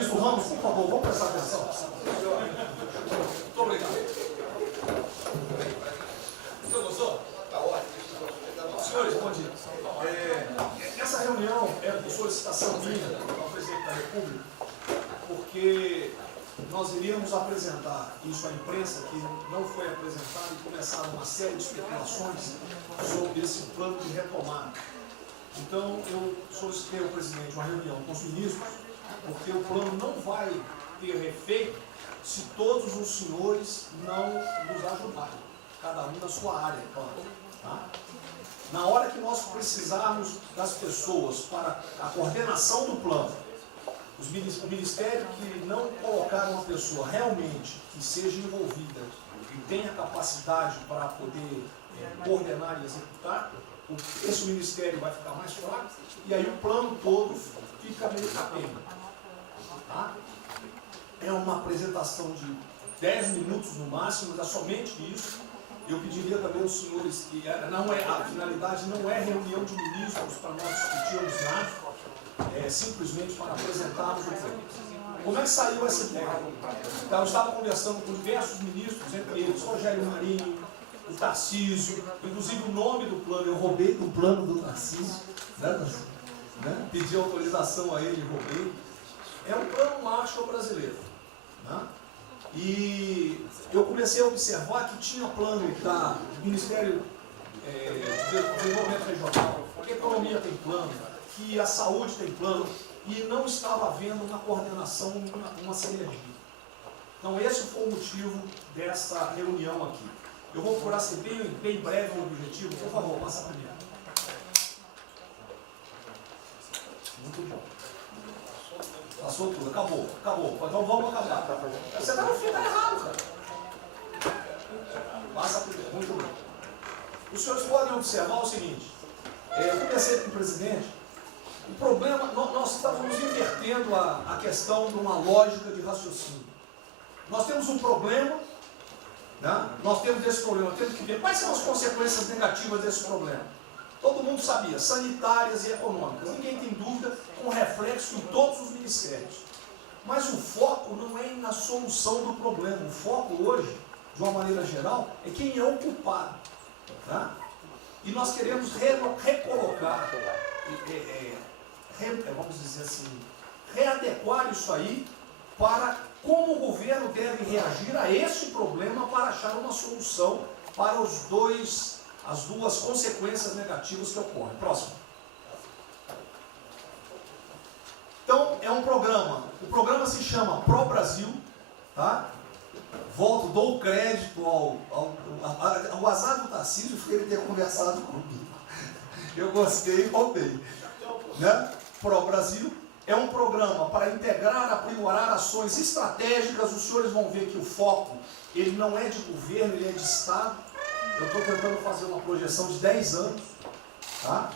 Ministro Ramos, por favor, vamos prestar atenção. Muito obrigado. Você gostou? Está ótimo. Senhores, bom dia. Essa reunião é por solicitação minha ao Presidente da República, porque nós iríamos apresentar isso à imprensa, que não foi apresentado, e começaram uma série de especulações sobre esse plano de retomada. Então, eu solicitei ao presidente uma reunião com os ministros, porque o plano não vai ter efeito se todos os senhores não nos ajudarem, cada um na sua área, claro. Tá? Na hora que nós precisarmos das pessoas para a coordenação do plano, o Ministério que não colocar uma pessoa realmente que seja envolvida e tenha capacidade para poder coordenar e executar, esse Ministério vai ficar mais fraco e aí o plano todo fica meio capenga. Tá? É uma apresentação de 10 minutos no máximo, mas é somente isso. Eu pediria também aos senhores que a finalidade não é reunião de ministros para nós discutirmos nada, simplesmente para apresentarmos o plano. Como é que saiu essa ideia? Então, eu estava conversando com diversos ministros, entre eles Rogério Marinho, o Tarcísio, inclusive o nome do plano, eu roubei do plano do Tarcísio, né? Pedi autorização a ele e roubei. É um plano Marshall brasileiro. Né? E eu comecei a observar que tinha plano do Ministério de Desenvolvimento Regional, que a economia tem plano, que a saúde tem plano, e não estava havendo uma coordenação, uma sinergia. Então esse foi o motivo dessa reunião aqui. Eu vou procurar ser bem breve no objetivo. Por favor, passa primeiro. Muito bom. Passou tudo, acabou. Então vamos acabar. Você está no fim, está errado, cara. Passa primeiro, muito bem. Os senhores podem observar o seguinte. Eu comecei com o presidente. O problema, nós estamos invertendo a questão de uma lógica de raciocínio. Nós temos um problema, né? Nós temos esse problema, temos que ver quais são as consequências negativas desse problema. Todo mundo sabia, sanitárias e econômicas. Ninguém tem dúvida, com reflexo em todos os ministérios. Mas o foco não é na solução do problema. O foco hoje, de uma maneira geral, é quem é o culpado. Tá? E nós queremos recolocar, vamos dizer assim, readequar isso aí para como o governo deve reagir a esse problema para achar uma solução para as duas consequências negativas que ocorrem. Próximo. Então, é um programa. O programa se chama Pro Brasil. Tá? Dou crédito ao azar do Tarcísio foi ele ter conversado comigo. Eu gostei e roubei. Né? Pro Brasil é um programa para integrar, aprimorar ações estratégicas. Os senhores vão ver que o foco, ele não é de governo, ele é de Estado. Eu estou tentando fazer uma projeção de 10 anos. Tá?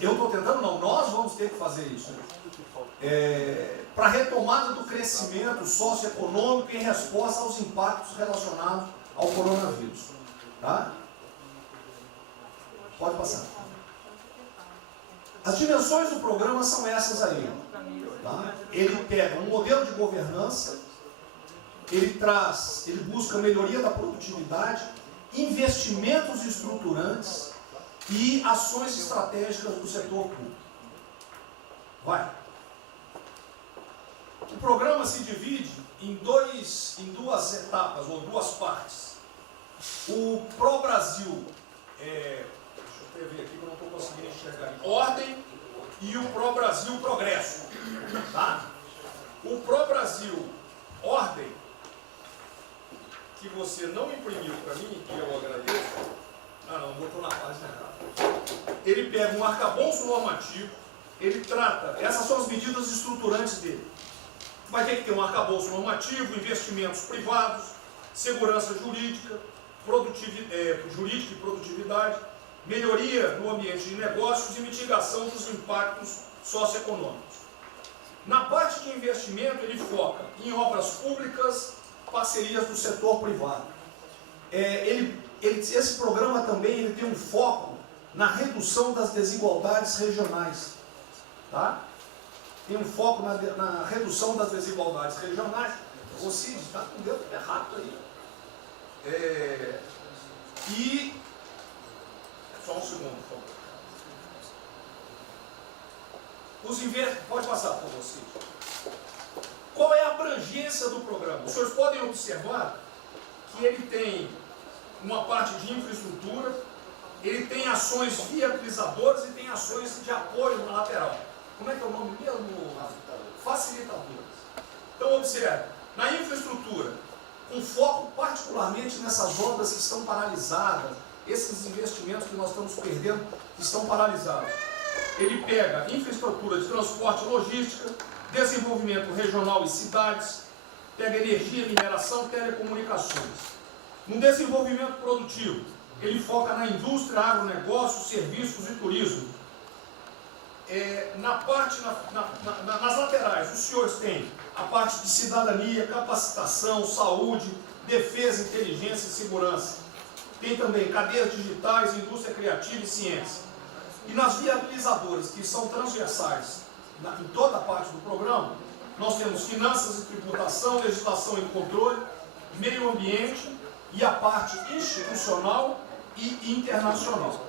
Eu estou tentando, não, nós vamos ter que fazer isso. Para a retomada do crescimento socioeconômico em resposta aos impactos relacionados ao coronavírus. Tá? Pode passar. As dimensões do programa são essas aí. Tá? Ele pega um modelo de governança, ele busca melhoria da produtividade, investimentos estruturantes e ações estratégicas do setor público. Vai. O programa se divide em duas etapas, ou duas partes. O Pro Brasil, deixa eu ver aqui que eu não estou conseguindo enxergar. Ordem e o Pro Brasil Progresso. Tá? O Pro Brasil Ordem, que você não imprimiu para mim, que eu agradeço. Não, botou na página errada. Ele pega um arcabouço normativo, ele trata, essas são as medidas estruturantes dele. Vai ter que ter um arcabouço normativo, investimentos privados, segurança jurídica, jurídica e produtividade, melhoria no ambiente de negócios e mitigação dos impactos socioeconômicos. Na parte de investimento, ele foca em obras públicas, parcerias do setor privado. Esse programa também ele tem um foco na redução das desigualdades regionais. Tá? tem um foco na redução das desigualdades regionais. O Cid está com o dedo errado aí. E só um segundo, por favor. Pode passar, por favor, Cid. Qual é a abrangência do programa? Os senhores podem observar que ele tem uma parte de infraestrutura, ele tem ações viabilizadoras e tem ações de apoio na lateral. Como é que é o nome mesmo? Facilitadoras. Então, observe, na infraestrutura, com foco particularmente nessas obras que estão paralisadas, esses investimentos que nós estamos perdendo, que estão paralisados. Ele pega infraestrutura de transporte e logística, desenvolvimento regional e cidades, pega energia, mineração, telecomunicações. No desenvolvimento produtivo, ele foca na indústria, agronegócio, serviços e turismo. Nas laterais, os senhores têm a parte de cidadania, capacitação, saúde, defesa, inteligência e segurança. Tem também cadeias digitais, indústria criativa e ciência. E nas viabilizadoras, que são transversais em toda a parte do programa, nós temos finanças e tributação, legislação e controle, meio ambiente e a parte institucional e internacional.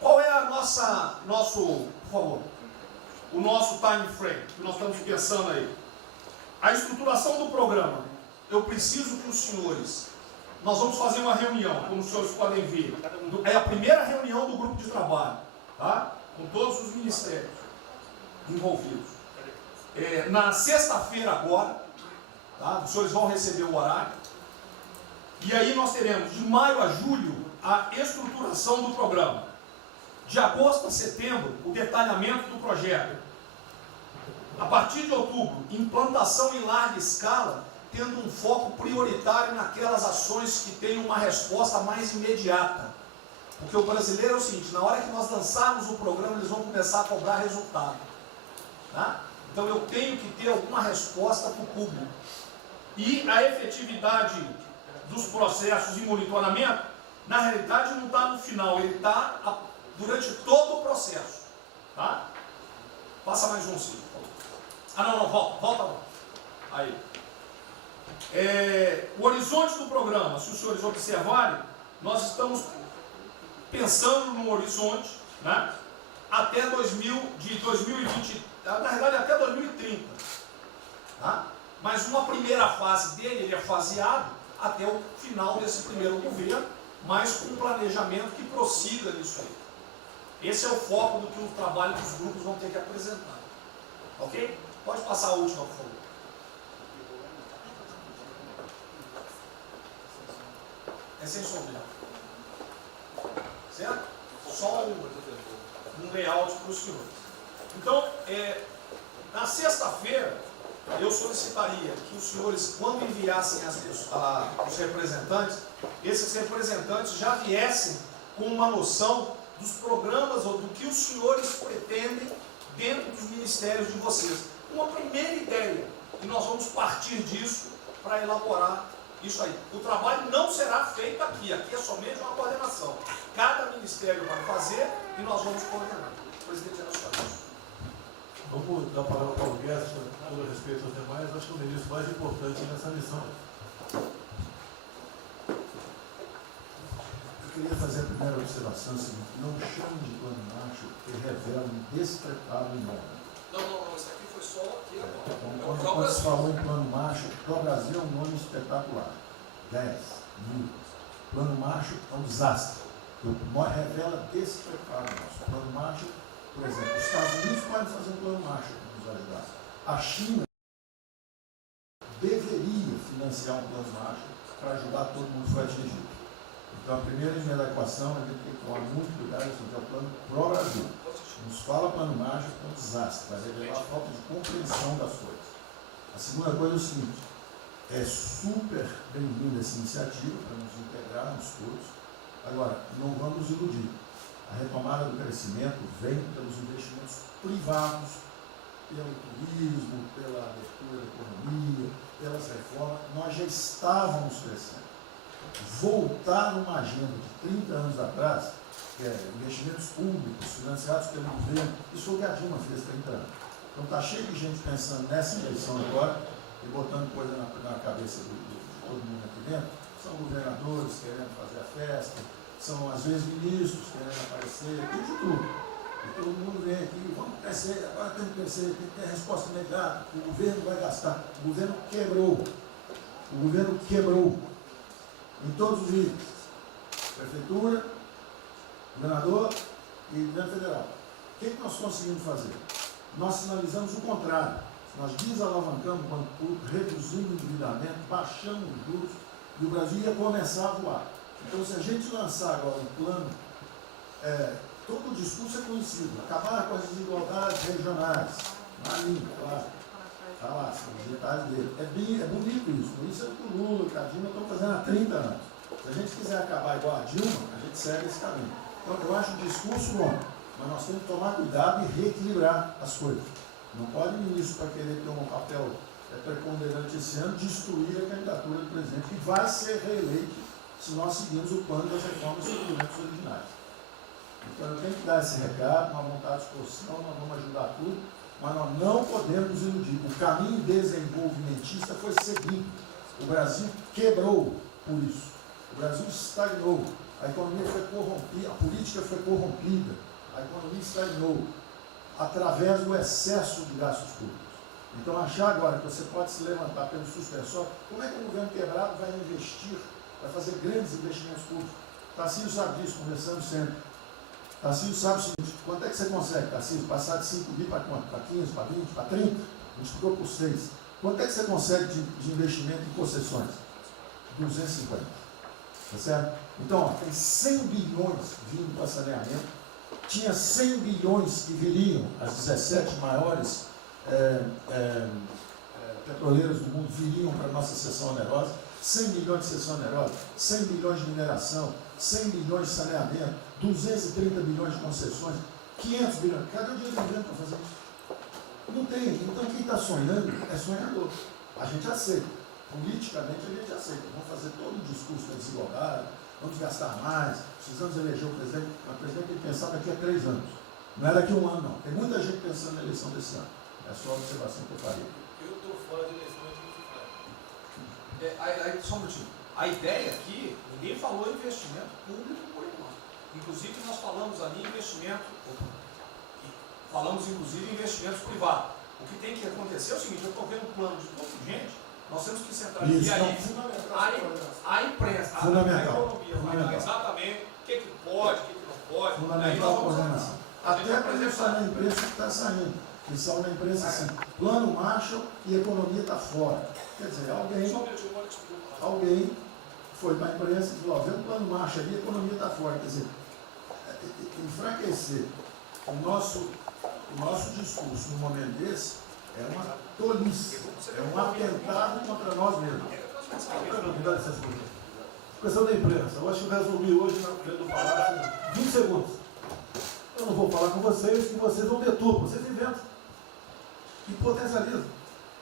Qual é por favor, o nosso time frame que nós estamos pensando aí? A estruturação do programa. Eu preciso que os senhores, nós vamos fazer uma reunião, como os senhores podem ver. É a primeira reunião do grupo de trabalho, tá? Com todos os ministérios envolvidos. Na sexta-feira agora, tá? Os senhores vão receber o horário. E aí nós teremos de maio a julho a estruturação do programa. De agosto a setembro, o detalhamento do projeto. A partir de outubro, implantação em larga escala, tendo um foco prioritário naquelas ações que têm uma resposta mais imediata. Porque o brasileiro é o seguinte, na hora que nós lançarmos o programa, eles vão começar a cobrar resultado. Tá? Então eu tenho que ter alguma resposta para o público. E a efetividade dos processos de monitoramento, na realidade não está no final, ele está durante todo o processo. Tá? Passa mais um, sim. Volta. Aí. O horizonte do programa, se os senhores observarem, nós estamos pensando no horizonte, né, até 2020, na verdade até 2030. Tá? Mas uma primeira fase dele, ele é faseado até o final desse primeiro governo, mas com um planejamento que prossiga nisso aí. Esse é o foco do que o trabalho dos grupos vão ter que apresentar. Ok? Pode passar a última, por favor. É sem sombra. Certo? Só um layout para os senhores. Então, na sexta-feira, eu solicitaria que os senhores, quando enviassem os representantes, esses representantes já viessem com uma noção dos programas ou do que os senhores pretendem dentro dos ministérios de vocês. Uma primeira ideia, e nós vamos partir disso para elaborar isso aí. O trabalho não será feito aqui é somente uma coordenação. Cada ministério vai fazer e nós vamos coordenar. Presidente Nacional. Vamos dar a palavra para o Guedes, com todo respeito aos demais, acho que o ministro mais importante nessa missão. Eu queria fazer a primeira observação seguinte: não chame de plano macho que revela um despreparo enorme. Não, isso aqui foi só aqui agora. Quando se falou em plano macho, para o Brasil é um nome espetacular. 10.000. Plano macho é um desastre. Revela despreparo nosso. Plano macho, por exemplo, os Estados Unidos podem fazer um plano macho para nos ajudar. A China deveria financiar um plano macho para ajudar todo mundo que foi atingido. Então, a primeira linha da equação, a gente tem que tomar muito cuidado, isso é o plano pro Brasil. Nos fala plano mágico, é um desastre, vai revelar a falta de compreensão das coisas. A segunda coisa é o seguinte: é super bem-vinda essa iniciativa para nos integrarmos todos. Agora, não vamos nos iludir. A retomada do crescimento vem pelos investimentos privados, pelo turismo, pela abertura da economia, pelas reformas. Nós já estávamos crescendo. Voltar numa agenda de 30 anos atrás que é investimentos públicos financiados pelo governo. Isso foi o que a Dilma fez 30 anos. Então está cheio de gente pensando nessa eleição agora e botando coisa na cabeça de todo mundo aqui dentro. São governadores querendo fazer a festa, são às vezes ministros querendo aparecer, tem de tudo. E todo mundo vem aqui, vamos crescer, agora tem que crescer, tem que ter resposta imediata, o governo vai gastar. O governo quebrou. O governo quebrou em todos os níveis. Prefeitura, governador e governo federal. O que nós conseguimos fazer? Nós sinalizamos o contrário. Nós desalavancamos o banco público, reduzimos o endividamento, baixamos os juros e o Brasil ia começar a voar. Então, se a gente lançar agora um plano, todo o discurso é conhecido, acabar com as desigualdades regionais, marinho, claro, está lá, são os detalhes dele. É bonito isso, por isso é que o Lula e a Dilma estão fazendo há 30 anos. Se a gente quiser acabar igual a Dilma, a gente segue esse caminho. Então, eu acho o discurso bom, mas nós temos que tomar cuidado e reequilibrar as coisas. Não pode o ministro, para querer ter um papel preponderante esse ano, destruir a candidatura do presidente, que vai ser reeleito se nós seguirmos o plano das reformas estruturantes originárias. Então, eu tenho que dar esse recado, uma vontade de exposição, nós vamos ajudar tudo, mas nós não podemos nos iludir. O caminho desenvolvimentista foi seguido. O Brasil quebrou por isso. O Brasil estagnou. A economia foi corrompida, a política foi corrompida. A economia estagnou através do excesso de gastos públicos. Então, achar agora que você pode se levantar pelo suspensório, como é que o governo quebrado vai investir, vai fazer grandes investimentos públicos? Tarcísio sabe disso, conversamos sempre. Tarcísio sabe o seguinte: quanto é que você consegue, Tarcísio? Passar de 5 bi para quanto? Para 15, para 20, para 30? Multiplicou por 6. Quanto é que você consegue de investimento em concessões? 250. Tá certo? Então, ó, tem 100 bilhões vindo para saneamento. Tinha 100 bilhões que viriam, as 17 maiores petroleiras do mundo viriam para a nossa seção onerosa. 100 bilhões de seção onerosa, 100 bilhões de mineração, 100 bilhões de saneamento, 230 bilhões de concessões, 500 bilhões. Cadê o dinheiro do governo para fazer isso? Não tem. Então, quem está sonhando é sonhador. A gente aceita. Politicamente, a gente aceita. Vamos fazer todo o discurso da desigualdade, vamos gastar mais, precisamos eleger o presidente. O presidente tem que pensar daqui a 3 anos. Não é daqui a 1 ano, não. Tem muita gente pensando na eleição desse ano. É só a observação que eu faria. Eu estou fora de eleição de só um minutinho. A ideia aqui, ninguém falou investimento público por enquanto. Inclusive, nós falamos ali investimento, falamos inclusive em investimentos privados. O que tem que acontecer é o seguinte: eu estou vendo um plano de pouca gente, nós temos que centralizar a imprensa, a economia, vai exatamente o que pode, o que não pode. Fundamental a coordenação. Até para isso na imprensa que está saindo. Que são na imprensa assim, plano Marshall e economia está fora. Quer dizer, alguém foi para a imprensa e falou: vê o plano Marshall ali, a economia está fora. Quer dizer, enfraquecer o nosso discurso num momento desse é uma tolice, é um atentado contra nós mesmos. Questão da imprensa. Eu acho que eu resumi hoje dentro do palácio 20 segundos. Eu não vou falar com vocês, que vocês vão deturpar, vocês inventam e potencializam.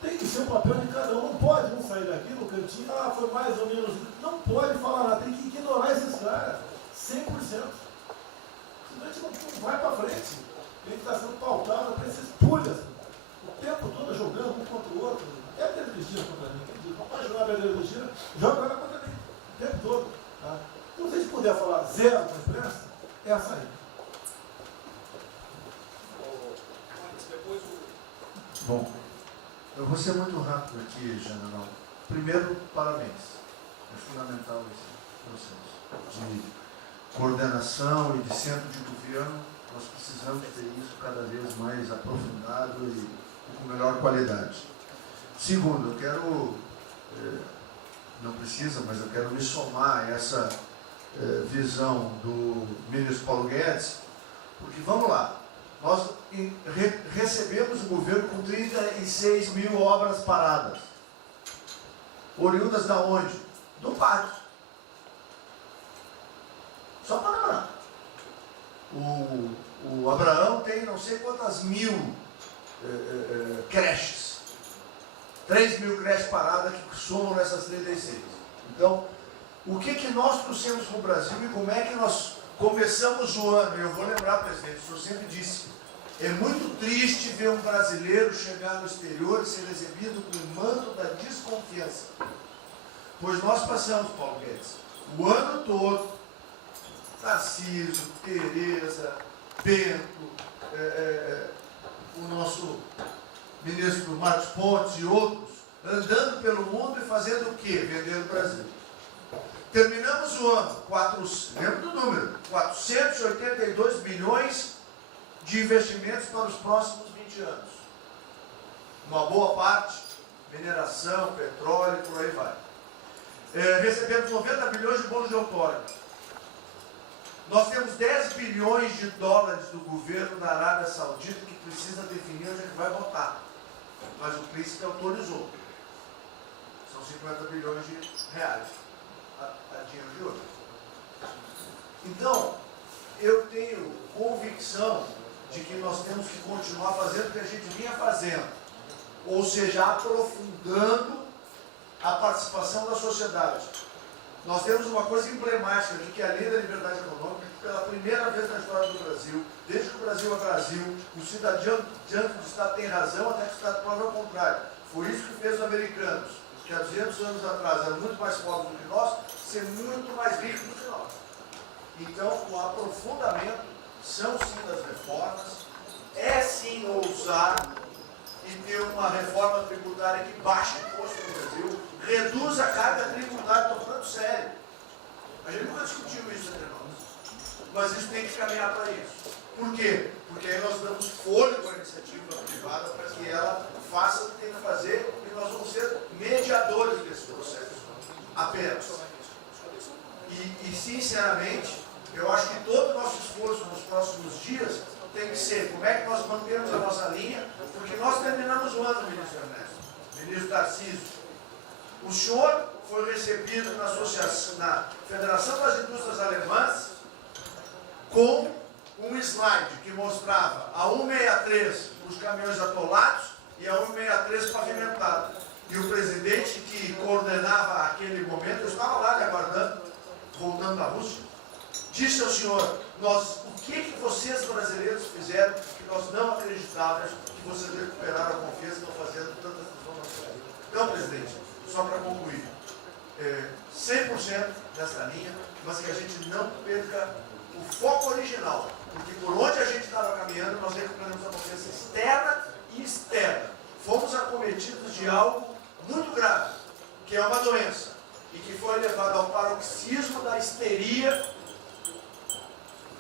Tem que ser o papel de cada um. Não pode um sair daqui no cantinho, foi mais ou menos. Não pode falar nada, tem que ignorar esses caras, 100%. Senão a gente não vai para frente. Tem que estar sendo pautado para esses pulhas. O tempo todo jogando um contra o outro. É a Pedro Cristina contra mim. Quem diz, não pode jogar a Pedro Cristina, joga ela contra mim. O tempo todo. Tá? Então, se a gente puder falar zero com a imprensa, é a saída. Bom, eu vou ser muito rápido aqui, general. Primeiro, parabéns. É fundamental esse processo de coordenação e de centro de governo. Nós precisamos ter isso cada vez mais aprofundado e com melhor qualidade. Segundo, eu quero, não precisa, mas eu quero me somar a essa visão do ministro Paulo Guedes, porque vamos lá. Nós recebemos o governo com 36 mil obras paradas. Oriundas da onde? Do PAC. Só para lembrar. O Abraão tem não sei quantas mil creches. 3 mil creches paradas que somam nessas 36. Então, o que nós trouxemos para o Brasil e como é que nós começamos o ano, e eu vou lembrar, presidente, o senhor sempre disse, é muito triste ver um brasileiro chegar no exterior e ser recebido com o manto da desconfiança. Pois nós passamos, Paulo Guedes, o ano todo, Tarcísio, Tereza, Bento, o nosso ministro Marcos Pontes e outros, andando pelo mundo e fazendo o quê? Vendendo o Brasil. Terminamos o ano, lembra do número, 482 bilhões de investimentos para os próximos 20 anos. Uma boa parte, mineração, petróleo, por aí vai. Recebemos 90 bilhões de bônus de outorga. Nós temos 10 bilhões de dólares do governo da Arábia Saudita que precisa definir onde é que vai votar. Mas o príncipe autorizou. São 50 bilhões de reais. A dinheiro de hoje. Então, eu tenho convicção de que nós temos que continuar fazendo o que a gente vinha fazendo. Ou seja, aprofundando a participação da sociedade. Nós temos uma coisa emblemática aqui, que é a Lei da Liberdade Econômica, que pela primeira vez na história do Brasil, desde que o Brasil é Brasil, o cidadão diante do Estado tem razão, até que o Estado prova ao contrário. Foi isso que fez os americanos, que há 200 anos atrás eram muito mais pobres do que nós, ser muito mais ricos do que nós. Então, o aprofundamento são sim das reformas, é sim ousar e ter uma reforma tributária que baixe o imposto no Brasil, reduz a carga tributária, estou falando sério. A gente nunca discutiu isso entre nós, mas isso tem que caminhar para isso. Por quê? Porque aí nós damos fôlego à iniciativa privada para que ela faça o que tem que fazer e nós vamos ser mediadores desse processo. Apenas. E sinceramente, eu acho que todo o nosso esforço nos próximos dias tem que ser como é que nós mantemos a nossa linha, porque nós terminamos o ano, ministro Ernesto, ministro Tarcísio. O senhor foi recebido na Federação das Indústrias Alemãs com um slide que mostrava a 163 os caminhões atolados e a 163 pavimentado. E o presidente que coordenava aquele momento, eu estava lá lhe aguardando, voltando da Rússia, disse ao senhor, o que vocês brasileiros fizeram que nós não acreditávamos que vocês recuperaram a confiança e estão fazendo tantas transformações. Então, presidente, só para concluir, 100% nessa linha, mas que a gente não perca o foco original, porque por onde a gente estava caminhando, nós recuperamos a confiança externa e externa. Fomos acometidos de algo muito grave, que é uma doença, e que foi levado ao paroxismo da histeria,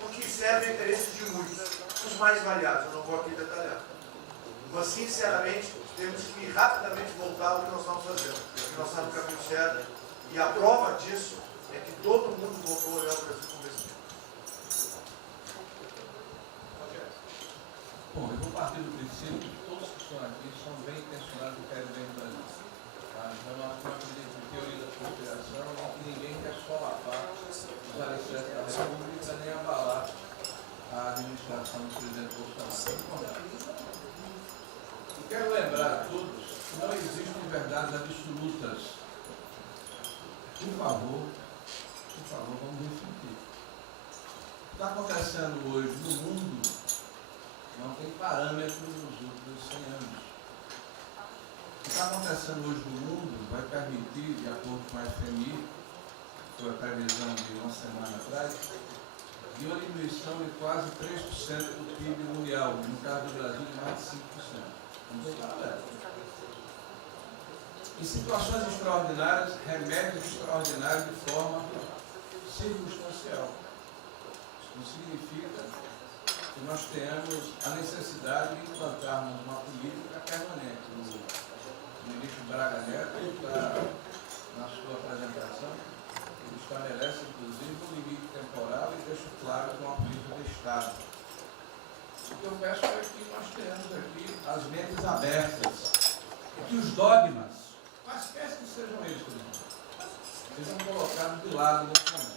o que serve ao interesse de muitos, os mais variados, eu não vou aqui detalhar. Mas, sinceramente, temos que rapidamente voltar ao que nós estamos fazendo, porque nós estamos no caminho certo, e a prova disso é que todo mundo voltou a olhar o Brasil como esse. Bom, eu vou partir do princípio que todos que estão aqui são bem intencionados e querem bem do Brasil. Tá? Então, nós não acreditamos em teoria da conspiração e que ninguém quer solapar os alicerces da República nem abalar a administração do presidente Bolsonaro. E quero lembrar a todos que não existem verdades absolutas. Por favor, vamos refletir. O que está acontecendo hoje no mundo não tem parâmetro nos últimos 100 anos. O que está acontecendo hoje no mundo vai permitir, de acordo com a FMI, que foi a previsão de uma semana atrás, de uma diminuição de quase 3% do PIB mundial, no caso do Brasil, de mais de 5%. Não tem parâmetro. Em situações extraordinárias, remédios extraordinários de forma circunstancial. Isso não significa que nós tenhamos a necessidade de implantarmos uma política permanente. O ministro Braga Neto está, na sua apresentação, ele estabelece, inclusive, um limite temporal e deixa claro que é uma política de Estado. O que eu peço é que nós tenhamos aqui as mentes abertas, que os dogmas, quaisquer que sejam eles, sejam colocados de lado nesse momento.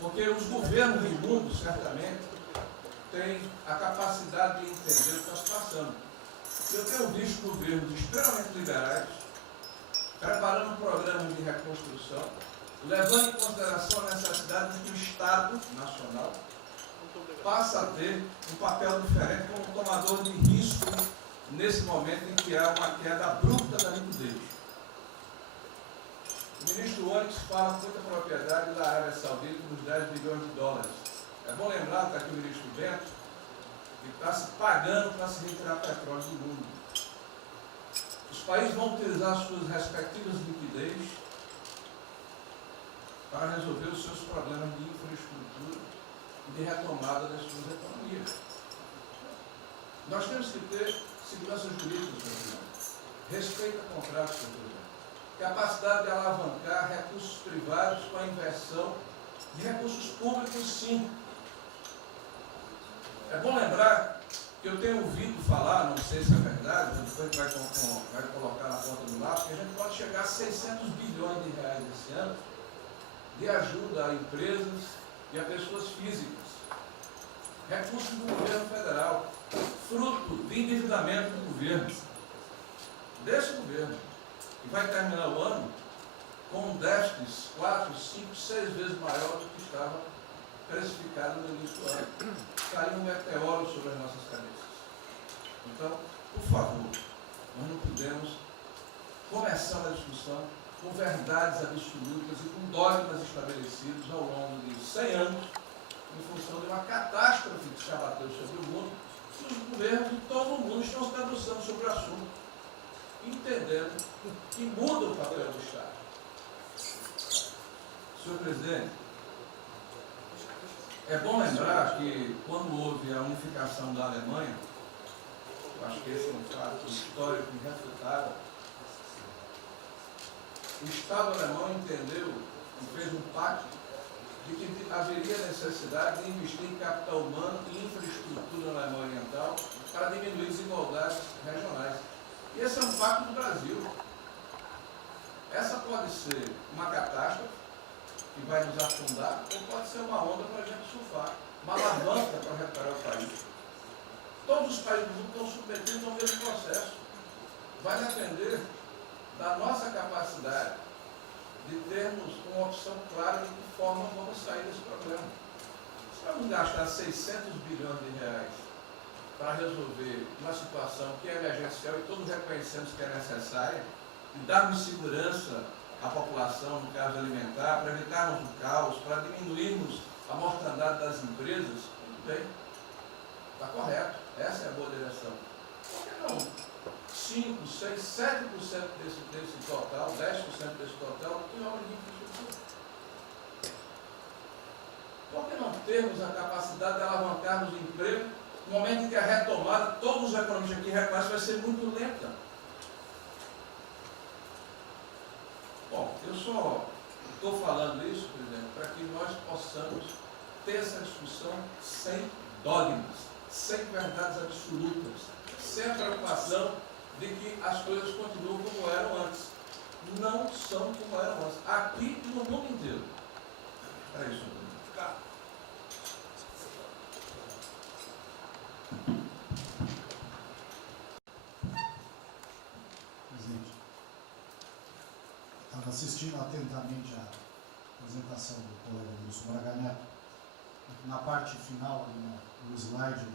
Porque os governos do mundo, certamente, têm a capacidade de entender o que está se passando. Eu tenho visto governos extremamente liberais preparando programas de reconstrução, levando em consideração a necessidade de que o Estado Estado Nacional passa a ter um papel diferente como tomador de risco nesse momento em que há uma queda abrupta da liquidez. O ministro Onyx fala com muita propriedade da Arábia Saudita nos 10 bilhões de dólares. É bom lembrar, está aqui o ministro Bento, que está se pagando para se retirar petróleo do mundo. Os países vão utilizar suas respectivas liquidez para resolver os seus problemas de infraestrutura e de retomada das suas economias. Nós temos que ter segurança jurídica, senhor presidente, respeito a contratos, senhor presidente, capacidade de alavancar recursos privados com a inversão de recursos públicos, sim. É bom lembrar que eu tenho ouvido falar, não sei se é verdade, depois vai colocar na ponta do lápis, que a gente pode chegar a 600 bilhões de reais esse ano de ajuda a empresas e a pessoas físicas. Recursos do governo federal, fruto de endividamento do governo, desse governo, e vai terminar o ano com um déficit 4, 5, 6 vezes maior do que estava precificado no início do ano. Caiu um meteoro sobre as nossas cabeças. Então, por favor, nós não podemos começar a discussão com verdades absolutas e com dogmas estabelecidos ao longo de 100 anos, em função de uma catástrofe que se abateu sobre o mundo, que os governos de todo o mundo estão se debruçando sobre o assunto, entendendo que muda o papel do Estado. Senhor presidente, é bom lembrar que quando houve a unificação da Alemanha, eu acho que esse é um fato histórico irrefutável, o Estado alemão entendeu e fez um pacto de que haveria necessidade de investir em capital humano e infraestrutura na Alemanha Oriental para diminuir desigualdades regionais. E esse é um pacto do Brasil. Essa pode ser uma catástrofe que vai nos afundar, ou pode ser uma onda para a gente surfar, uma alavanca para recuperar o país. Todos os países do mundo estão submetidos ao mesmo processo. Vai depender da nossa capacidade de termos uma opção clara de que forma vamos sair desse problema. Se vamos gastar 600 bilhões de reais para resolver uma situação que é emergencial e todos reconhecemos que é necessária, e darmos segurança à população, no caso alimentar, para evitarmos o caos, para diminuirmos a mortandade das empresas, muito bem, está correto, essa é a boa direção. Por que não 5, 6, 7% desse total, 10% desse total, em obra de infraestrutura? Por que não termos a capacidade de alavancarmos o emprego no momento em que a retomada, todos os economistas aqui reconhecem, vai ser muito lenta? Bom, eu só estou falando isso, presidente, para que nós possamos ter essa discussão sem dogmas, sem verdades absolutas, sem a preocupação de que as coisas continuam como eram antes. Não são como eram antes. Aqui e no mundo inteiro. É isso. Tá. Presidente, estava assistindo atentamente a apresentação do colega Wilson Braga Neto. Na parte final, no slide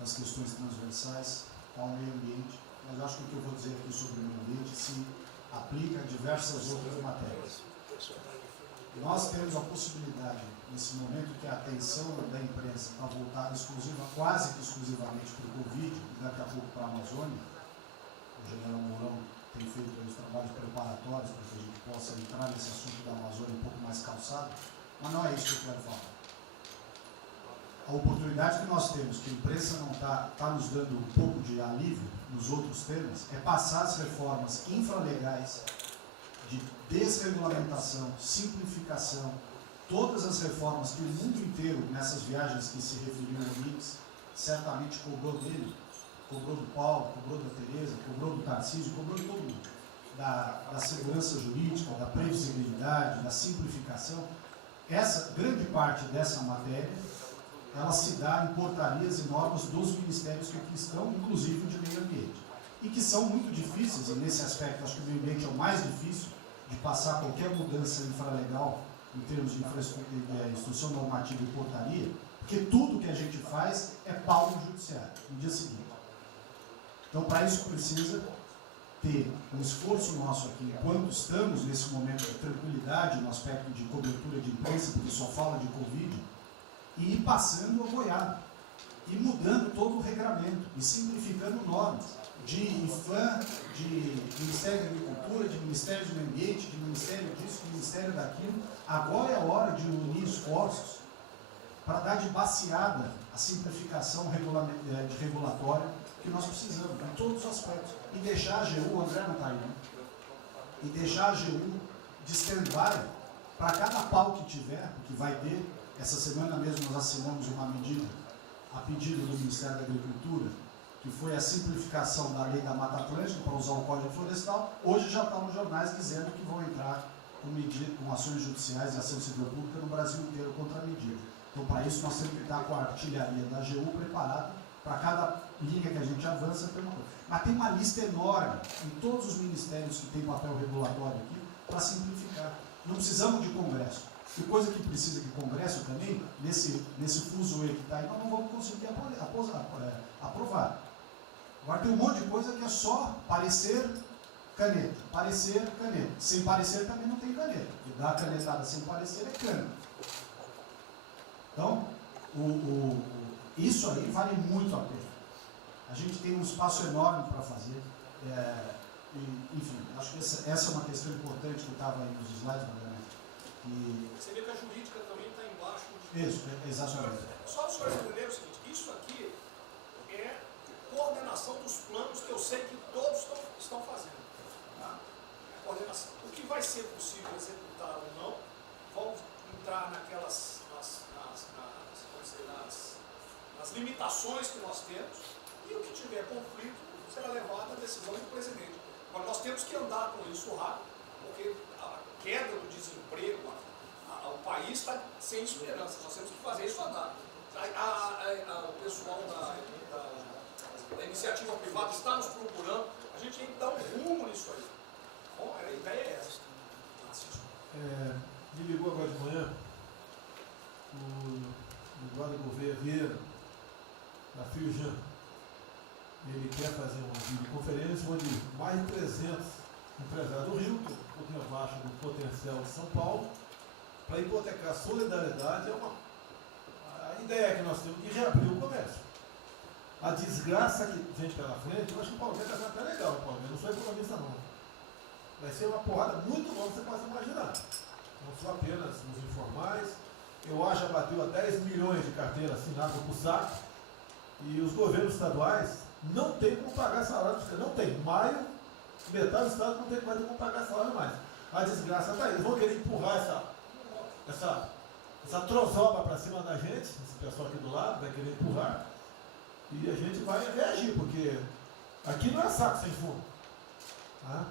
das questões transversais, ao meio ambiente, mas acho que o que eu vou dizer aqui sobre o meio ambiente se aplica a diversas outras matérias. Nós temos a possibilidade, nesse momento que a atenção da imprensa está voltada quase que exclusivamente para o Covid e daqui a pouco para a Amazônia, o general Mourão tem feito os trabalhos preparatórios para que a gente possa entrar nesse assunto da Amazônia um pouco mais calçado, mas não é isso que eu quero falar. A oportunidade que nós temos, que a imprensa não está nos dando um pouco de alívio nos outros temas, é passar as reformas infralegais de desregulamentação, simplificação, todas as reformas que o mundo inteiro, nessas viagens que se referiu ao Mix, certamente cobrou dele, cobrou do Paulo, cobrou da Tereza, cobrou do Tarcísio, cobrou de todo mundo, da segurança jurídica, da previsibilidade, da simplificação. Essa grande parte dessa matéria, ela se dá em portarias e normas dos ministérios que aqui estão, inclusive de meio ambiente, e que são muito difíceis, e nesse aspecto acho que o meio ambiente é o mais difícil de passar qualquer mudança infralegal em termos de infraestrutura, instrução normativa e portaria, porque tudo que a gente faz é pau no judiciário, no dia seguinte. Então, para isso precisa ter um esforço nosso aqui, enquanto estamos nesse momento de tranquilidade, no aspecto de cobertura de imprensa, porque só fala de Covid, e ir passando a boiada, e mudando todo o regramento, e simplificando normas, de IFAM, de Ministério da Agricultura, de Ministério do Meio Ambiente, de Ministério disso, de Ministério daquilo. Agora é a hora de unir esforços para dar de baseada a simplificação de regulatória que nós precisamos, em todos os aspectos. E deixar a AGU, o André não está aí, né? E deixar a AGU de stand-by para cada pau que tiver, porque vai ter. Essa semana mesmo nós assinamos uma medida, a pedido do Ministério da Agricultura, que foi a simplificação da lei da Mata Atlântica para usar o Código Florestal. Hoje já está nos jornais dizendo que vão entrar com ações judiciais e ação civil pública no Brasil inteiro contra a medida. Então, para isso, nós temos que estar com a artilharia da AGU preparada para cada linha que a gente avança. Mas tem uma lista enorme em todos os ministérios que têm papel regulatório aqui para simplificar. Não precisamos de Congresso. E coisa que precisa de Congresso também, nesse fuzuê que está aí, nós não vamos conseguir aprovar. Agora tem um monte de coisa que é só parecer, caneta. Parecer, caneta. Sem parecer também não tem caneta. E dar canetada sem parecer é cana. Então, isso aí vale muito a pena. A gente tem um espaço enorme para fazer. Enfim, acho que essa é uma questão importante que estava aí nos slides, Você vê que a jurídica também está embaixo. Isso, exatamente. Só os senhores entenderem o seguinte, isso aqui é coordenação dos planos que eu sei que todos estão fazendo. Tá? É coordenação. O que vai ser possível executar ou não, vamos entrar naquelas nas limitações que nós temos, e o que tiver conflito será levado à decisão do presidente. Agora nós temos que andar com isso rápido, porque a queda do desemprego, o país está sem esperança, nós temos que fazer isso andar. O pessoal da iniciativa privada está nos procurando, a gente tem que dar um rumo nisso aí. Bom, a ideia é essa. Me ligou agora de manhã o Eduardo Gouveia Vieira, da Firjan. Ele quer fazer uma videoconferência onde mais de 300 empresários do Rio, um pouquinho abaixo do potencial de São Paulo, para hipotecar solidariedade. A ideia que nós temos de reabrir o comércio. A desgraça que vem pela frente, eu acho que o Paulo está até legal, Paulo, eu não sou economista não. Vai ser uma porrada muito longa, você pode imaginar. Não são apenas os informais. Eu acho que bateu a 10 milhões de carteiras assinadas por saco. E os governos estaduais não têm como pagar salário. Não tem. Maio, metade do estado não tem mais como pagar salário mais. A desgraça está aí. Eles vão querer empurrar essa trozoba para cima da gente. Esse pessoal aqui do lado vai querer empurrar. E a gente vai reagir, porque aqui não é saco sem fundo. Tá?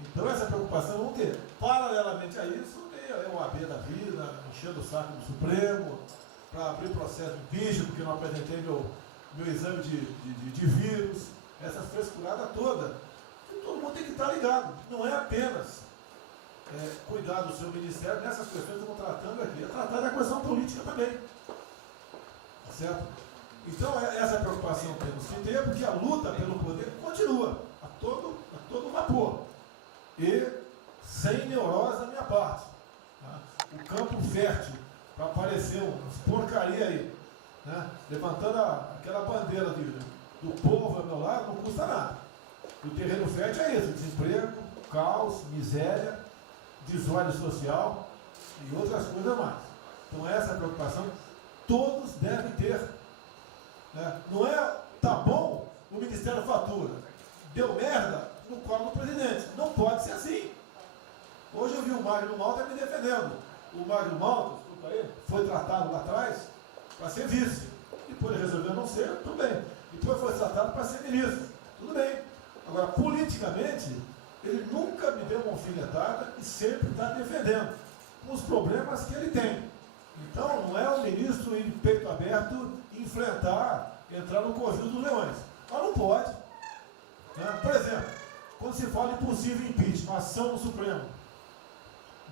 Então essa preocupação vamos ter. Paralelamente a isso, é o AB da vida, enchendo o saco do Supremo, para abrir processo de impeachment, porque não apresentei meu exame de vírus, essa frescurada toda. E todo mundo tem que estar ligado. Não é apenas cuidar do seu ministério nessas questões que estamos tratando aqui, é tratar da questão política também. Tá certo? Então essa preocupação temos que ter, porque a luta pelo poder continua a todo vapor. E sem neurose da minha parte. Tá? O campo fértil para aparecer umas porcaria aí, né? Levantando aquela bandeira do povo ao meu lado, não custa nada. O terreno fértil é isso: desemprego, caos, miséria, desordem social e outras coisas mais. Então essa preocupação todos devem ter. Né? Não é, tá bom, o Ministério fatura, deu merda no colo do presidente. Não pode ser assim. Hoje eu vi o Magno Malta me defendendo. O Magno Malta, desculpa aí, foi tratado lá atrás para ser vice. Depois ele resolveu não ser, tudo bem. Depois foi tratado para ser ministro, tudo bem. Agora, politicamente, ele nunca me deu uma alfinetada e sempre está defendendo os problemas que ele tem. Então, não é o ministro ir de peito aberto enfrentar, entrar no covil dos leões. Mas não pode. Né? Por exemplo, quando se fala em possível impeachment, ação no Supremo,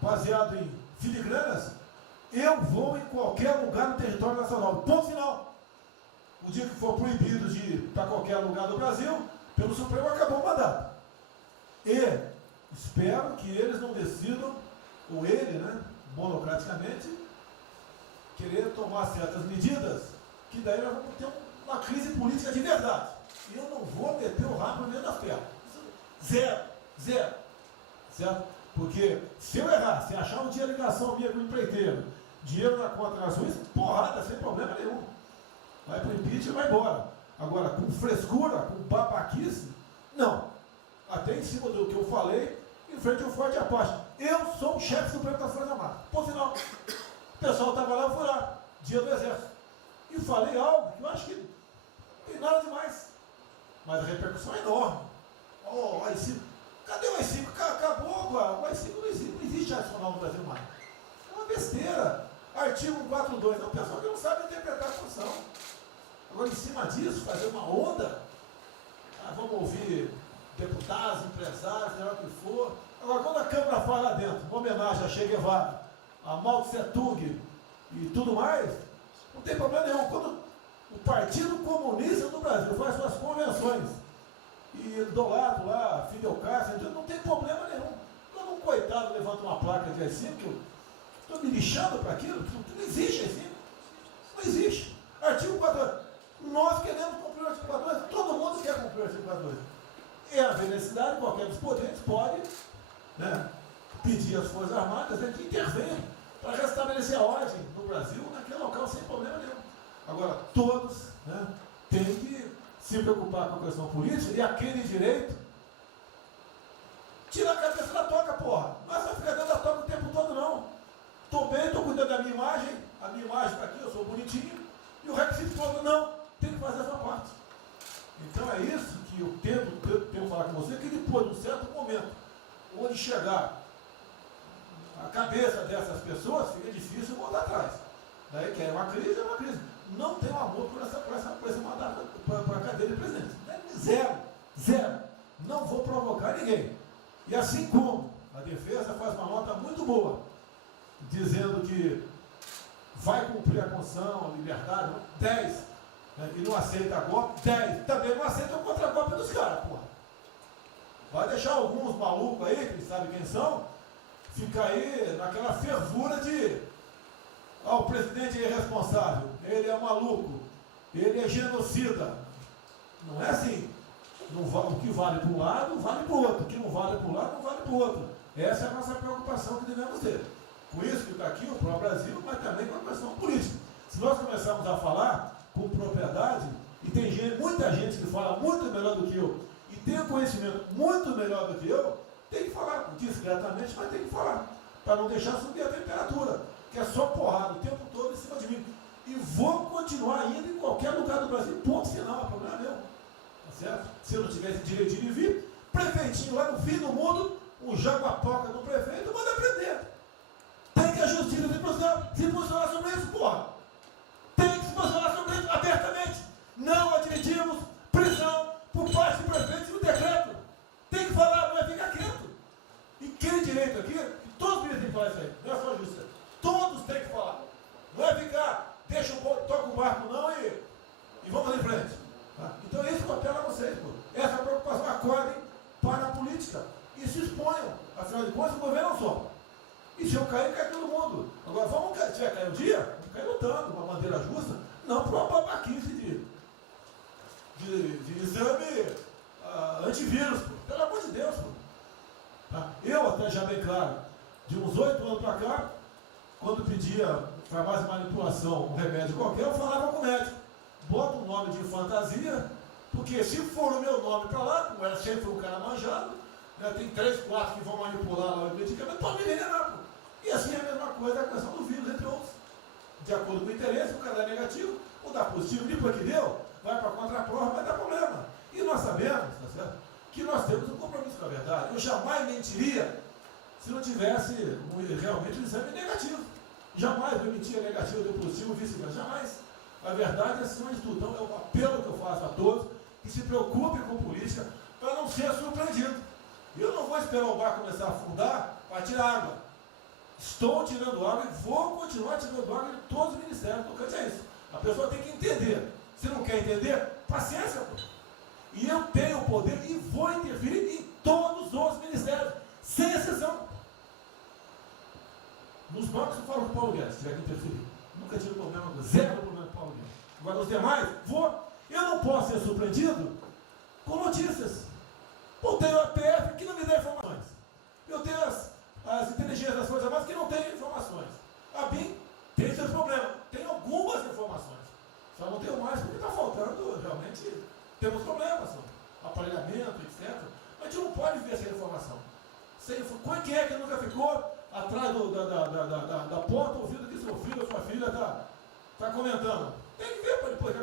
baseado em filigranas, eu vou em qualquer lugar no território nacional. Ponto final. O dia que for proibido de ir para qualquer lugar do Brasil, pelo Supremo acabou o mandato. E espero que eles não decidam, ou ele, né, monocraticamente, querer tomar certas medidas, que daí nós vamos ter uma crise política de verdade. E eu não vou meter o rabo no meio das pernas. Zero. Certo? Porque se eu errar, se achar um dia ligação minha com o empreiteiro, dinheiro na conta nas ruas, porrada, sem problema nenhum. Vai para o impeachment e vai embora. Agora, com frescura, com babaquice, não. Até em cima do que eu falei, em frente ao Forte Apache. Eu sou o chefe supremo das Forças Armadas. Por sinal, o pessoal estava lá, eu fui lá, dia do Exército. E falei algo que eu acho que não tem nada demais. Mas a repercussão é enorme. Oh, o AI-5. Cadê o AI-5? Acabou, o AI-5 não existe adicional no Brasil mais. É uma besteira. Artigo 142. É o pessoal que não sabe interpretar a função. Agora, em cima disso, fazer uma onda. Vamos ouvir deputados, empresários, seja o que for. Agora, quando a Câmara fala lá dentro, uma homenagem a Che Guevara, a Mao Tse Tung e tudo mais, não tem problema nenhum. Quando o Partido Comunista do Brasil faz suas convenções e do lado lá, Fidel Castro, não tem problema nenhum. Quando um coitado levanta uma placa de AI-5, que eu estou me lixando para aquilo, não existe AI-5. Não existe. Artigo 42. Nós queremos cumprir o artigo 42, todo mundo quer cumprir o artigo 42. É a necessidade, qualquer dos poderes pode, né, pedir às Forças Armadas, que intervenham para restabelecer a ordem no Brasil, naquele local, sem problema nenhum. Agora, todos, né, têm que se preocupar com a questão política e aquele direito tira a cabeça da toca, porra. Não é só ficar dentro da toca o tempo todo, não. Estou bem, estou cuidando da minha imagem, a minha imagem está aqui, eu sou bonitinho, e o requisito todo, não, tem que fazer essa parte. Então é isso que eu tento falar com você, que depois de um certo momento, onde chegar a cabeça dessas pessoas, fica difícil voltar atrás. Daí que é uma crise, é uma crise. Não tenho amor por esse mandato, para a cadeira de presidente. Zero. Não vou provocar ninguém. E assim como a defesa faz uma nota muito boa, dizendo que vai cumprir a Constituição, a liberdade, 10, né, e não aceita golpe, 10, também não aceita o contra-golpe dos caras, porra. Vai deixar alguns malucos aí, que eles sabem quem são, ficar aí naquela fervura de o presidente é irresponsável, ele é maluco, ele é genocida. Não é assim. O que vale para um lado, vale para o outro. O que não vale para um lado, não vale para o outro. Essa é a nossa preocupação que devemos ter. Com isso que está aqui, o próprio Brasil, mas também com a questão política. Se nós começarmos a falar com propriedade, e tem muita gente que fala muito melhor do que eu, e tem um conhecimento muito melhor do que eu, tem que falar, discretamente, mas tem que falar, para não deixar subir a temperatura, que é só porrada o tempo todo em cima de mim. E vou continuar indo em qualquer lugar do Brasil, ponto final, é problema meu. Tá certo? Se eu não tivesse direito de vir, prefeitinho lá no fim do mundo, um jaguapoca do prefeito, manda prender. Tem que a justiça se posicionar sobre isso, porra. Tem que se posicionar sobre isso abertamente. Não admitimos prisão por parte do prefeito e o decreto. Tem que falar, não é ficar quieto. E quem direito aqui, todos têm que falar isso aí, não é só a justiça. Todos têm que falar. Não é ficar, toca o barco não e vamos em frente. Tá? Então é isso que eu apelo a vocês, pô. Essa preocupação, acordem para a política e se exponham. Afinal de contas, o governo não só. E se eu cair, cai todo mundo. Agora, se vai cair um dia, vamos cair lutando, uma maneira justa, não para uma babaquice de exame antivírus, pô. Pelo amor de Deus, pô. Tá? Eu, até já bem claro, de uns 8 anos para cá, quando pedia farmácia de manipulação, um remédio qualquer, eu falava com o médico. Bota um nome de fantasia, porque se for o meu nome para lá, como era sempre um cara manjado, né, tem 3, 4 que vão manipular lá o medicamento, pode me envenenar, pô. E assim é a mesma coisa a questão do vírus, entre outros. De acordo com o interesse, o cara dá negativo, ou dá positivo, depois que deu, vai para a contraprova, vai dar problema. E nós sabemos, tá certo, que nós temos um compromisso com a verdade. Eu jamais mentiria se não tivesse realmente um exame negativo. Jamais eu mentia negativo, deu positivo, vice-versa. Jamais. A verdade é acima de tudo. Então é um apelo que eu faço a todos que se preocupem com política para não ser surpreendido. Eu não vou esperar o barco começar a afundar para tirar água. Estou tirando água e vou continuar tirando água de todos os ministérios. Tocante a isso. A pessoa tem que entender. Se não quer entender, paciência, pô. E eu tenho o poder e vou interferir em todos os ministérios, sem exceção. Nos bancos eu falo com o Paulo Guedes, se tiver que interferir. Nunca tive problema, zero problema com o Paulo Guedes. Agora os demais, vou. Eu não posso ser surpreendido com notícias. Eu tenho a PF que não me dá informações. Eu tenho as inteligências das Forças Armadas que não têm informações. A BIM tem seus problemas. Tem algumas informações. Só não tenho mais porque está faltando, realmente, temos problemas. Aparelhamento, etc. Mas a gente não pode viver sem informação. Quem é que nunca ficou atrás da porta ouvindo que seu filho ou sua filha está comentando? Tem que ver,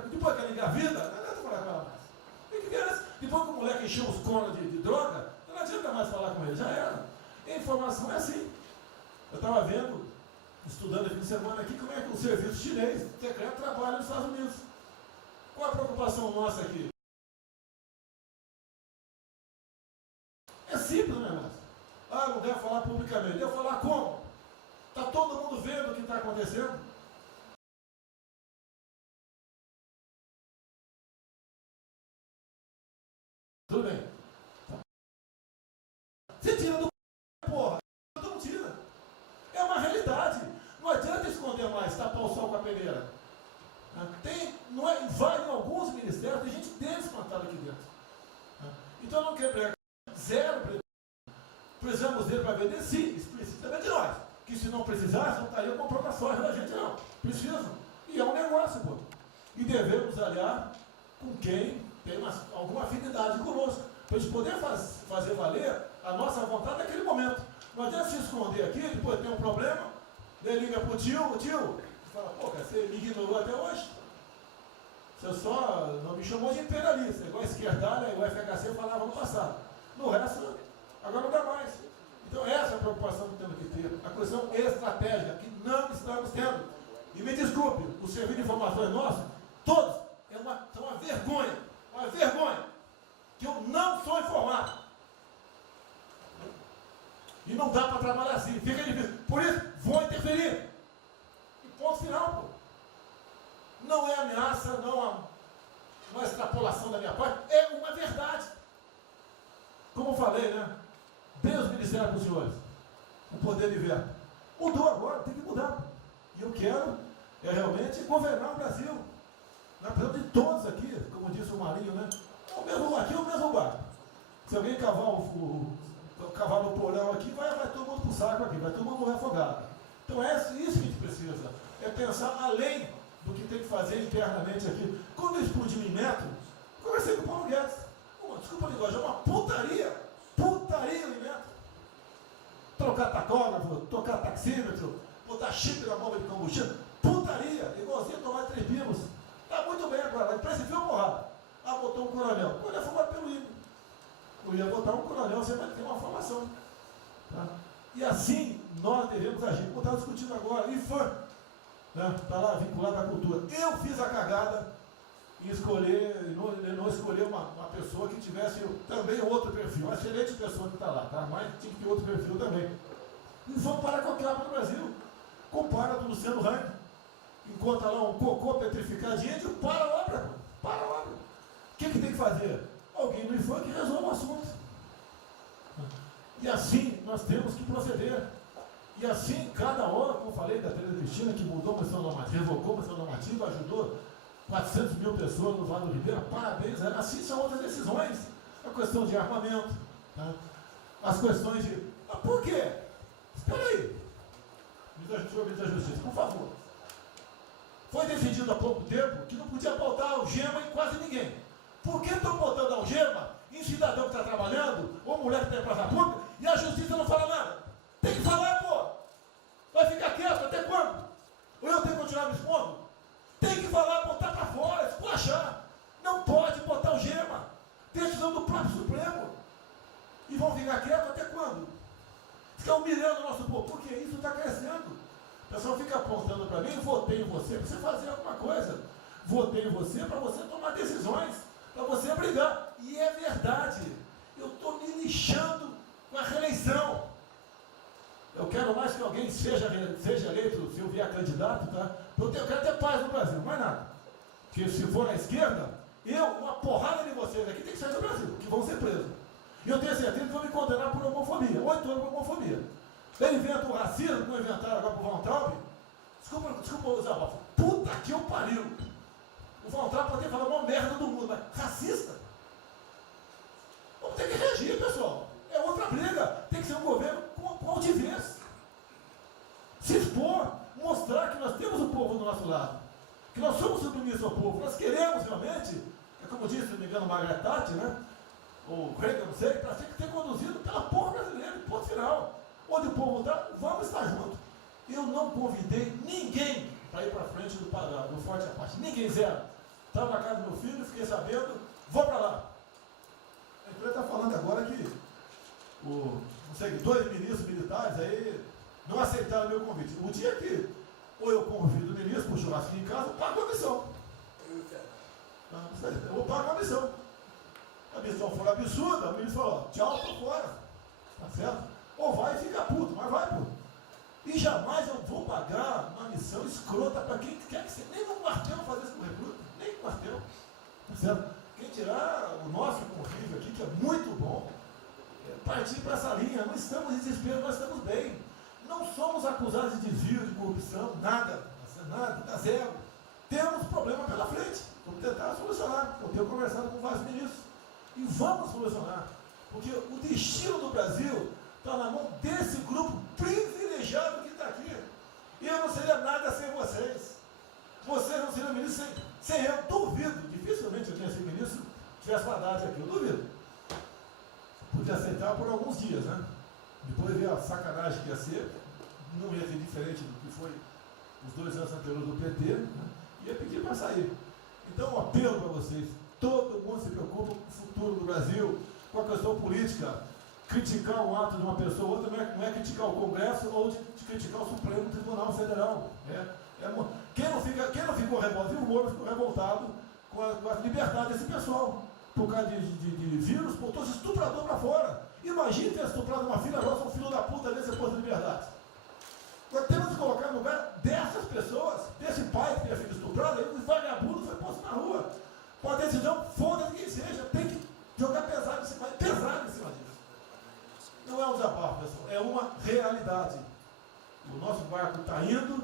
depois que ela engravida, não adianta falar com ela mais. Tem que ver, depois que o moleque encheu os conos de droga, não adianta mais falar com ele, já era. E a informação é assim. Eu estava vendo, estudando esse fim de semana aqui, como é que o serviço chinês secreto trabalha nos Estados Unidos. Qual a preocupação nossa aqui? É simples o negócio. Ah, não deve falar publicamente. Deve falar como? Está todo mundo vendo o que está acontecendo? Tudo bem. Você tira do porra. Não tira. É uma realidade. Não adianta esconder mais, tapar o sol com a peneira. Vai em alguns ministérios, tem gente desespantada aqui dentro. Então eu não quero pregar zero. Precisamos dele para vender? Sim, isso precisa também de nós. Que se não precisasse, não estaria comprando a soja da gente, não. Precisam. E é um negócio, pô. E devemos aliar com quem tem alguma afinidade conosco, para a gente poder fazer valer a nossa vontade naquele momento. Não adianta se esconder aqui, depois tem um problema, ele liga para o tio, fala, pô, cara, você me ignorou até hoje. Você só não me chamou de imperialista, igual a esquerdalha e o FHC falava no passado. No resto, agora não dá mais. Então essa é a preocupação que temos que ter. A questão estratégica, que não estamos tendo. E me desculpe, o serviço de informações nosso, todos, são uma vergonha. Uma vergonha. Que eu não sou informado. E não dá para trabalhar assim. Fica difícil. Por isso, vou interferir. E ponto final, pô. Não é ameaça, não é extrapolação da minha parte, é uma verdade. Como eu falei, né? Dê os ministérios para os senhores. O poder de veto. Mudou agora, tem que mudar. E eu quero realmente governar o Brasil. Nós precisamos de todos aqui, como disse o Marinho, né? Aqui é o mesmo barco. Se alguém cavar no porão aqui, vai todo mundo para o saco aqui, vai todo mundo morrer afogado. Então é isso que a gente precisa. É pensar além do que tem que fazer internamente aqui. Quando eu explodi em metro, conversei com o Paulo Guedes. Desculpa a linguagem, é uma putaria. Putaria em metro. Trocar tacógrafo, trocar taxímetro, botar chip na bomba de combustível. Putaria, igualzinho tomar 3 pinos. Está muito bem agora, mas precipiou porrada. Ah, botou um coronel. O coronel foi pelo hino. Eu ia botar um coronel, você vai ter uma formação. Tá? E assim nós devemos agir. Como está discutindo agora, e foi. Está lá vinculado à cultura. Eu fiz a cagada em escolher, não escolher uma pessoa que tivesse também outro perfil. Uma excelente pessoa que está lá, tá? Mas tinha que ter outro perfil também. E vamos parar com a capa no Brasil. Compara do Luciano Hang. Encontra lá um cocô petrificado de índio, para a obra. Para a obra. O que tem que fazer? Alguém no IFAM que resolva o assunto. E assim nós temos que proceder. E assim, cada hora, como eu falei da Tereza Cristina, que mudou a questão normativa, revocou a questão normativa, ajudou 400 mil pessoas no Vale do Ribeira, parabéns. Assim são outras decisões. A questão de armamento, tá? As questões de... por quê? Espera aí. Senhor Ministro da Justiça, por favor. Foi decidido há pouco tempo que não podia botar algema em quase ninguém. Por que estão botando algema em cidadão que está trabalhando, ou mulher que está em praça pública, e a justiça não fala nada? Tem que falar, pô! Vai ficar quieto até quando? Ou eu tenho que continuar me expondo? Tem que falar, botar para fora, esculachar. Não pode botar algema. Decisão do próprio Supremo. E vão ficar quietos até quando? Fica humilhando o nosso povo, porque isso está crescendo. O pessoal fica apontando para mim, votei em você para você fazer alguma coisa. Votei em você para você tomar decisões, para você brigar. E é verdade. Eu estou me lixando com a reeleição. Eu quero mais que alguém seja eleito, se eu vier candidato, tá? Eu quero ter paz no Brasil, mais nada. Porque se for na esquerda, uma porrada de vocês aqui tem que sair do Brasil, que vão ser presos. E eu tenho certeza que vão me condenar por homofobia, 8 anos por homofobia. Ele inventa o racismo, como inventaram agora pro Von Traub. Desculpa usar a puta que eu pariu. O Von Traub pode ter falado uma merda do mundo, mas racista? Vamos ter que reagir, pessoal. É outra briga. Tem que ser um governo com altivez. Se expor, mostrar que nós temos o povo do nosso lado. Que nós somos submissos ao povo. Nós queremos realmente, é como disse, se não me engano, Margaret Thatcher, né? Ou Reagan, não sei, para ter conduzido pela porra brasileira, ponto final. Onde o povo está, vamos estar juntos. Eu não convidei ninguém para ir para frente do Forte Apache. Ninguém, zero. Estava na casa do meu filho, fiquei sabendo, vou para lá. A empresa está falando agora que não sei, 2 ministros militares aí não aceitaram meu convite. O dia que ou eu convido o ministro para o churrasco em casa, eu pago a missão. Eu vou pagar a missão. A missão foi absurda, o ministro falou, tchau, tô fora. Tá certo? Ou vai e fica puto, mas vai, pô. E jamais eu vou pagar uma missão escrota para quem quer que seja. Nem no quartel fazer isso com recruta, nem no quartel. Tá certo? Quem tirar o nosso convívio aqui, que é muito bom, partir para essa linha. Não estamos em desespero, nós estamos bem. Não somos acusados de desvio, de corrupção, nada, tá zero. Temos problema pela frente. Vamos tentar solucionar. Eu tenho conversado com vários ministros. E vamos solucionar. Porque o destino do Brasil está na mão desse grupo privilegiado que está aqui. E eu não seria nada sem vocês. Vocês não seriam ministros sem eu. Duvido. Dificilmente eu tenha sido ministro se tivesse Haddad aqui. Eu duvido. Podia aceitar por alguns dias, né? Depois ver a sacanagem que ia ser. Não ia ser diferente do que foi os 2 anos anteriores do PT. Né? Ia pedir para sair. Então, um apelo para vocês. Todo mundo se preocupa com o futuro do Brasil, com a questão política. Criticar um ato de uma pessoa ou outra não é criticar o Congresso ou de criticar o Supremo Tribunal Federal. Quem não ficou revoltado, o Moro ficou revoltado com a liberdade desse pessoal. Por causa de vírus, botou esse estuprador para fora. Imagine ter estuprado uma filha nossa, um filho da puta desse posto de liberdade. Nós temos que colocar no lugar dessas pessoas, desse pai que tinha sido estuprado, aí o vagabundo foi posto na rua. Com a decisão, foda-se quem seja, tem que jogar pesado em cima disso. Não é um desabafo, pessoal, é uma realidade. O nosso barco está indo,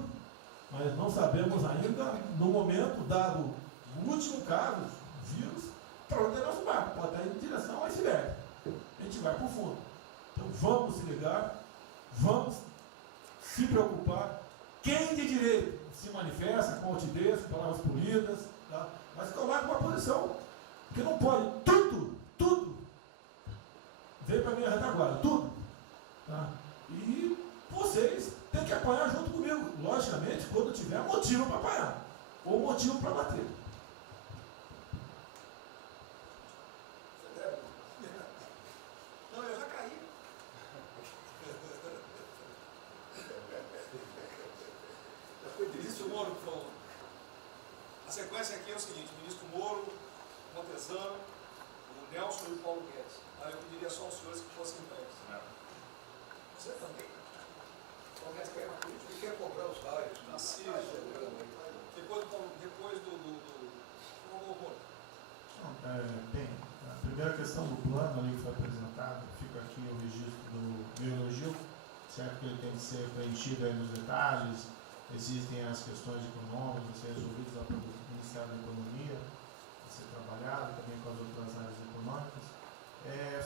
mas não sabemos ainda, no momento, dado o último caso, vírus, para onde é nosso barco. Pode estar indo em direção ao iceberg. A gente vai para o fundo. Então vamos se ligar, vamos se preocupar. Quem de direito se manifesta com altivez, com palavras polidas, tá? Mas coloca uma posição. Porque não pode tudo veio para a minha retaguarda, tudo. Tá? E vocês têm que apanhar junto comigo. Logicamente, quando tiver motivo para apanhar. Ou motivo para bater. Não, eu já caí. Ministro Moro, por favor. A sequência aqui é o seguinte: ministro Moro, Montezano, o Nelson e o Paulo Guedes. Aí eu pediria só aos senhores que fossem breves. Você também? Paulo Guedes quer uma política e quer cobrar os raios. Depois do Bem, a primeira questão do plano ali que foi apresentado, fica aqui o registro do meu elogio, certo que ele tem que ser preenchido aí nos detalhes, existem as questões econômicas a ser resolvidas lá pelo Ministério da Economia, a ser trabalhado também com as outras áreas econômicas.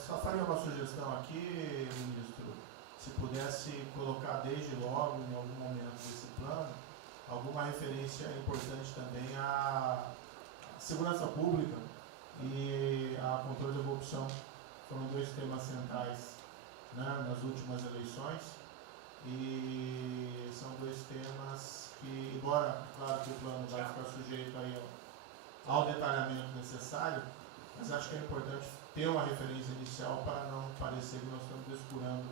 Só faria uma sugestão aqui, ministro, se pudesse colocar desde logo, em algum momento desse plano, alguma referência importante também à segurança pública e a controle da corrupção. Foram 2 temas centrais, né, nas últimas eleições e são 2 temas que, embora, claro que o plano vai ficar sujeito aí ao detalhamento necessário, mas acho que é importante ter uma referência inicial para não parecer que nós estamos descurando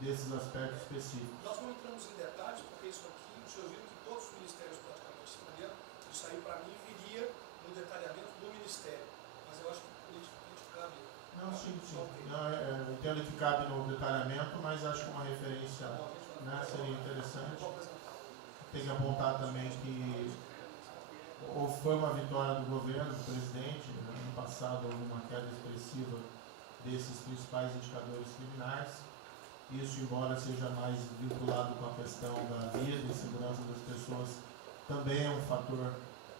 desses aspectos específicos. Nós não entramos em detalhes, porque isso aqui, o senhor viu que todos os ministérios praticamente responderam, isso aí para mim viria no detalhamento do Ministério. Mas eu acho que politicamente cabe. Não, sim. sim, sim. Não, eu entendo que cabe no detalhamento, mas acho que uma referência, né, seria interessante. Tem que apontar também que foi uma vitória do governo, do presidente. No ano passado houve uma queda expressiva desses principais indicadores criminais. Isso, embora seja mais vinculado com a questão da vida e segurança das pessoas, também é um fator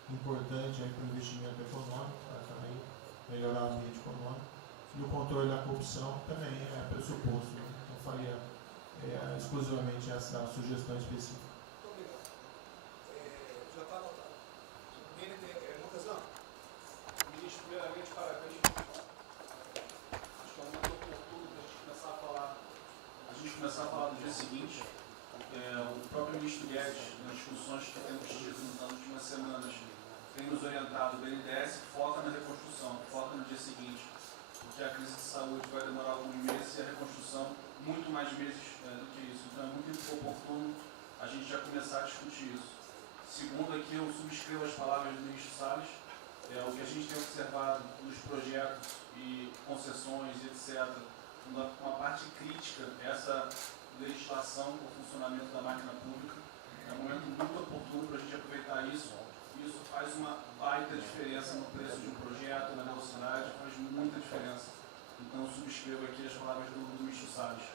importante para o investimento econômico, para também melhorar o ambiente econômico. E o controle da corrupção também é pressuposto. Né? Não faria exclusivamente essa sugestão específica. Muito obrigado. Já está anotado. Montezano, ministro, primeiramente, parabéns. Acho que é um momento oportuno para a gente começar a falar do dia seguinte. O próprio ministro Guedes, nas discussões que temos tido nas últimas semanas, tem nos orientado. O BNDES foca na reconstrução, foca no dia seguinte, porque a crise de saúde vai demorar alguns meses e a reconstrução muito mais meses do que isso. Então é muito oportuno a gente já começar a discutir isso. Segundo, aqui eu subscrevo as palavras do ministro Salles. O que a gente tem observado nos projetos e concessões, etc., uma parte crítica, essa legislação para o funcionamento da máquina pública. É um momento muito oportuno para a gente aproveitar isso. Isso faz uma baita diferença no preço de um projeto, na velocidade, faz muita diferença. Então, eu subscrevo aqui as palavras do ministro Salles.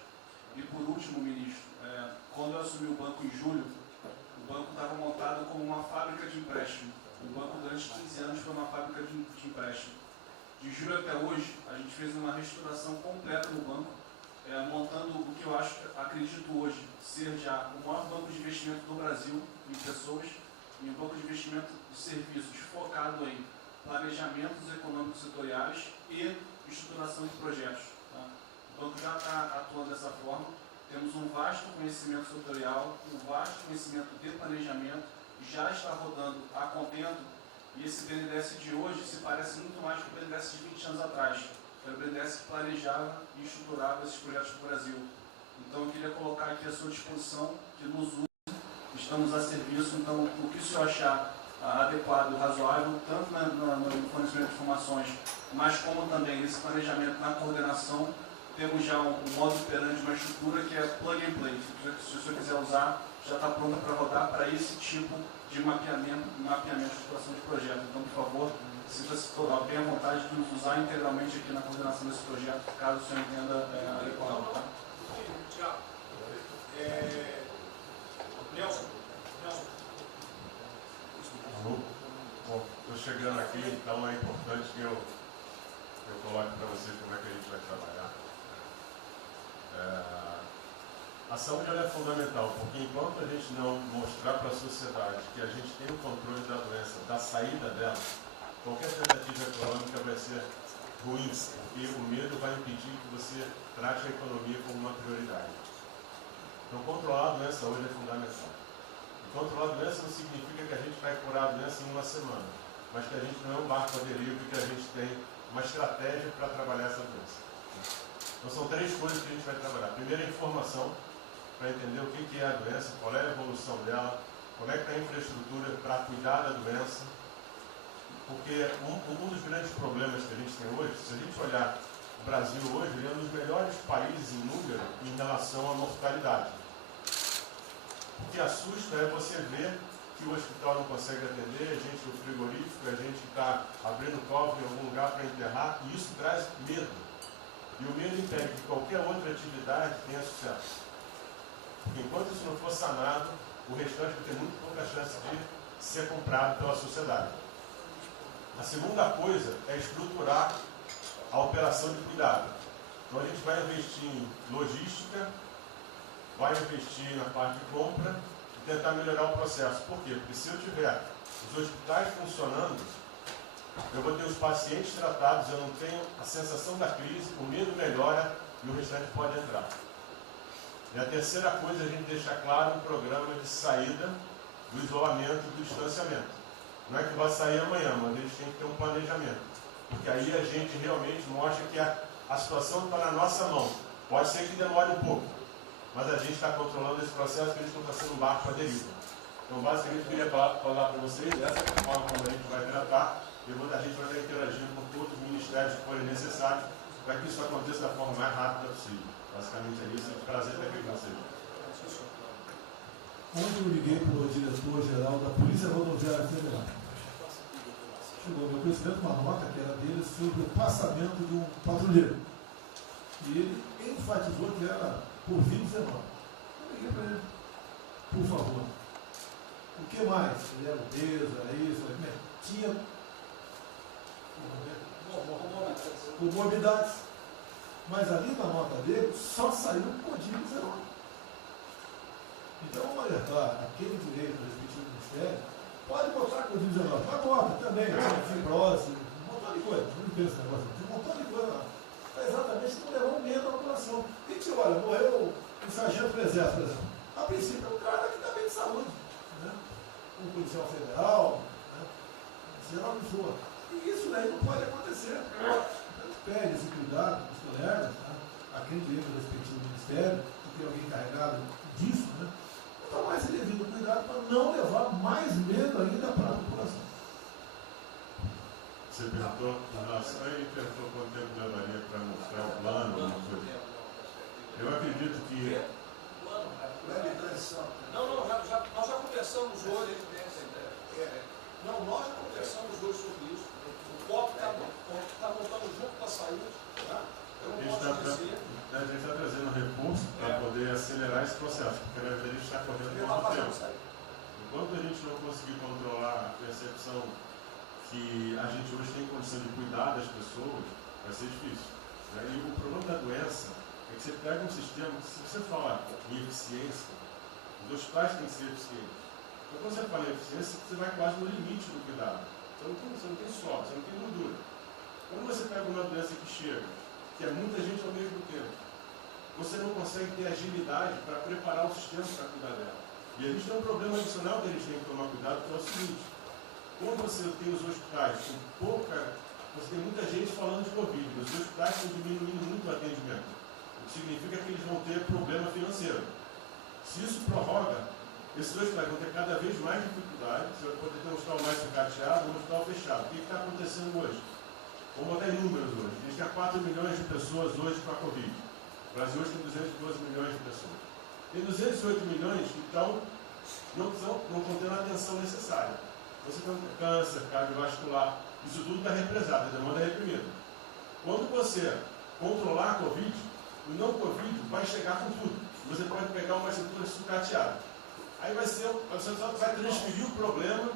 E, por último, ministro, quando eu assumi o banco em julho, o banco estava montado como uma fábrica de empréstimo. O banco, durante 15 anos, foi uma fábrica de empréstimo. De julho até hoje, a gente fez uma reestruturação completa no banco, montando o que eu acredito hoje ser já o maior banco de investimento do Brasil em pessoas, e um banco de investimento de serviços focado em planejamentos econômicos setoriais e estruturação de projetos. Tá? O banco já está atuando dessa forma. Temos um vasto conhecimento setorial, um vasto conhecimento de planejamento, já está rodando a contento, e esse BNDES de hoje se parece muito mais com o BNDES de 20 anos atrás, que era o BNDES que planejava e estruturava esses projetos no Brasil. Então, eu queria colocar aqui à sua disposição, que nos use, estamos a serviço. Então, o que o senhor achar adequado, razoável, tanto no fornecimento de informações, mas como também nesse planejamento, na coordenação, temos já um modo operandi, uma estrutura que é plug and play. Se o senhor quiser usar, já está pronta para rodar para esse tipo de mapeamento de estruturação de projeto. Então, por favor, sinta-se bem à vontade de nos usar integralmente aqui na coordenação desse projeto, caso o senhor entenda adequado. Tá? Tiago. Nelson. Bom, estou chegando aqui, então é importante que eu coloque para vocês como é que a gente vai trabalhar. A saúde ela é fundamental, porque enquanto a gente não mostrar para a sociedade que a gente tem o controle da doença, da saída dela, qualquer tentativa econômica vai ser ruim, porque o medo vai impedir que você trate a economia como uma prioridade. Então, controlar a doença hoje é fundamental. E controlar a doença não significa que a gente vai curar a doença em uma semana, mas que a gente não é um barco à deriva e que a gente tem uma estratégia para trabalhar essa doença. Então, são 3 coisas que a gente vai trabalhar. Primeiro, a informação, para entender o que é a doença, qual é a evolução dela, como é que está a infraestrutura para cuidar da doença. Porque um dos grandes problemas que a gente tem hoje, se a gente olhar o Brasil hoje, ele é um dos melhores países em número em relação à mortalidade. O que assusta é você ver que o hospital não consegue atender, a gente no frigorífico, a gente está abrindo cofre em algum lugar para enterrar, e isso traz medo. E o medo impede que qualquer outra atividade tenha sucesso. Porque enquanto isso não for sanado, o restante vai ter muito pouca chance de ser comprado pela sociedade. A segunda coisa é estruturar a operação de cuidado. Então a gente vai investir em logística, vai investir na parte de compra e tentar melhorar o processo. Por quê? Porque se eu tiver os hospitais funcionando, eu vou ter os pacientes tratados, eu não tenho a sensação da crise, o medo melhora e o restante pode entrar. E a terceira coisa é a gente deixar claro um programa de saída do isolamento e do distanciamento. Não é que vai sair amanhã, mas a gente tem que ter um planejamento. Porque aí a gente realmente mostra que a situação está na nossa mão. Pode ser que demore um pouco, mas a gente está controlando esse processo, que a gente não está sendo um barco à deriva. Então, basicamente, eu queria falar para vocês, essa é a forma como a gente vai tratar. A gente vai estar interagindo com todos os ministérios que forem necessários para que isso aconteça da forma mais rápida possível. Basicamente é isso, é um prazer estar aqui com vocês. Ontem eu liguei para o diretor-geral da Polícia Rodoviária Federal. Chegou ao meu conhecimento uma nota que era dele sobre o passamento de um patrulheiro. E ele enfatizou que era por 2019. Eu liguei para ele, por favor. O que mais? Ele era obeso, era isso, tinha comorbidades. Mas ali na nota dele só saiu código 19. Então, olha, aquele direito do respectivo ministério pode botar código 19, mas bota também, fibrose, um montão de coisa. Não pensa nesse negócio, tem um montão de coisa lá. Mas exatamente não levar um medo à população. E que, olha, morreu um sargento do exército, por exemplo. A princípio é um cara que está bem de saúde. Né? Um policial federal, né? Seja lá o que for. E isso daí não pode acontecer. Pede esse cuidado com os colegas, tá? Aquele direito do respectivo ministério, que tem alguém encarregado disso, né? Tomar esse devido cuidado para não levar mais medo ainda para a população. Você perguntou, nossa, aí perguntou quanto tempo levaria para mostrar o plano, alguma coisa. Eu acredito que. Não, nós já conversamos hoje. Não, nós já conversamos hoje sobre isso. O COP está montando junto com a saúde. Tá? Eu não posso dizer. A gente está trazendo recurso para poder acelerar esse processo, porque na verdade a gente está correndo muito tempo. Enquanto a gente não conseguir controlar a percepção que a gente hoje tem condição de cuidar das pessoas, vai ser difícil. E o problema da doença é que você pega um sistema, se você falar em eficiência, os hospitais têm que ser eficientes. Então quando você fala em eficiência, você vai quase no limite do cuidado. Você não tem sobra, você não tem gordura. Quando você pega uma doença que chega, que é muita gente ao mesmo tempo, você não consegue ter agilidade para preparar o sistema para cuidar dela. E a gente tem um problema adicional que a gente tem que tomar cuidado, que é o seguinte: quando você tem os hospitais com pouca, você tem muita gente falando de Covid, os hospitais estão diminuindo muito o atendimento, o que significa que eles vão ter problema financeiro. Se isso prorroga, esses hospitais vão ter cada vez mais dificuldade, você vai poder ter um hospital mais sucateado, um hospital fechado. O que está acontecendo hoje? Vamos botar em números hoje. A gente tem 4 milhões de pessoas hoje com a Covid. O Brasil hoje tem 212 milhões de pessoas. Tem 208 milhões que não estão tendo a atenção necessária. Você tem câncer, cardiovascular, isso tudo está represado, a demanda é reprimida. Quando você controlar a Covid, o não Covid vai chegar com tudo. Você pode pegar uma estrutura sucateada. Aí você só vai transferir o problema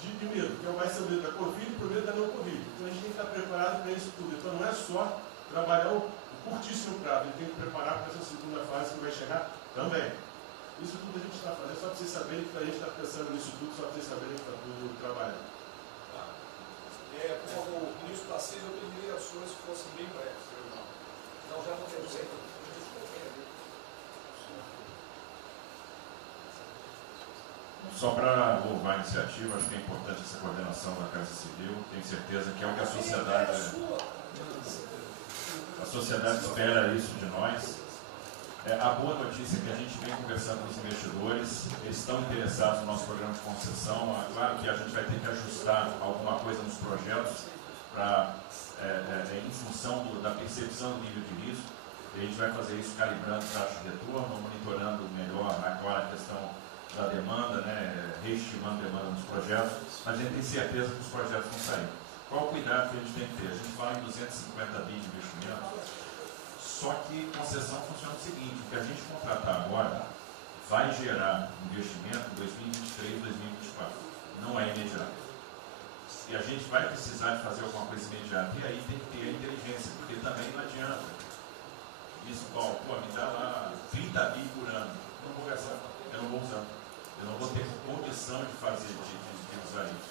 de medo, que vai ser o medo da Covid e o medo da não Covid. Então a gente tem que estar preparado para isso tudo. Então não é só trabalhar o curtíssimo prazo, a gente tem que preparar para essa segunda fase que vai chegar também. Isso tudo a gente está fazendo, só para vocês saberem que a gente está pensando nisso tudo, só para vocês saberem que está tudo trabalhando. Tá. Como o ministro Tarcísio, eu pediria as suas que fossem bem breves. Não, já não temos tempo. Só para louvar a iniciativa, acho que é importante essa coordenação da Casa Civil. Tenho certeza que é o que a sociedade espera isso de nós. A boa notícia é que a gente vem conversando com os investidores, eles estão interessados no nosso programa de concessão. Claro que a gente vai ter que ajustar alguma coisa nos projetos em função da percepção do nível de risco. E a gente vai fazer isso calibrando taxa de retorno, monitorando melhor agora a questão da demanda, reestimando a demanda dos projetos, mas a gente tem certeza que os projetos vão sair. Qual o cuidado que a gente tem que ter? A gente fala em 250 bi de investimento, só que concessão funciona o seguinte: o que a gente contratar agora vai gerar investimento em 2023, 2024. Não é imediato. E a gente vai precisar de fazer alguma coisa imediata, e aí tem que ter a inteligência, porque também não adianta. Isso, me dá lá 30 bi por ano. Não vou gastar, eu não vou usar. Eu não vou ter condição de fazer, de usar isso.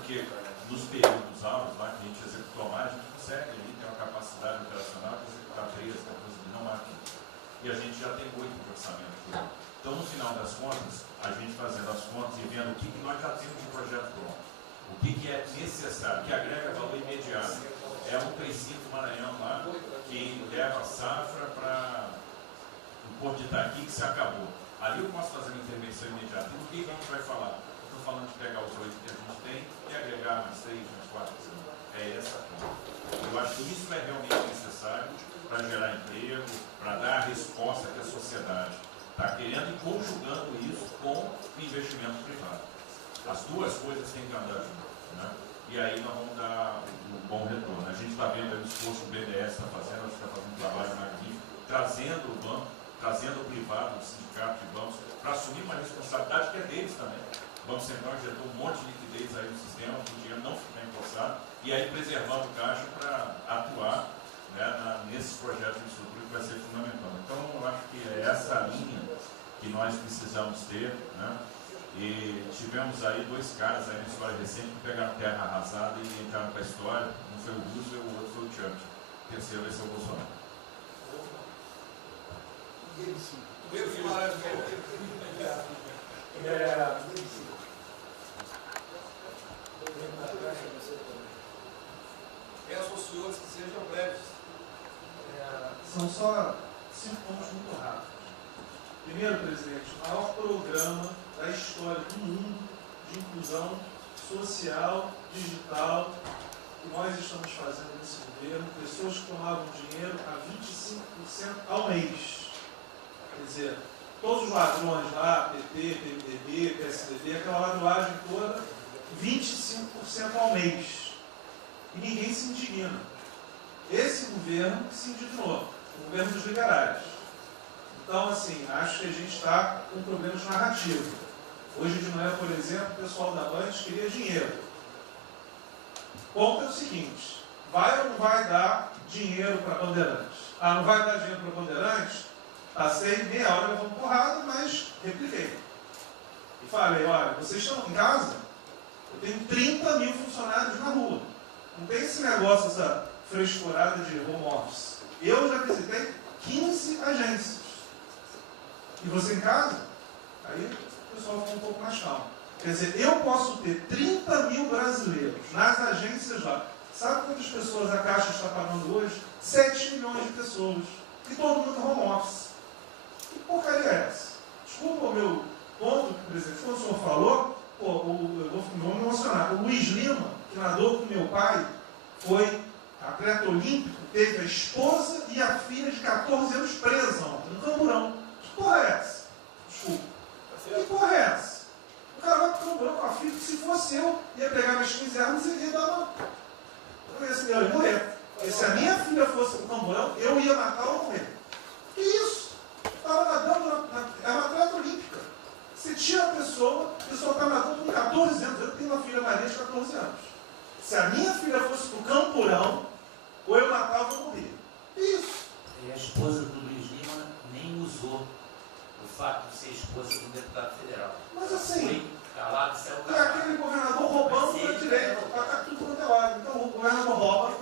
Porque nos períodos altos, lá que a gente executou mais, a gente consegue ali ter uma capacidade operacional de executar 13, 14 bi, não há aqui. E a gente já tem 8 de orçamento. Então, no final das contas, a gente fazendo as contas e vendo o que nós já temos de projeto pronto, o que é necessário, que agrega valor imediato. É um princípio Maranhão lá, que leva a safra para o Porto de Itaqui, que se acabou. Ali eu posso fazer uma intervenção imediata. E do que a gente vai falar? Estou falando de pegar os 8 que a gente tem e agregar mais 3, mais 4. É essa a conta. Eu acho que isso é realmente com investimento privado. As duas coisas têm que andar juntas, né? E aí nós vamos dar um bom retorno. A gente está vendo aí o esforço que o BNDES está fazendo, está fazendo um trabalho magnífico, trazendo o banco, trazendo o privado, o sindicato de bancos, para assumir uma responsabilidade que é deles também. O Banco Central injetou um monte de liquidez aí no sistema, para o dinheiro não ficar empossado, e aí preservando o caixa para atuar, né, nesses projetos de estrutura que vai ser fundamental. Então, eu acho que é essa linha que nós precisamos ter, né? E tivemos aí dois caras aí na história recente que pegaram terra arrasada e entraram para a história. Um foi o Roosevelt, o outro foi o Churchill. O terceiro vai ser o Bolsonaro. Peço aos senhores que sejam breves. São só 5 pontos muito rápidos. Primeiro, presidente, o maior programa da história do mundo de inclusão social, digital, que nós estamos fazendo nesse governo, pessoas que tomavam dinheiro a 25% ao mês. Quer dizer, todos os ladrões lá, PT, PMDB, PSDB, aquela ladroagem toda, 25% ao mês. E ninguém se indigna. Esse governo se indignou, o governo dos liberais. Então, assim, acho que a gente está com problemas narrativos. Hoje de manhã, por exemplo, o pessoal da Band queria dinheiro. O ponto é o seguinte: vai ou não vai dar dinheiro para Bandeirantes? Ah, não vai dar dinheiro para Bandeirantes? Passei meia hora levando porrada, mas repliquei. E falei, olha, vocês estão em casa? Eu tenho 30 mil funcionários na rua. Não tem esse negócio, essa frescurada de home office. Eu já visitei 15 agências. E você em casa? Aí o pessoal ficou um pouco mais calmo. Quer dizer, eu posso ter 30 mil brasileiros nas agências lá. Sabe quantas pessoas a Caixa está pagando hoje? 7 milhões de pessoas. E todo mundo home office. Que porcaria é essa? Desculpa o meu ponto, presidente. Quando o senhor falou, pô, eu vou me emocionar. O Luiz Lima, que nadou com meu pai, foi atleta olímpico, teve a esposa e a filha de 14 anos presa ontem, no Camburão. Que porra é essa? Desculpa. Que porra é essa? O cara vai pro Camburão com a filha, que se fosse eu, ia pegar minhas 15 armas e ia dar uma... Eu ia morrer. Porque se a minha filha fosse pro Camburão, eu ia matar ou morrer. Que isso? Estava nadando, é uma atleta olímpica. Você tira a pessoa está nadando com 14 anos. Eu tenho uma filha Maria de 14 anos. Se a minha filha fosse pro Campurão, ou eu matava ou morria. Isso. E a esposa do Luiz Lima nem usou o fato de ser esposa do deputado federal. Mas assim, foi calado, céu e aquele governador roubando para a direita, para tudo quanto é lado. Então o governador rouba,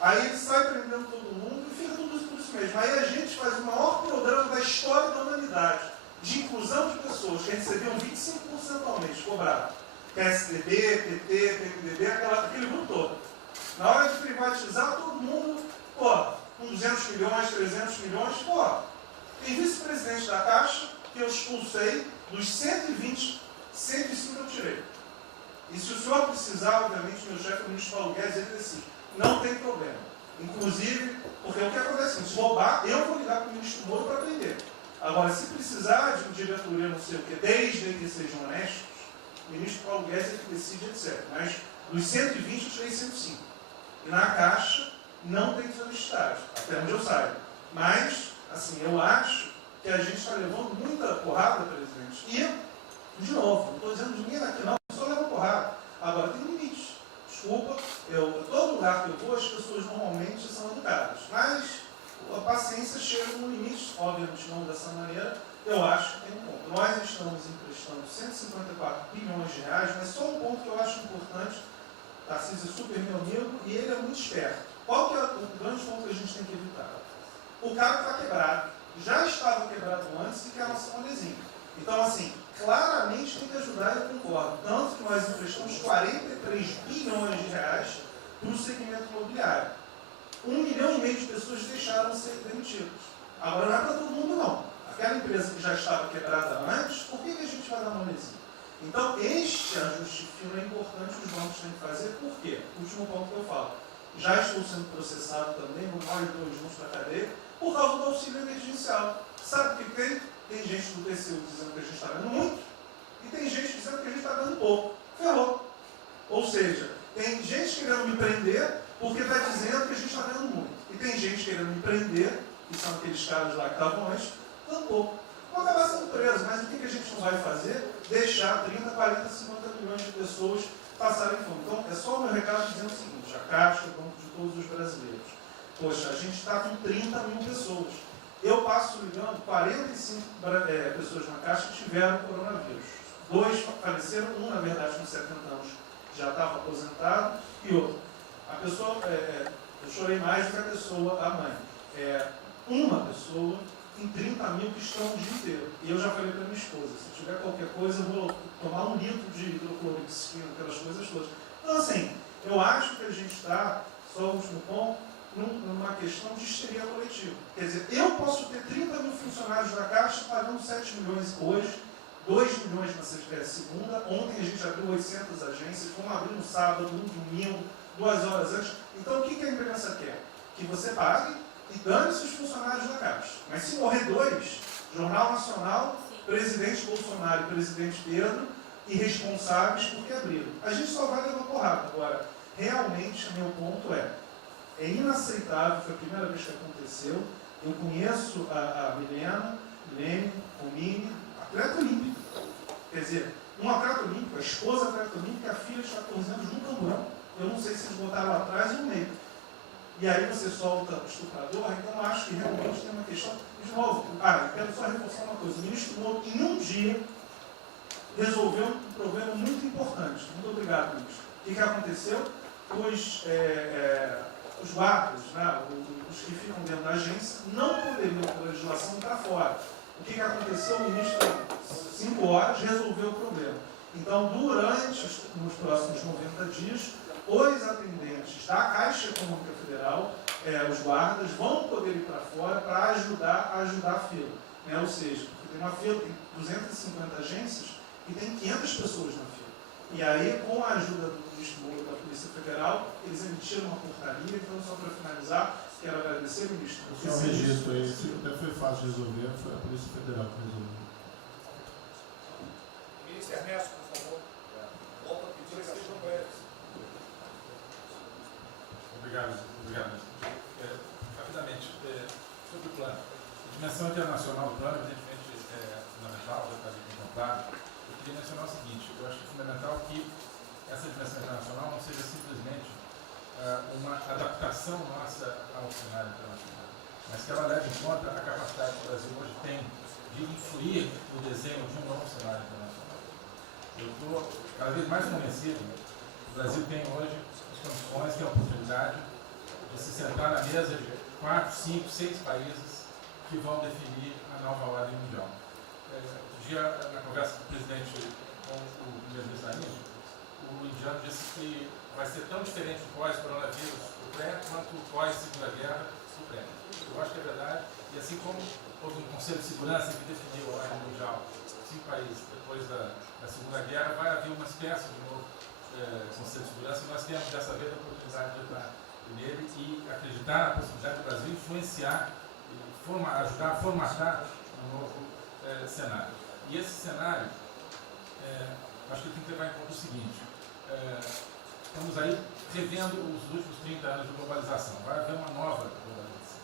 aí ele sai prendendo todo mundo e fica tudo isso por isso mesmo. Aí a gente faz o maior programa da história da humanidade de inclusão de pessoas que recebiam 25% ao mês, cobrado. PSDB, PT, PMDB, aquele grupo todo. Na hora de privatizar, todo mundo, pô, com 200 milhões, 300 milhões, pô. Tem vice-presidente da Caixa que eu expulsei, dos 120, 105 eu tirei. E se o senhor precisar, obviamente, meu chefe, o ministro Paulo Guedes, ele decide. Não tem problema. Inclusive, porque o que acontece? Se roubar, eu vou ligar para o ministro Moro para prender. Agora, se precisar de um diretoria, não sei o quê, desde que sejam honestos, o ministro Paulo Guedes é que decide, etc. Mas dos 120 eu tirei 105. E na Caixa não tem desobstidade, até onde eu saiba. Mas, assim, eu acho que a gente está levando muita porrada, presidente. E, de novo, não estou dizendo de ninguém daqui não, eu só levo porrada. Agora tem limite. Desculpa, todo lugar que eu vou, as pessoas normalmente são educadas. Mas a paciência chega no limite, obviamente não dessa maneira, eu acho que tem um ponto. Nós estamos emprestando 154 bilhões de reais, mas só um ponto que eu acho importante. Tarcísio é super meu amigo e ele é muito esperto. Qual que é o grande ponto que a gente tem que evitar? O carro está quebrado, já estava quebrado antes e quer a nossa molezinha. Então, assim, claramente tem que ajudar e eu concordo. Tanto que nós emprestamos 43 bilhões de reais para o segmento imobiliário. 1,5 milhão de pessoas deixaram de ser demitidas. Agora não é para todo mundo, não. Aquela empresa que já estava quebrada antes, por que a gente vai dar molezinha? Então, este ajuste fino é importante, os bancos têm que fazer. Por quê? Último ponto que eu falo. Já estou sendo processado também, vou mais 2 juntos na cadeia, por causa do auxílio emergencial. Sabe o que tem? Tem gente do TCU dizendo que a gente está ganhando muito e tem gente dizendo que a gente está ganhando pouco. Ferrou. Ou seja, tem gente querendo me prender porque está dizendo que a gente está ganhando muito. E tem gente querendo me prender, que são aqueles caras lá que estavam antes, ganhando pouco. Vão acabar sendo presos, mas o que a gente não vai fazer? Deixar 30, 40, 50 milhões de pessoas passarem fome. Então, é só o meu recado dizendo o seguinte: a Caixa é o banco de todos os brasileiros. Poxa, a gente está com 30 mil pessoas. Eu passo ligando 45 pessoas na Caixa que tiveram coronavírus. 2 faleceram, um, na verdade, com 70 anos já estava aposentado, e outro. A pessoa, eu chorei mais do que a pessoa, a mãe. Uma pessoa em 30 mil que estão o dia inteiro. E eu já falei para minha esposa, se tiver qualquer coisa, eu vou tomar 1 litro de hidrocloroquina, aquelas coisas todas. Então, assim, eu acho que a gente está, só o último ponto, numa questão de histeria coletiva. Quer dizer, eu posso ter 30 mil funcionários da Caixa pagando 7 milhões hoje, 2 milhões na segunda, ontem a gente abriu 800 agências, vamos abrir no sábado, no domingo, 2 horas antes. Então, o que a imprensa quer? Que você pague e dane-se os funcionários da Caixa. Mas se morrer 2, Jornal Nacional, presidente Bolsonaro e presidente Pedro, irresponsáveis porque abriram. A gente só vai levar porrada. Agora, realmente, meu ponto é inaceitável, foi a primeira vez que aconteceu. Eu conheço a Milene, Romine, atleta olímpica. Quer dizer, um atleta olímpico, a esposa atleta olímpica, a filha de 14 anos num camburão. Eu não sei se eles botaram lá atrás ou no meio. E aí você solta o estuprador, então acho que realmente tem uma questão. De novo, eu quero só reforçar uma coisa. O ministro Moro, em um dia, resolveu um problema muito importante. Muito obrigado, ministro. O que aconteceu? Os guardas, né, os que ficam dentro da agência, não poderiam, pela legislação, estar fora. O que aconteceu? O ministro, 5 horas, resolveu o problema. Então, nos próximos 90 dias, os atendentes da Caixa Econômica Federal, os guardas, vão poder ir para fora para ajudar a fila. Né? Ou seja, tem uma fila, tem 250 agências e tem 500 pessoas na fila. E aí, com a ajuda do ministro Moro da Polícia Federal, eles emitiram uma portaria. Então, só para finalizar, quero agradecer, ministro. O seu registro aí, até foi fácil de resolver, foi a Polícia Federal que resolveu. Ministro Ernesto, por favor. Volta a pedir que sejam breves. Obrigado. Rapidamente, sobre o plano. A dimensão internacional do plano, evidentemente, é fundamental, já está ali contemplado. Eu queria mencionar o seguinte: eu acho que é fundamental que essa dimensão internacional não seja simplesmente uma adaptação nossa ao cenário internacional, mas que ela leve em conta a capacidade que o Brasil hoje tem de influir no desenho de um novo cenário internacional. Eu estou cada vez mais convencido que o Brasil tem hoje as condições, tem a oportunidade de se sentar na mesa de 4, 5, 6 países que vão definir a nova ordem mundial. Um dia, na conversa do presidente com o primeiro-ministro da Índia, o indiano disse que vai ser tão diferente o pós-coronavírus do pré quanto o pós-segunda guerra do pré. Eu acho que é verdade, e assim como houve um Conselho de Segurança que definiu a ordem mundial, 5 países depois da Segunda Guerra, vai haver uma espécie de novo Conselho de Segurança, e nós temos dessa vez a oportunidade de estar nele e acreditar na possibilidade do Brasil influenciar e ajudar a formatar um novo cenário. E esse cenário, acho que tem que levar em conta o seguinte: estamos aí revendo os últimos 30 anos de globalização. Vai haver uma nova globalização.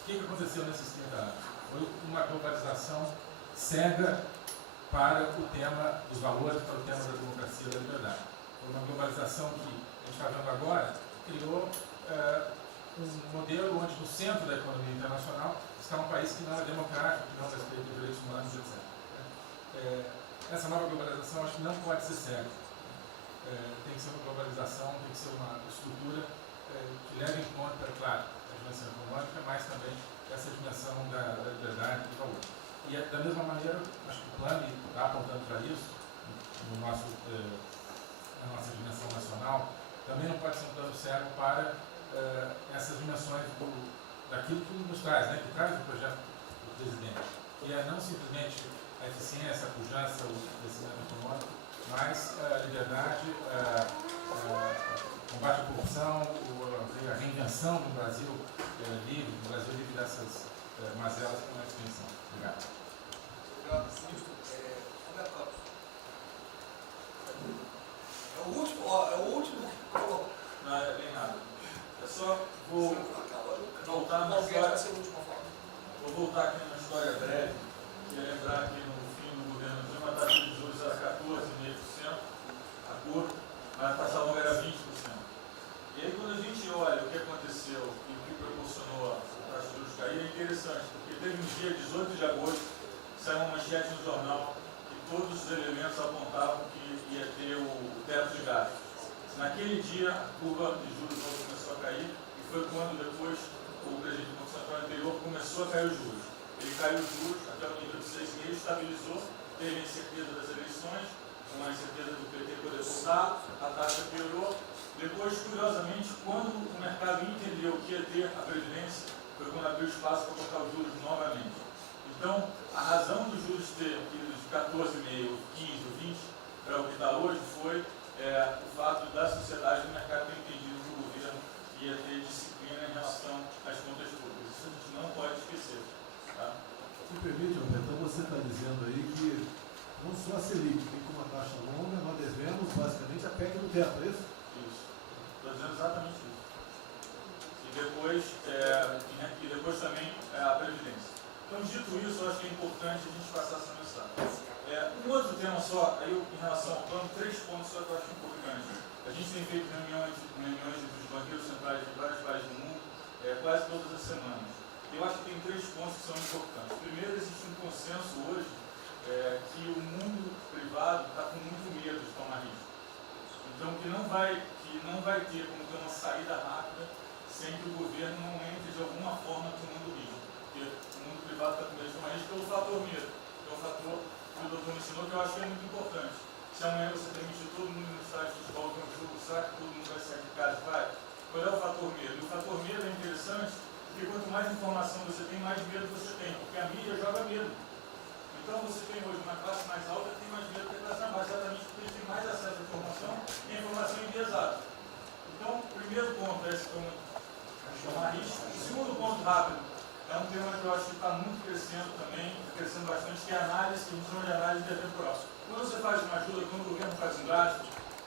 O que aconteceu nesses 30 anos? Foi uma globalização cega para o tema dos valores, para o tema da democracia e da liberdade. Foi uma globalização que a gente está vendo agora, criou um modelo onde no centro da economia internacional está um país que não é democrático, que não respeita os direitos humanos, etc. Essa nova globalização acho que não pode ser cega. Tem que ser uma globalização, tem que ser uma estrutura que leve em conta, claro, a dimensão econômica, mas também essa dimensão da liberdade e do valor. E da mesma maneira, acho que o plano está apontando para isso, na nossa dimensão nacional, também não pode ser um plano cego para essas dimensões daquilo que nos traz, né, que traz o projeto do presidente, que é não simplesmente a eficiência, a pujança, o crescimento econômico, mas a liberdade, o combate à corrupção, a reinvenção do Brasil livre, dessas mazelas que não é extensão. Obrigado. Obrigado, ministro. André Campos. É o último que colocou. Não é bem nada. Eu só vou voltar na história. Vou voltar aqui numa história breve. Queria lembrar que no fim do governo Dilma a taxa de juros era 14,5%, a curva, mas a taxa longa era 20%. E aí quando a gente olha o que aconteceu e o que proporcionou a taxa de juros cair, é interessante, porque teve um dia, 18 de agosto, saiu uma manchete no jornal e todos os elementos apontavam que ia ter o teto de gastos. Naquele dia, a curva de juros começou a cair e foi quando depois o presidente do Banco Central anterior começou a cair os juros. Ele caiu os juros até o nível de 6,5%, estabilizou, teve a incerteza das eleições, com a incerteza do PT poder voltar, a taxa piorou. Depois, curiosamente, quando o mercado entendeu que ia ter a Previdência, foi quando abriu espaço para botar os juros novamente. Então, a razão dos juros ter ido de 14,5%, 15% ou 20% para o que está hoje foi o fato da sociedade do mercado ter entendido que o governo ia ter disciplina em relação às contas públicas. Isso a gente não pode esquecer. Tá? Se permite, Alberto, então você está dizendo aí que não só a Selic tem como uma taxa longa, nós devemos basicamente a PEC do teto, é isso? Isso. Estou dizendo exatamente isso. E depois também a Previdência. Então, dito isso, eu acho que é importante a gente passar essa mensagem. Um outro tema só, aí em relação ao plano, 3 pontos só que eu acho importantes. A gente tem feito reuniões entre os banqueiros centrais de vários países do mundo, quase todas as semanas. Eu acho que tem 3 pontos que são importantes. Primeiro, existe um consenso hoje que o mundo privado está com muito medo de tomar risco. Então, que não vai ter como ter uma saída rápida sem que o governo não entre de alguma forma tomando risco. Porque o mundo privado está com medo de tomar risco pelo fator medo. Que é o fator que o doutor mencionou, que eu acho que é muito importante. Se amanhã você permitir todo mundo no estádio de futebol ter um jogo, será que todo mundo vai sair de casa e vai? Qual é o fator medo? E o fator medo é interessante porque quanto mais informação você tem, mais medo você tem. Porque a mídia joga medo. Então você tem hoje uma classe mais alta que tem mais medo que a classe mais baixa, exatamente porque eles têm mais acesso à informação e a informação enviesada. Então, o primeiro ponto é esse tomar risco. O segundo ponto rápido é um tema que eu acho que está muito crescendo também, crescendo bastante, que é a análise, que a gente chama de análise intertemporal. Quando você faz uma ajuda, quando o governo faz um gasto,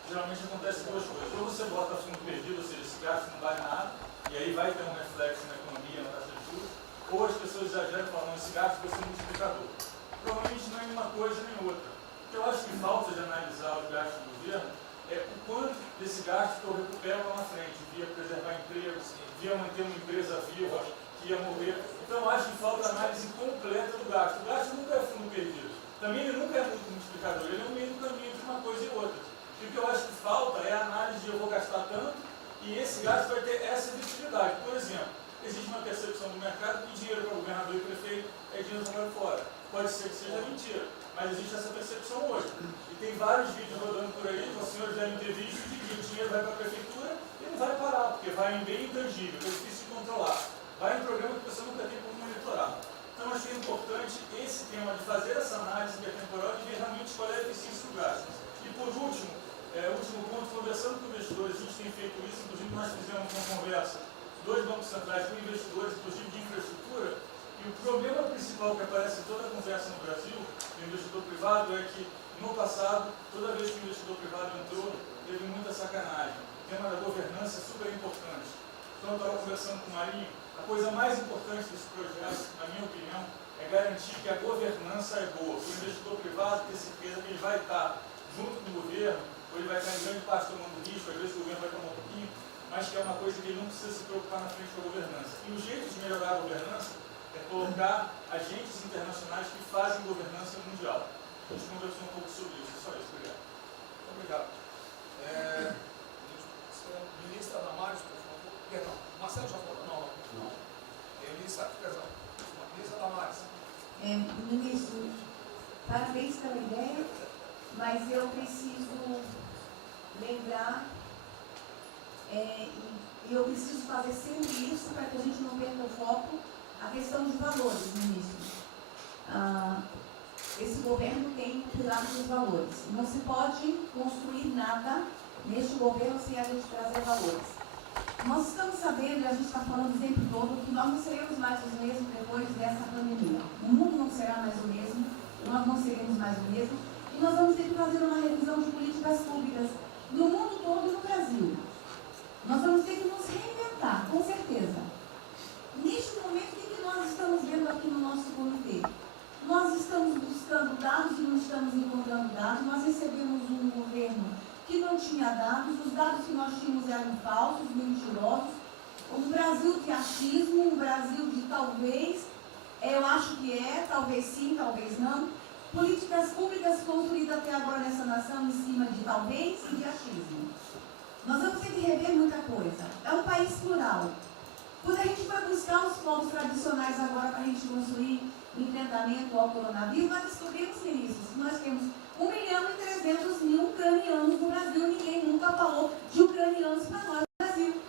geralmente acontece 2 coisas. Ou você bota fundo perdido, ou seja, esse gasto não vale nada, e aí vai ter um reflexo na economia, na taxa de juros, ou as pessoas exageram e falam, esse gasto vai ser um multiplicador. Provavelmente não é nenhuma coisa nem outra. O que eu acho que falta de analisar os gastos do governo é o quanto desse gasto que eu recupero lá na frente, via preservar empregos, via manter uma empresa viva, que ia morrer. Então eu acho que falta análise completa do gasto. O gasto nunca é fundo perdido. Também ele nunca é muito multiplicador, ele é um meio do caminho de uma coisa e outra. E o que eu acho que falta é a análise de eu vou gastar tanto e esse gasto vai ter essa efetividade. Por exemplo, existe uma percepção do mercado que dinheiro para governador e prefeito é dinheiro jogado fora. Pode ser que seja mentira, mas existe essa percepção hoje. E tem vários vídeos rodando por aí, que os senhores devem ter visto, de que o dinheiro vai para a prefeitura e não vai parar, porque vai em bem intangível, que é difícil de controlar. Vai em programa que você nunca tem como monitorar. Então, acho que é importante esse tema de fazer essa análise intertemporal e ver realmente qual é a eficiência do gasto. E, por último, último ponto, conversando com investidores, a gente tem feito isso, inclusive nós fizemos uma conversa, 2 bancos centrais com investidores, inclusive de infraestrutura, e o problema principal que aparece em toda a conversa no Brasil, do investidor privado, é que, no passado, toda vez que o investidor privado entrou, teve muita sacanagem. O tema da governança é super importante. Então, eu estava conversando com o Marinho, a coisa mais importante desse projeto, na minha opinião, é garantir que a governança é boa. O investidor privado ter certeza que ele vai estar junto com o governo, ou ele vai estar em grande parte tomando risco, às vezes o governo vai tomar um pouquinho, mas que é uma coisa que ele não precisa se preocupar na frente da governança. E o jeito de melhorar a governança é colocar agentes internacionais que fazem governança mundial. A gente conversou um pouco sobre isso, só isso. Obrigado. Obrigado. Ministra Damares, por favor. Perdão, Marcelo já falou? Não. Ministra, perdão. Ministra Damares. Ministro, parabéns pela ideia, mas eu preciso lembrar e eu preciso fazer sempre isso para que a gente não perca o foco, a questão de valores, ministro. Esse governo tem o pilar dos valores. Não se pode construir nada neste governo sem a gente trazer valores. Nós estamos sabendo, e a gente está falando o tempo todo, que nós não seremos mais os mesmos depois dessa pandemia. O mundo não será mais o mesmo, nós não seremos mais o mesmo, e nós vamos ter que fazer uma revisão de políticas públicas no mundo todo e no Brasil. Nós vamos ter que nos reinventar, com certeza. Neste momento, o que nós estamos vendo aqui no nosso comitê? Nós estamos buscando dados e não estamos encontrando dados. Nós recebemos um governo que não tinha dados, os dados que nós tínhamos eram falsos, mentirosos. Um Brasil de achismo, um Brasil de talvez, eu acho que é, talvez sim, talvez não. Políticas públicas construídas até agora nessa nação em cima de talvez e de achismo. Nós vamos ter que rever muita coisa. É um país plural. Quando a gente vai buscar os povos tradicionais agora para a gente construir enfrentamento ao coronavírus, nós descobrimos, ministros, que nós temos 1.300.000 ucranianos no Brasil. Ninguém nunca falou de ucranianos para nós no Brasil.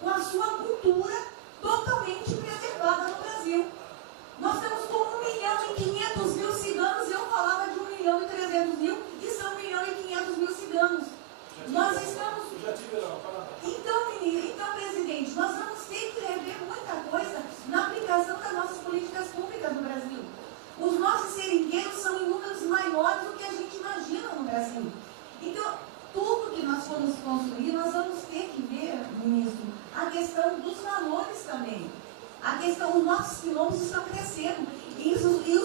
Com a sua cultura totalmente preservada no Brasil. Nós estamos com 1.500.000 ciganos, e eu falava de 1.300.000, e são 1.500.000 ciganos. Nós estamos... Então, presidente, nós vamos ter que rever muita coisa na aplicação das nossas políticas públicas no Brasil. Os nossos seringueiros são em números maiores do que a gente imagina no Brasil. Então, tudo que nós formos construir, nós vamos ter que ver, ministro, a questão dos valores também. A questão, os nossos quilombos estão crescendo e os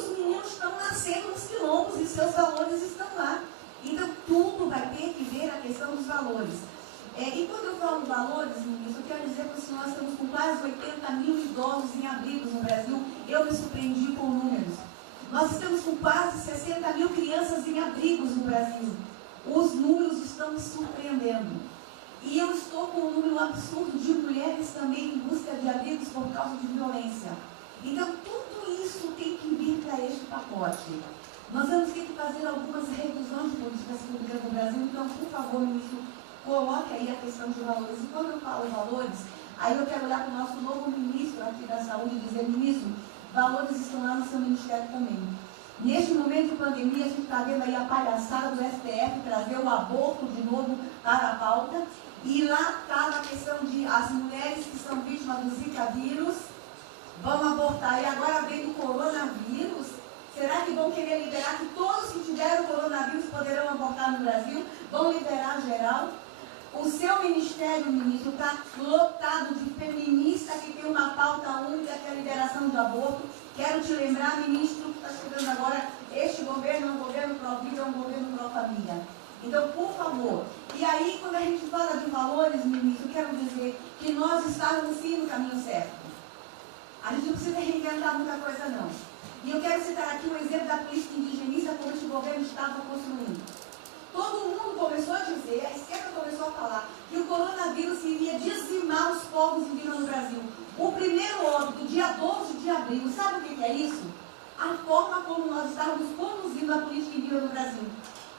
meninos estão nascendo nos quilombos e seus valores estão lá. Então, tudo vai ter que ver a questão dos valores. E quando eu falo valores, ministro, eu quero dizer para o senhor, nós estamos com quase 80.000 idosos em abrigos no Brasil. Eu me surpreendi com números. Nós estamos com quase 60.000 crianças em abrigos no Brasil. Os números estão me surpreendendo. E eu estou com um número absurdo de mulheres também em busca de abrigos por causa de violência. Então, tudo isso tem que vir para este pacote. Nós vamos ter que fazer algumas revisões de políticas públicas no Brasil. Então, por favor, ministro, coloque aí a questão de valores. E quando eu falo valores, aí eu quero olhar para o nosso novo ministro aqui da Saúde e dizer, ministro, valores estão lá no seu ministério também. Neste momento de pandemia, a gente está vendo aí a palhaçada do STF trazer o aborto de novo para a pauta. E lá está a questão de as mulheres que são vítimas do Zika vírus vão abortar. E agora vem o coronavírus. Será que vão querer liberar que todos que tiveram coronavírus poderão abortar no Brasil? Vão liberar geral? O seu ministério, ministro, está lotado de feminista que tem uma pauta única, que é a liberação do aborto. Quero te lembrar, ministro, que está chegando agora, este governo é um governo pró-vida, é um governo pró-família. Então, por favor, e aí quando a gente fala de valores, ministro, quero dizer que nós estávamos sim no caminho certo. A gente não precisa reinventar muita coisa, não. E eu quero citar aqui um exemplo da política indigenista como este governo estava construindo. Todo mundo começou a dizer, a esquerda começou a falar, que o coronavírus iria dizimar os povos indígenas no Brasil. O primeiro óbito, dia 12 de abril, sabe o que é isso? A forma como nós estávamos conduzindo a política indígena no Brasil.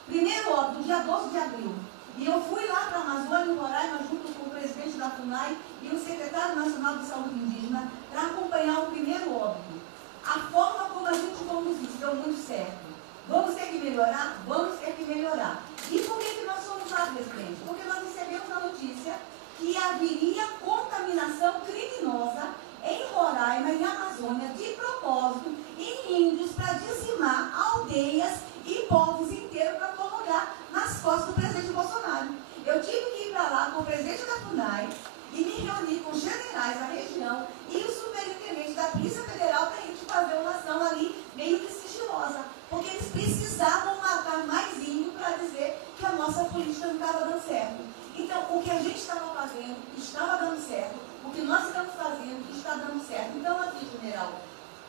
Primeiro óbito, dia 12 de abril. E eu fui lá para a Amazônia, em Roraima, junto com o presidente da FUNAI e o secretário nacional de saúde indígena, para acompanhar o primeiro óbito. A forma como a gente conduziu deu muito certo. Vamos ter que melhorar? Vamos ter que melhorar. E por que nós fomos lá, presidente? Porque nós recebemos a notícia que haveria contaminação criminosa em Roraima e Amazônia, de propósito, em índios, para dizimar aldeias e povos inteiros para colocar nas costas do presidente Bolsonaro. Eu tive que ir para lá com o presidente da FUNAI e me reunir com os generais da região e o superintendente da Polícia Federal para a gente fazer uma ação ali meio que sigilosa, porque eles precisavam matar mais índio para dizer que a nossa política não estava dando certo. Então, o que a gente estava fazendo estava dando certo, o que nós estamos fazendo está dando certo. Então, aqui, general,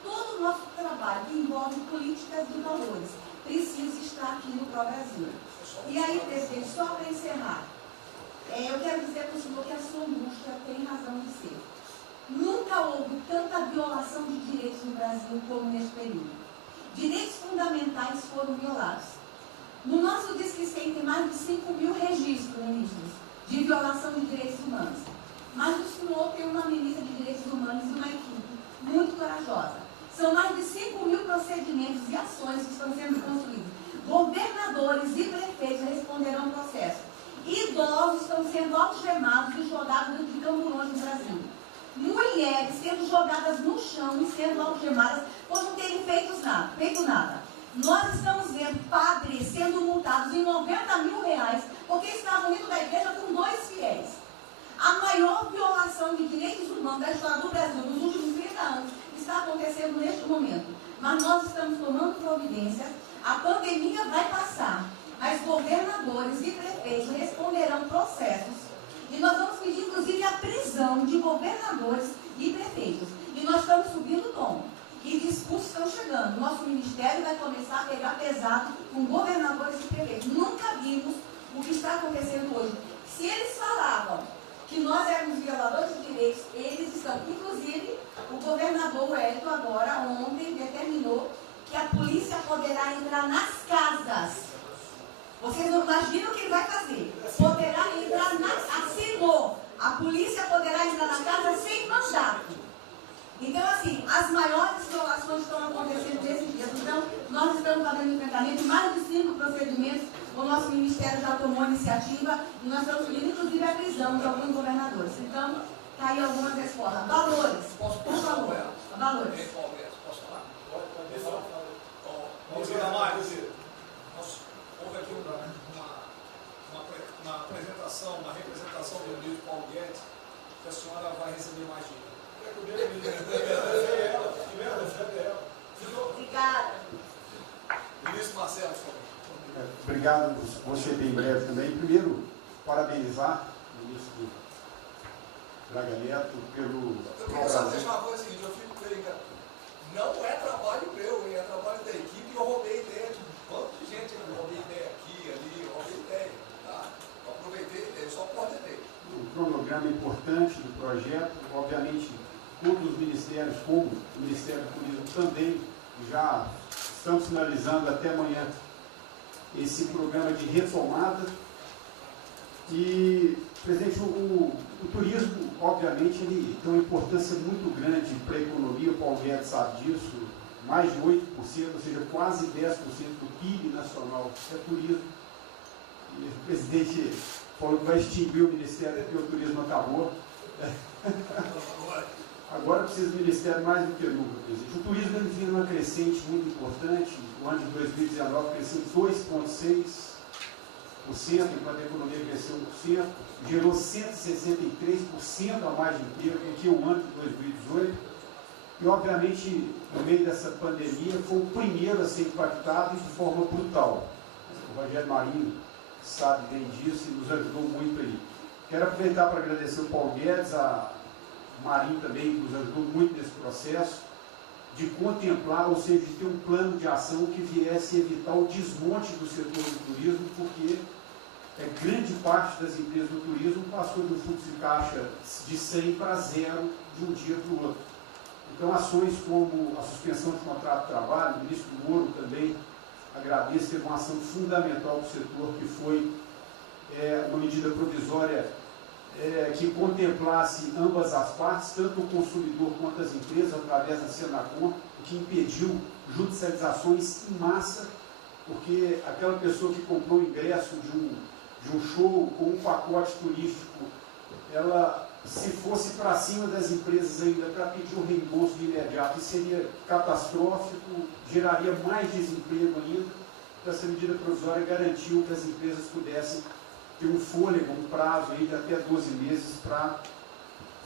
todo o nosso trabalho que envolve políticas de valores precisa estar aqui no Pró-Brasil. E aí, presidente, só para encerrar, eu quero dizer para o senhor que a sua angústia tem razão de ser. Nunca houve tanta violação de direitos no Brasil como neste período. Direitos fundamentais foram violados. No nosso Disque 100 tem mais de 5.000 registros, ministros, de violação de direitos humanos. Mas o senhor tem uma ministra de direitos humanos e uma equipe muito corajosa. São mais de 5.000 procedimentos e ações que estão sendo construídos. Governadores e prefeitos responderão ao processo. Idosos estão sendo algemados e jogados dentro de camburões no Brasil. mulheres sendo jogadas no chão e sendo algemadas por não terem feito nada. Nós estamos vendo padres sendo multados em R$90 mil porque estavam indo da igreja com 2 fiéis. A maior violação de direitos humanos da história do Brasil nos últimos 30 anos está acontecendo neste momento. Mas nós estamos tomando providências, a pandemia vai passar, mas governadores e prefeitos responderão processos. E nós vamos pedir, inclusive, a prisão de governadores e prefeitos. E nós estamos subindo o tom. E discursos estão chegando. Nosso ministério vai começar a pegar pesado com governadores e prefeitos. Nunca vimos o que está acontecendo hoje. Se eles falavam que nós éramos violadores de direitos, eles estão. Inclusive, o governador Wellington agora, ontem, determinou que a polícia poderá entrar nas casas. Vocês não imaginam o que ele vai fazer. Poderá entrar assinou. A polícia poderá entrar na casa sem mandato. Então, assim, as maiores violações estão acontecendo nesses dias. Então, nós estamos fazendo enfrentamento de mais de 5 procedimentos. O nosso ministério já tomou iniciativa e nós estamos pedindo, inclusive, a prisão de alguns governadores. Então, está aí algumas respostas. Valores. Por favor. Valores. Posso falar? Pode falar. Vamos ver mais. Houve aqui uma apresentação, uma representação do ministro Paulo Guedes, que a senhora vai receber mais dinheiro. Obrigada. Ministro Marcelo, por favor. Obrigado, vou ser bem breve também. Primeiro, parabenizar o ministro Braga Neto pelo... Eu queria só deixar uma coisa seguinte, eu fico brincando. Não é trabalho meu, é trabalho da equipe, eu roubei ideia de um monte de gente, eu roubei ideia aqui, ali, eu roubei ideia, tá? Eu aproveitei a ideia, só coordenei. Um cronograma importante do projeto, obviamente, todos os ministérios, como o Ministério do Turismo também, já estamos finalizando até amanhã esse programa de retomada. E, presidente, o turismo, obviamente, ele tem uma importância muito grande para a economia, o Paulo Guedes sabe disso, mais de 8%, ou seja, quase 10% do PIB nacional é turismo. E o presidente falou que vai extinguir o Ministério porque o turismo acabou. Agora precisa do Ministério mais do que nunca, presidente. O turismo ele vinha numa crescente muito importante. O ano de 2019 cresceu 2,6%, enquanto a economia cresceu 1%, gerou 163% a mais de emprego do que o ano de 2018. E, obviamente, no meio dessa pandemia, foi o primeiro a ser impactado de forma brutal. O Rogério Marinho sabe bem disso e nos ajudou muito aí. Quero aproveitar para agradecer o Paulo Guedes, a Marinho também nos ajudou muito nesse processo, de contemplar, ou seja, de ter um plano de ação que viesse evitar o desmonte do setor do turismo, porque grande parte das empresas do turismo passou de um fluxo de caixa de 100 para 0 de um dia para o outro. Então, ações como a suspensão de contrato de trabalho, o ministro Moro também agradeço, teve uma ação fundamental para o setor, que foi uma medida provisória que contemplasse ambas as partes, tanto o consumidor quanto as empresas, através da Senacom, que impediu judicializações em massa, porque aquela pessoa que comprou o ingresso de um show ou um pacote turístico, ela, se fosse para cima das empresas ainda para pedir o reembolso de imediato, isso seria catastrófico, geraria mais desemprego ainda. Então, essa medida provisória garantiu que as empresas pudessem ter um fôlego, um prazo aí de até 12 meses para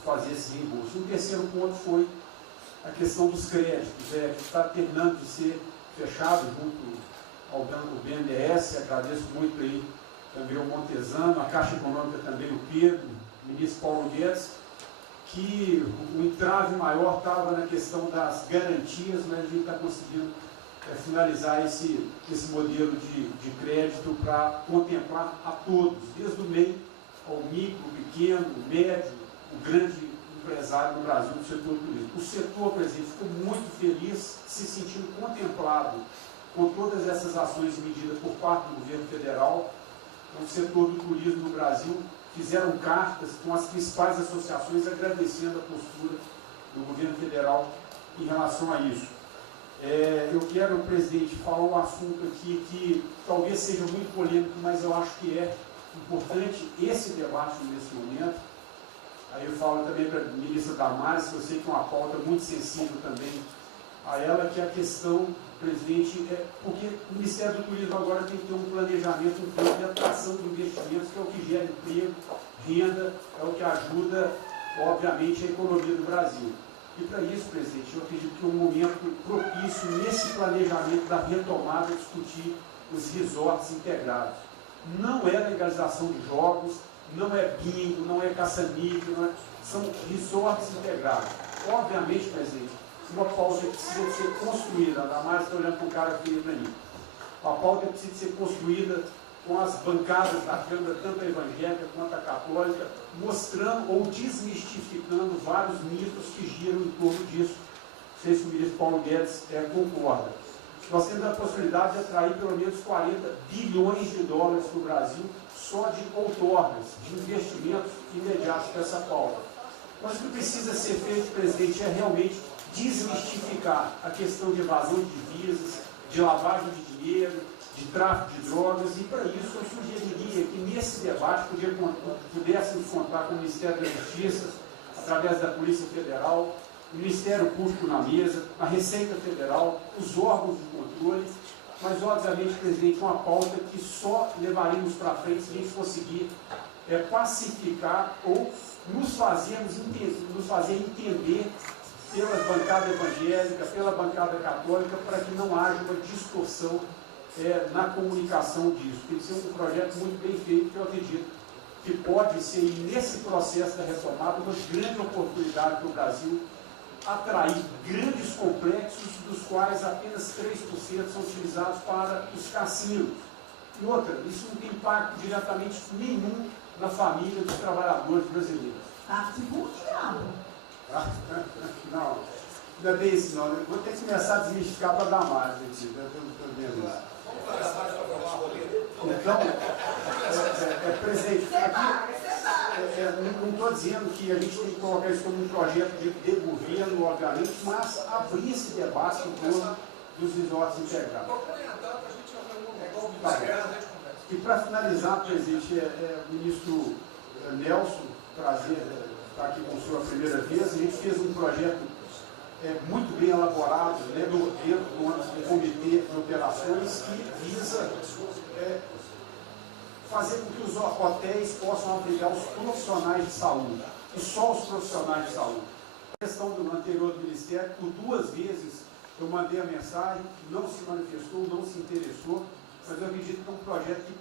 fazer esse reembolso. Um terceiro ponto foi a questão dos créditos, que está terminando de ser fechado junto ao BNDES. Agradeço muito aí também o Montesano, a Caixa Econômica também, o Pedro, o ministro Paulo Guedes, que o entrave maior estava na questão das garantias, mas a gente está conseguindo finalizar esse modelo de crédito para contemplar a todos, desde o MEI ao micro, pequeno, médio, o grande empresário no Brasil do setor turístico. O setor, presidente, ficou muito feliz, se sentindo contemplado com todas essas ações e medidas por parte do governo federal. O setor do turismo no Brasil fizeram cartas com as principais associações agradecendo a postura do governo federal em relação a isso. Eu quero, presidente, falar um assunto aqui que talvez seja muito polêmico, mas eu acho que é importante esse debate nesse momento. Aí eu falo também para a ministra Damares, que eu sei que é uma pauta muito sensível também a ela, que é a questão, presidente, porque o Ministério do Turismo agora tem que ter um planejamento, um plano de atração de investimentos, que é o que gera emprego, renda, é o que ajuda, obviamente, a economia do Brasil. E para isso, presidente, eu acredito que é um momento propício nesse planejamento da retomada discutir os resorts integrados. Não é legalização de jogos, não é bingo, não é caça-níquel, são resorts integrados. Obviamente, presidente, uma pauta que precisa ser construída, ainda mais estou olhando para o cara aqui para mim. A pauta precisa ser construída com as bancadas da Câmara, tanto a evangélica quanto a católica, mostrando ou desmistificando vários mitos que giram em torno disso. Não sei se o ministro Paulo Guedes concorda. Nós temos a possibilidade de atrair pelo menos 40 bilhões de dólares para o Brasil só de outorgas, de investimentos imediatos para essa pauta. Mas o que precisa ser feito, presidente, é realmente desmistificar a questão de evasão de divisas, de lavagem de dinheiro, de tráfico de drogas, e para isso eu sugeriria que nesse debate pudéssemos contar com o Ministério da Justiça, através da Polícia Federal, o Ministério Público na mesa, a Receita Federal, os órgãos de controle, mas obviamente, presidente, uma pauta que só levaríamos para frente se a gente conseguir pacificar ou nos fazer entender pela bancada evangélica, pela bancada católica, para que não haja uma distorção na comunicação disso. Tem que ser um projeto muito bem feito, que eu acredito que pode ser, nesse processo da retomada, uma grande oportunidade para o Brasil atrair grandes complexos, dos quais apenas 3% são utilizados para os cassinos. E outra, isso não tem impacto diretamente nenhum na família dos trabalhadores brasileiros. Não, não é bem isso não. Eu vou ter que começar a desmistificar para dar mais, gente. Então, presidente, aqui, não estou dizendo que a gente tem que colocar isso como um projeto de governo, obviamente, mas abrir esse debate em torno dos resorts integrados. E para finalizar, presidente, o ministro Nelson, prazer estar aqui com o senhor a primeira vez, a gente fez um projeto muito bem elaborado, dentro do comitê de operações, que visa fazer com que os hotéis possam abrigar os profissionais de saúde, e só os profissionais de saúde. A questão do anterior do Ministério, por 2 vezes eu mandei a mensagem, não se manifestou, não se interessou, mas eu acredito que é um projeto que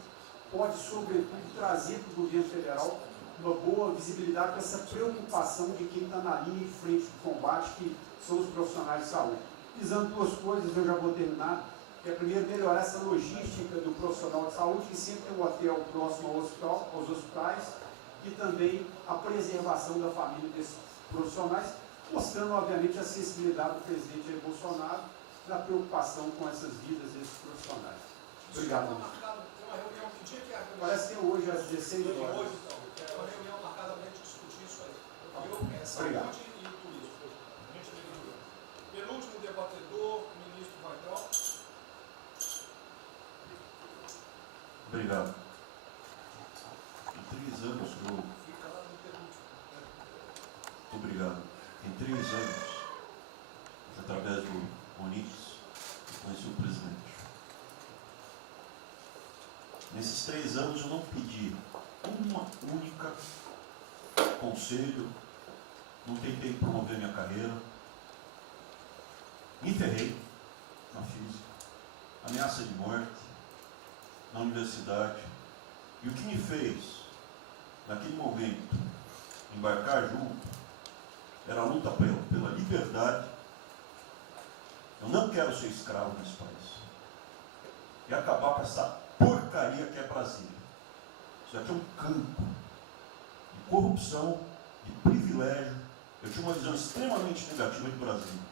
pode, sobretudo, trazer para o governo federal uma boa visibilidade dessa preocupação de quem está na linha de frente de combate, que são os profissionais de saúde. Visando 2 coisas, eu já vou terminar, que é primeiro melhorar essa logística do profissional de saúde, que sempre tem um hotel próximo ao hospital, aos hospitais, e também a preservação da família desses profissionais, mostrando, obviamente, a sensibilidade do presidente Jair Bolsonaro na preocupação com essas vidas desses profissionais. Obrigado. Parece que é hoje às 16 horas. Hoje, então, é uma reunião marcada para a gente discutir isso aí. Obrigado. Saúde e turismo. Penúltimo debatedor, ministro Weintraub. Obrigado. Em 3 anos eu... Fica lá no penúltimo. Obrigado. Em 3 anos, através do Onix, eu conheci o presidente. Nesses 3 anos eu não pedi uma única conselho, não tentei promover minha carreira, me ferrei na física, ameaça de morte, na universidade, e o que me fez, naquele momento, embarcar junto, era a luta pela liberdade. Eu não quero ser escravo nesse país. E acabar com essa porcaria que é Brasília. Isso aqui é um campo de corrupção, de privilégio. Eu tinha uma visão extremamente negativa de Brasília.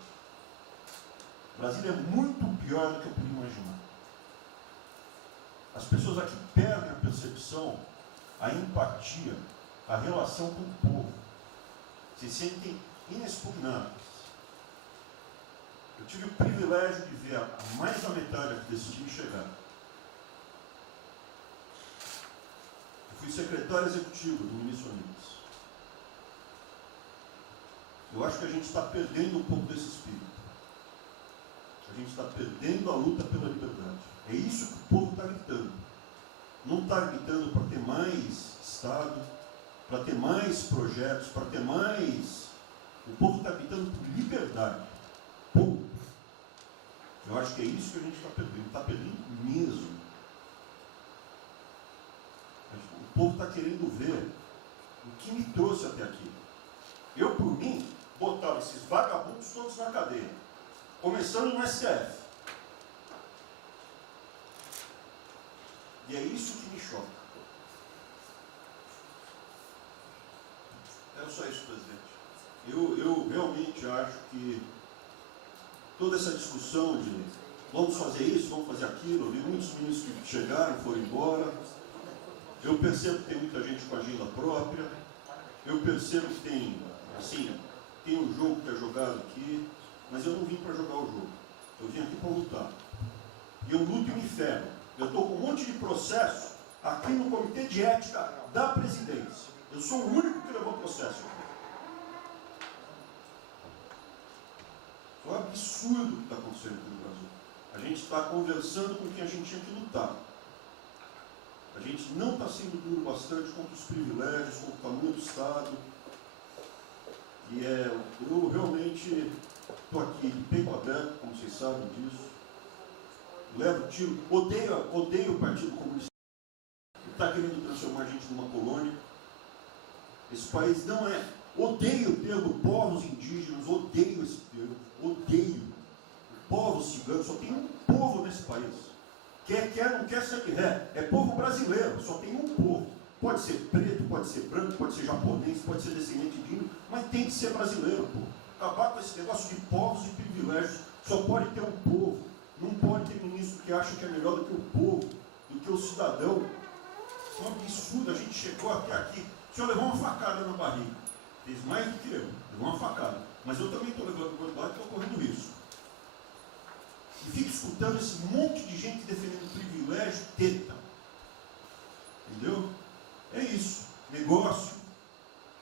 Brasília é muito pior do que eu podia imaginar. As pessoas aqui perdem a percepção, a empatia, a relação com o povo. Se sentem inexpugnáveis. Eu tive o privilégio de ver a mais da metade aqui desse time chegar. Eu fui secretário executivo do ministro Onix. Eu acho que a gente está perdendo um pouco desse espírito. A gente está perdendo a luta pela liberdade. É isso que o povo está gritando. Não está gritando para ter mais Estado, para ter mais projetos, para ter mais... O povo está gritando por liberdade. Ponto. Eu acho que é isso que a gente está perdendo. Está perdendo mesmo. O povo está querendo ver o que me trouxe até aqui. Eu, por mim, botava esses vagabundos todos na cadeia. Começando no STF. E é isso que me choca. Era só isso, presidente. Eu realmente acho que toda essa discussão de vamos fazer isso, vamos fazer aquilo, eu vi muitos ministros que chegaram, foram embora. Eu percebo que tem muita gente com agenda própria. Eu percebo que tem, assim, tem um jogo que é jogado aqui, mas eu não vim para jogar o jogo. Eu vim aqui para lutar. E eu luto e me ferro. Eu estou com um monte de processo aqui no Comitê de Ética da Presidência. Eu sou o único que levou processo. É um absurdo o que está acontecendo aqui no Brasil. A gente está conversando com quem a gente tinha que lutar. A gente não está sendo duro bastante contra os privilégios, contra o tamanho do Estado. E eu realmente estou aqui de peito aberto, como vocês sabem disso. Levo tiro, odeio o Partido Comunista. Está querendo transformar a gente numa colônia. Esse país não é. Odeio o termo povos indígenas, odeio esse termo, odeio. Povos ciganos, só tem um povo nesse país. Não quer ser que é povo brasileiro, só tem um povo. Pode ser preto, pode ser branco, pode ser japonês, pode ser descendente de índio, mas tem que ser brasileiro, pô. Acabar com esse negócio de povos e privilégios. Só pode ter um povo. Não pode ter ministro que acha que é melhor do que o povo, do que o cidadão. Isso é um absurdo, a gente chegou até aqui. O senhor levou uma facada na barriga. Fez mais do que eu, levou uma facada. Mas eu também estou levando verdade e estou correndo risco. E fico escutando esse monte de gente defendendo privilégio, teta. Entendeu? É isso. Negócio,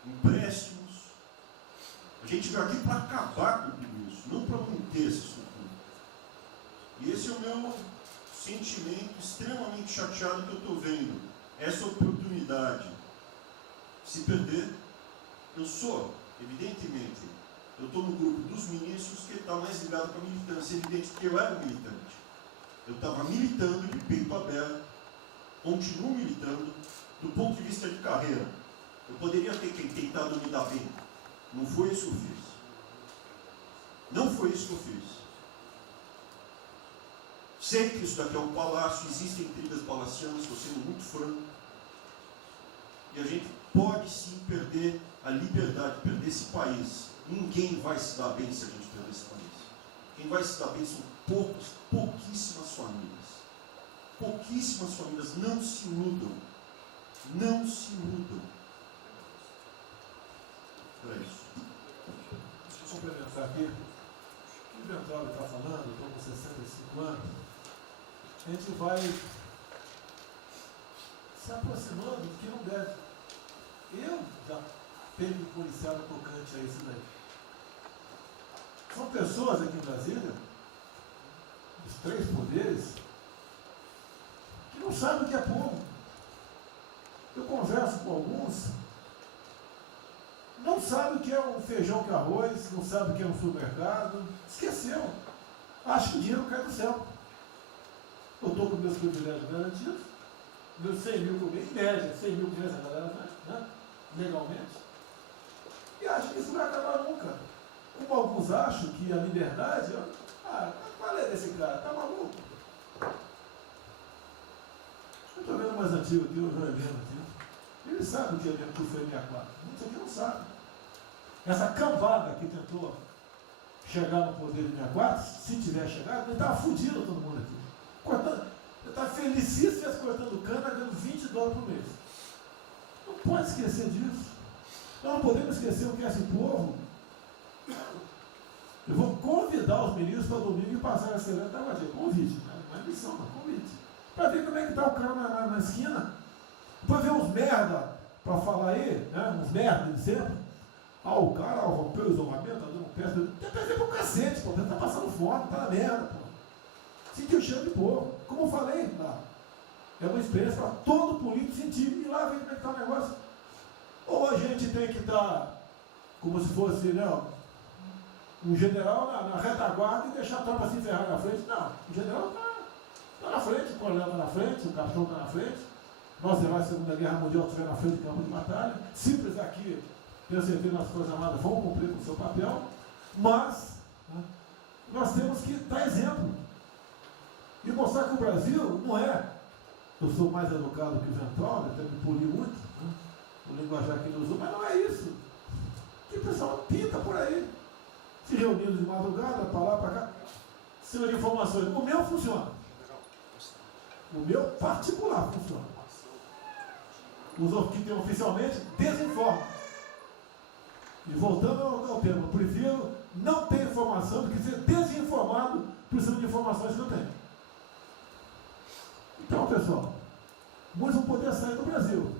empréstimos. A gente veio aqui para acabar com tudo isso, não para manter essa estrutura. E esse é o meu sentimento extremamente chateado que eu estou vendo. Essa oportunidade se perder. Eu sou, evidentemente, eu estou no grupo dos ministros que está mais ligado com a militância. É evidente que eu era militante. Eu estava militando de peito aberto, continuo militando, do ponto de vista de carreira. Eu poderia ter tentado me dar bem. Não foi isso que eu fiz. Não foi isso que eu fiz. Sei que isso daqui é um palácio, existem intrigas palacianas, estou sendo muito franco. E a gente pode sim perder a liberdade, perder esse país. Ninguém vai se dar bem se a gente perder esse país. Quem vai se dar bem são pouquíssimas famílias. Pouquíssimas famílias. Não se iludam. Não se iludam. É isso. Deixa eu complementar aqui. O que o Ventório está falando, eu estou com 65 anos, a gente vai se aproximando do que não deve. Eu já tenho me policiado tocante a isso daí. São pessoas aqui em Brasília, os três poderes, que não sabem o que é povo. Eu converso com alguns, não sabem o que é um feijão com arroz, não sabem o que é um supermercado, esqueceu. Acho que o dinheiro cai do céu. Eu estou com meus privilégios garantidos, meus 100 mil por mês, em média, 100 mil por mês a galera, né? Legalmente. E acho que isso não vai acabar nunca. Como alguns acham que a liberdade, qual é desse cara? Tá maluco? Eu estou vendo mais antigo aqui, o João Heleno aqui. Ele sabe o que é mesmo que foi 64. Muitos aqui não sabem. Essa cambada que tentou chegar no poder de 64, se tiver chegado, ele estava fudido todo mundo aqui. Cortando, ele estava felicíssimo cortando cana, ganhando $20 por mês. Não pode esquecer disso. Nós não podemos esquecer o que é esse povo. Eu vou convidar os ministros para domingo e passar essa semana da Guadia. Convite, né? Não é missão, não, convite. Para ver como é que está o cara na esquina. Depois ver uns merda para falar aí, né? Uns merda de sempre. O cara rompeu o isolamento, tá dando peça. Tem peça pro cacete, pô. Tá passando fome, tá na merda, pô. Sentiu o cheiro de povo. Como eu falei, lá. É uma experiência para todo político sentir. E lá vem como é que tá o negócio. Ou a gente tem que estar como se fosse, né, um general na retaguarda e deixar a tropa se ferrar na frente. Não, o general está na frente, o coronel está na frente, o capitão está na frente. Nós, heróis da Segunda Guerra Mundial, estivermos na frente do campo de batalha. Simples aqui, tenho certeza que nossas Forças Armadas vão cumprir com o seu papel, mas, né, nós temos que dar exemplo. E mostrar que o Brasil não é. Eu sou mais educado que o Ventral, até me polir muito, né, o linguajar que ele usou, mas não é isso. Que o pessoal pinta por aí, se reunindo de madrugada, para lá, para cá, cima de informações. O meu funciona. O meu particular funciona. Os que tem oficialmente desinformam. E voltando ao tema, eu prefiro não ter informação do que ser desinformado por cima de informações que eu tenho. Então, pessoal, muitos vão poder sair do Brasil.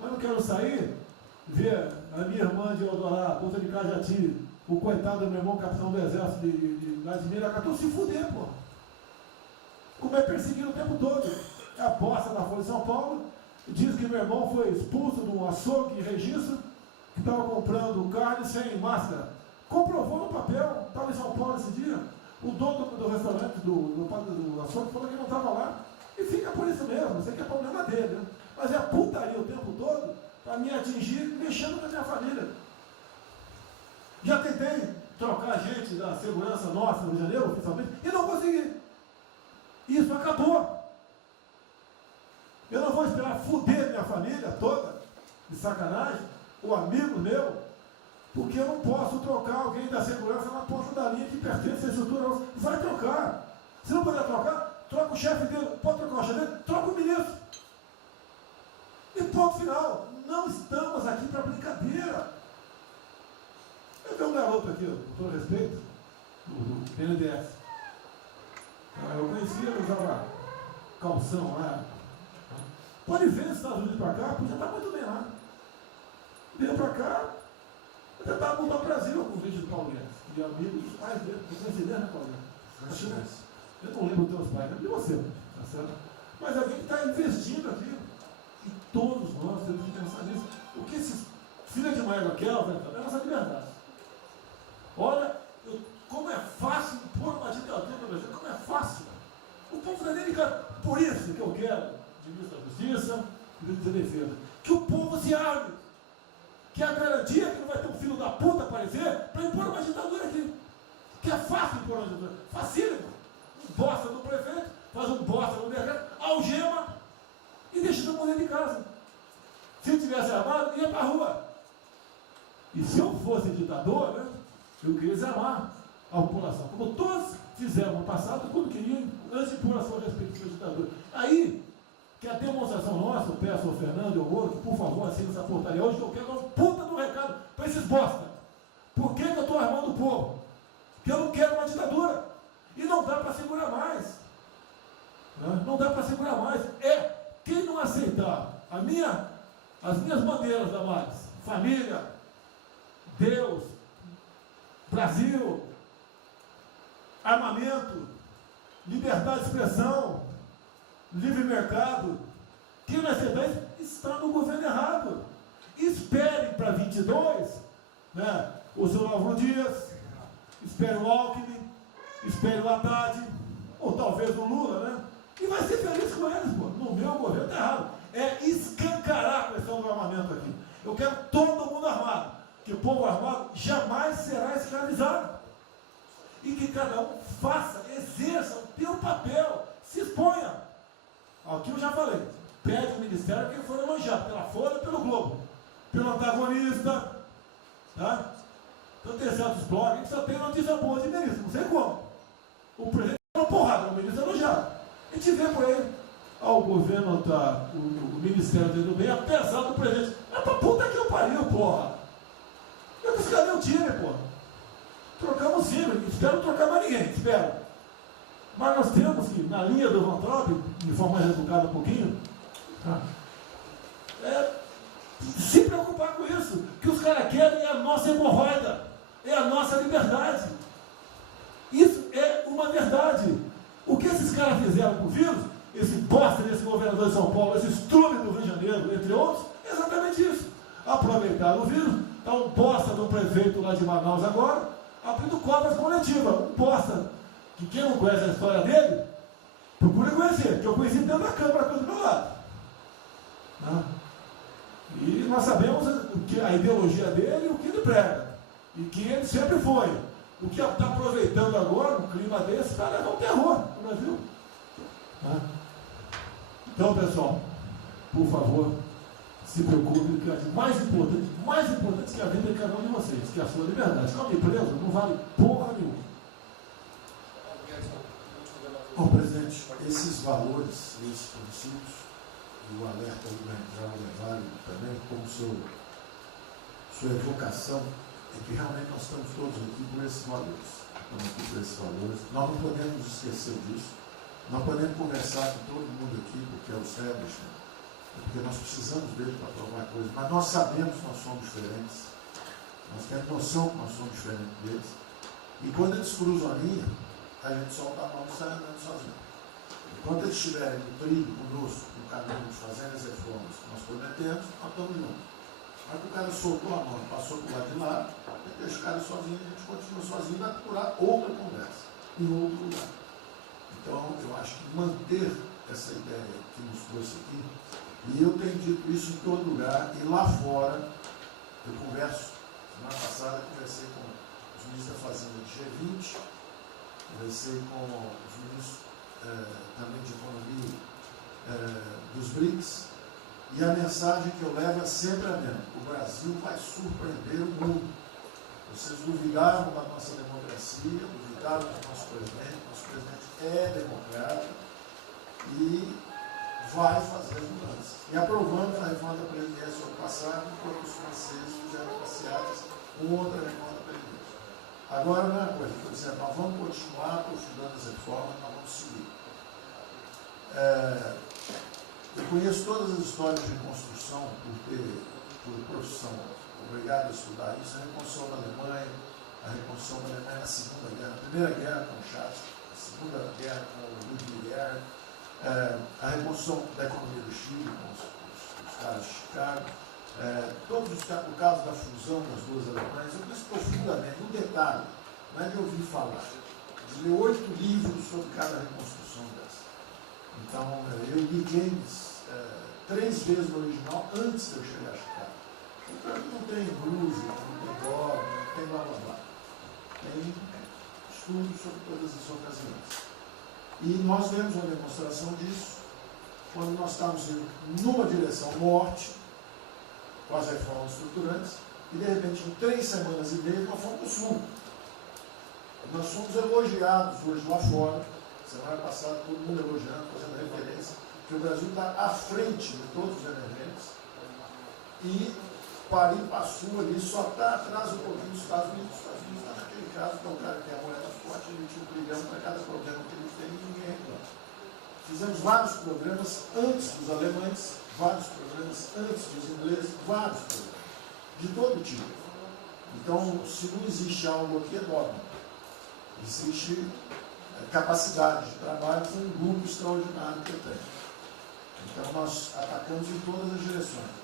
Mas não quero sair, ver a minha irmã de Eldorado, outra de Cajati, o coitado do meu irmão, capitão do exército de Miracatu, se fuder, pô. Como é perseguido o tempo todo. É a bosta da Folha de São Paulo, diz que meu irmão foi expulso de um açougue em registro, que estava comprando carne sem máscara. Comprovou no papel, estava em São Paulo esse dia. O dono do restaurante, do açougue, falou que não estava lá. E fica por isso mesmo, isso aqui é problema dele, né? Mas é putaria o tempo todo para me atingir, mexendo com a minha família. Já tentei trocar a gente da segurança nossa no Rio de Janeiro, oficialmente, e não consegui. Isso acabou. Eu não vou esperar fuder minha família toda, de sacanagem, ou amigo meu, porque eu não posso trocar alguém da segurança na ponta da linha que pertence à estrutura. Vai trocar. Se não puder trocar, troca o chefe dele. Pode trocar o chefe dele? Troca o ministro. E ponto final. Não estamos aqui para brincadeira. Eu tenho um garoto aqui, com todo respeito, do BNDES. Eu conhecia, ele usava calção lá. Pode ver nos Estados Unidos para cá, podia estar muito bem lá. Veio para cá, eu tentava voltar ao Brasil com o vídeo do Paulo Guedes. E amigos, pais dele, coincidência, né, Paulo Guedes? Eu não lembro dos teus pais, de você, tá certo? Mas alguém que está investindo aqui. E todos nós temos que pensar nisso. O que esses filhos de Maia querem é a nossa liberdade. Olha, como é fácil impor uma ditadura no Brasil, como é fácil. O povo da delicado. Por isso que eu quero, de ministro da Justiça, ministro da Defesa, que o povo se abre. Que é a garantia que não vai ter um filho da puta aparecer para impor uma ditadura aqui. Que é fácil impor uma ditadura. Facílimo. Um bosta do prefeito, faz um bosta no mercado, algema e deixa todo mundo dentro de casa. Se eu tivesse armado, ia para a rua. E se eu fosse ditador, né, eu queria desarmar a população, como todos fizeram no passado, quando queriam, antes de pôr a sua respectiva ditadura. Aí, que a demonstração nossa, eu peço ao Fernando e ao outro, por favor, assine essa portaria hoje, que eu quero dar uma puta do recado para esses bosta. Por que eu estou armando o povo? Porque eu não quero uma ditadura. E não dá para segurar mais. Não dá para segurar mais. Quem não aceitar as minhas bandeiras, Damares, família, Deus, Brasil, armamento, liberdade de expressão, livre mercado, quem não aceitar isso está no governo errado. Esperem para 22, né, o seu Álvaro Dias, espere o Alckmin, espere o Haddad, ou talvez o Lula, né? E vai ser feliz com eles, pô. No meu governo está errado. É escancarar a questão do armamento aqui. Eu quero todo mundo armado. Que o povo armado jamais será escravizado. E que cada um faça, exerça o teu papel, se exponha. Aqui eu já falei. Pede o ministério quem for elogiado, pela Folha e pelo Globo. Pelo antagonista. Tá? Então tem certos blogs que só tem notícia boa de ministro, não sei como. O presidente é uma porrada, o ministro é elogiado. A gente vê por aí, o governo está, o ministério dele bem, apesar do presidente. É pra puta que eu pariu, porra. Eu disse, cadê o time, porra? Trocamos o time, espero trocar mais ninguém, espero. Mas nós temos que, na linha do Van Trump, de forma mais educada um pouquinho, se preocupar com isso, que os caras querem a nossa hemorroida, é a nossa liberdade. Isso é uma verdade. O que esses caras fizeram com o vírus, esse bosta desse governador de São Paulo, esse estrume do Rio de Janeiro, entre outros, é exatamente isso. Aproveitaram o vírus, está um bosta do prefeito lá de Manaus agora, abrindo cobras coletivas, um bosta, que quem não conhece a história dele, procura conhecer, que eu conheci dentro da Câmara do meu lado. E nós sabemos que a ideologia dele e o que ele prega. E que ele sempre foi. O que está aproveitando agora, um clima desse, está levando terror no Brasil. Então, pessoal, por favor, se preocupe, que é mais importante que a vida de cada um de vocês, que é a sua liberdade. Se não preso, não vale porra nenhuma. Bom, presidente, esses valores, esses princípios, e o alerta do General Levário também, como sua evocação, é que realmente nós estamos todos aqui por esses valores. Estamos aqui por esses valores. Nós não podemos esquecer disso. Não podemos conversar com todo mundo aqui, porque é o establishment, porque nós precisamos dele para provar coisas, mas nós sabemos que nós somos diferentes. Nós temos noção que nós somos diferentes deles. E quando eles cruzam a linha, a gente solta a mão e sai andando sozinho. Enquanto eles estiverem no trilho conosco, no caminho, fazendo as reformas que nós prometemos, nós estamos juntos. Mas que o cara soltou a mão, passou para o lado de lá, deixa o cara sozinho, a gente continua sozinho, vai procurar outra conversa, em outro lugar. Então, eu acho que manter essa ideia que nos trouxe aqui, e eu tenho dito isso em todo lugar, e lá fora, eu converso, semana passada, conversei com os ministros da Fazenda de G20, conversei com os ministros também de economia dos BRICS, e a mensagem que eu levo é sempre a mesma: o Brasil vai surpreender o mundo. Vocês duvidaram da nossa democracia, duvidaram do nosso presidente é democrata e vai fazer as mudanças. E aprovando a reforma da Previdência no ano passado, enquanto os franceses fizeram passeadas com outra reforma da Previdência. Agora, não é uma coisa, por exemplo, nós vamos continuar aprofundando as reformas, nós vamos seguir. Eu conheço todas as histórias de reconstrução por profissão, obrigado a estudar isso, a reconstrução da Alemanha na Segunda Guerra, a Primeira Guerra com o Chávez, a Segunda Guerra com o Ludwig Erhard, a reconstrução da economia do Chile com os caras de Chicago, todos os casos, no caso da fusão das duas Alemanhas, eu conheço profundamente, no detalhe, não é de ouvir falar, de ler 8 livros sobre cada reconstrução dessa. Então, eu li James 3 vezes no original antes de eu chegar a Chicago. Então, não tem blues, não tem droga, não tem blá blá blá. Tem estudos sobre todas as ocasiões. E nós vemos uma demonstração disso quando nós estávamos indo numa direção norte, com as reformas estruturantes, e de repente, em 3 semanas e meia, nós fomos para o sul. Nós fomos elogiados hoje lá fora, semana passada, todo mundo elogiando, fazendo referência, que o Brasil está à frente de todos os emergentes, e Paris passou ali, só está atrás um pouquinho dos Estados Unidos. Os Estados Unidos está naquele caso, que é o cara que tem a moeda forte, ele tinha 1 trilhão para cada problema que eles têm e ninguém reclama. Fizemos vários programas antes dos alemães, vários programas antes dos ingleses, vários programas, de todo tipo. Então, se não existe algo aqui, é dogma. Existe capacidade de trabalho com um grupo extraordinário que eu tenho. Então, nós atacamos em todas as direções.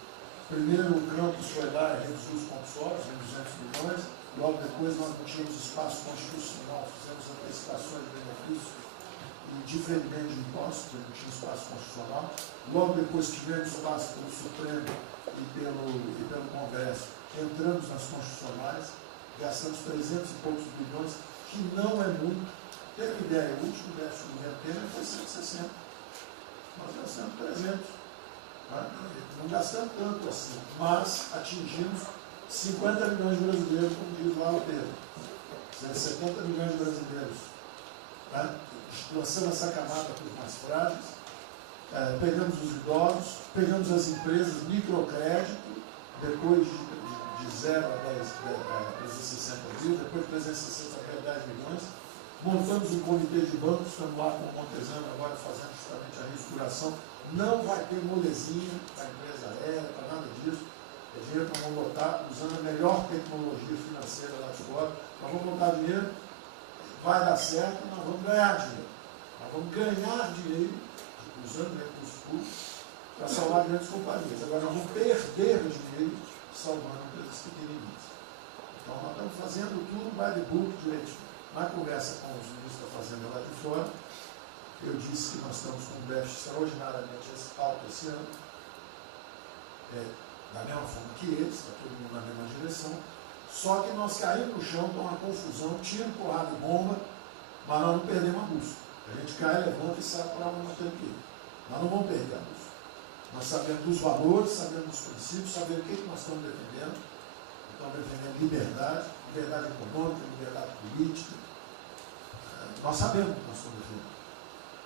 Primeiro, o campus foi lá e reduziu os consórcios em 200 milhões. Logo depois, nós não tínhamos espaço constitucional, fizemos antecipações de benefícios e diferimento de impostos, porque não tinha espaço constitucional. Logo depois, tivemos espaço pelo Supremo e pelo Congresso. Entramos nas constitucionais, gastamos 300 e poucos bilhões, que não é muito. Tem uma ideia, o último déficit do governo Temer foi 160. Nós gastamos 300. Não gastamos tanto assim, mas atingimos 50 milhões de brasileiros, como diz lá o Pedro. 70 milhões de brasileiros. Lançamos essa camada para os mais frágeis, pegamos os idosos, pegamos as empresas, microcrédito, depois de 0 a 360 mil, depois de 360 a 10 milhões. Montamos um comitê de bancos, estamos lá com o Montezano agora fazendo justamente a reestruturação. Não vai ter molezinha para a empresa aérea, para nada disso. nós vamos botar usando a melhor tecnologia financeira lá de fora, nós vamos botar dinheiro, vai dar certo, nós vamos ganhar dinheiro. Nós vamos ganhar dinheiro, usando recursos públicos, para salvar grandes companhias. Agora nós vamos perder dinheiro salvando empresas pequenininhas. Então nós estamos fazendo tudo by the book direitinho. Na conversa com os ministros da Fazenda lá de fora, eu disse que nós estamos com um déficit extraordinariamente alto esse ano, da mesma forma que eles, está todo mundo na mesma direção, só que nós caímos no chão, com uma confusão, tiro, porrada e bomba, mas nós não perdemos a busca. A gente cai, levanta e sai para onde nós temos que ir. Nós não vamos perder a busca. Nós sabemos dos valores, sabemos dos princípios, sabemos o que nós estamos defendendo. Estamos defendendo liberdade, liberdade econômica, liberdade política. Nós sabemos o que nós estamos defendendo.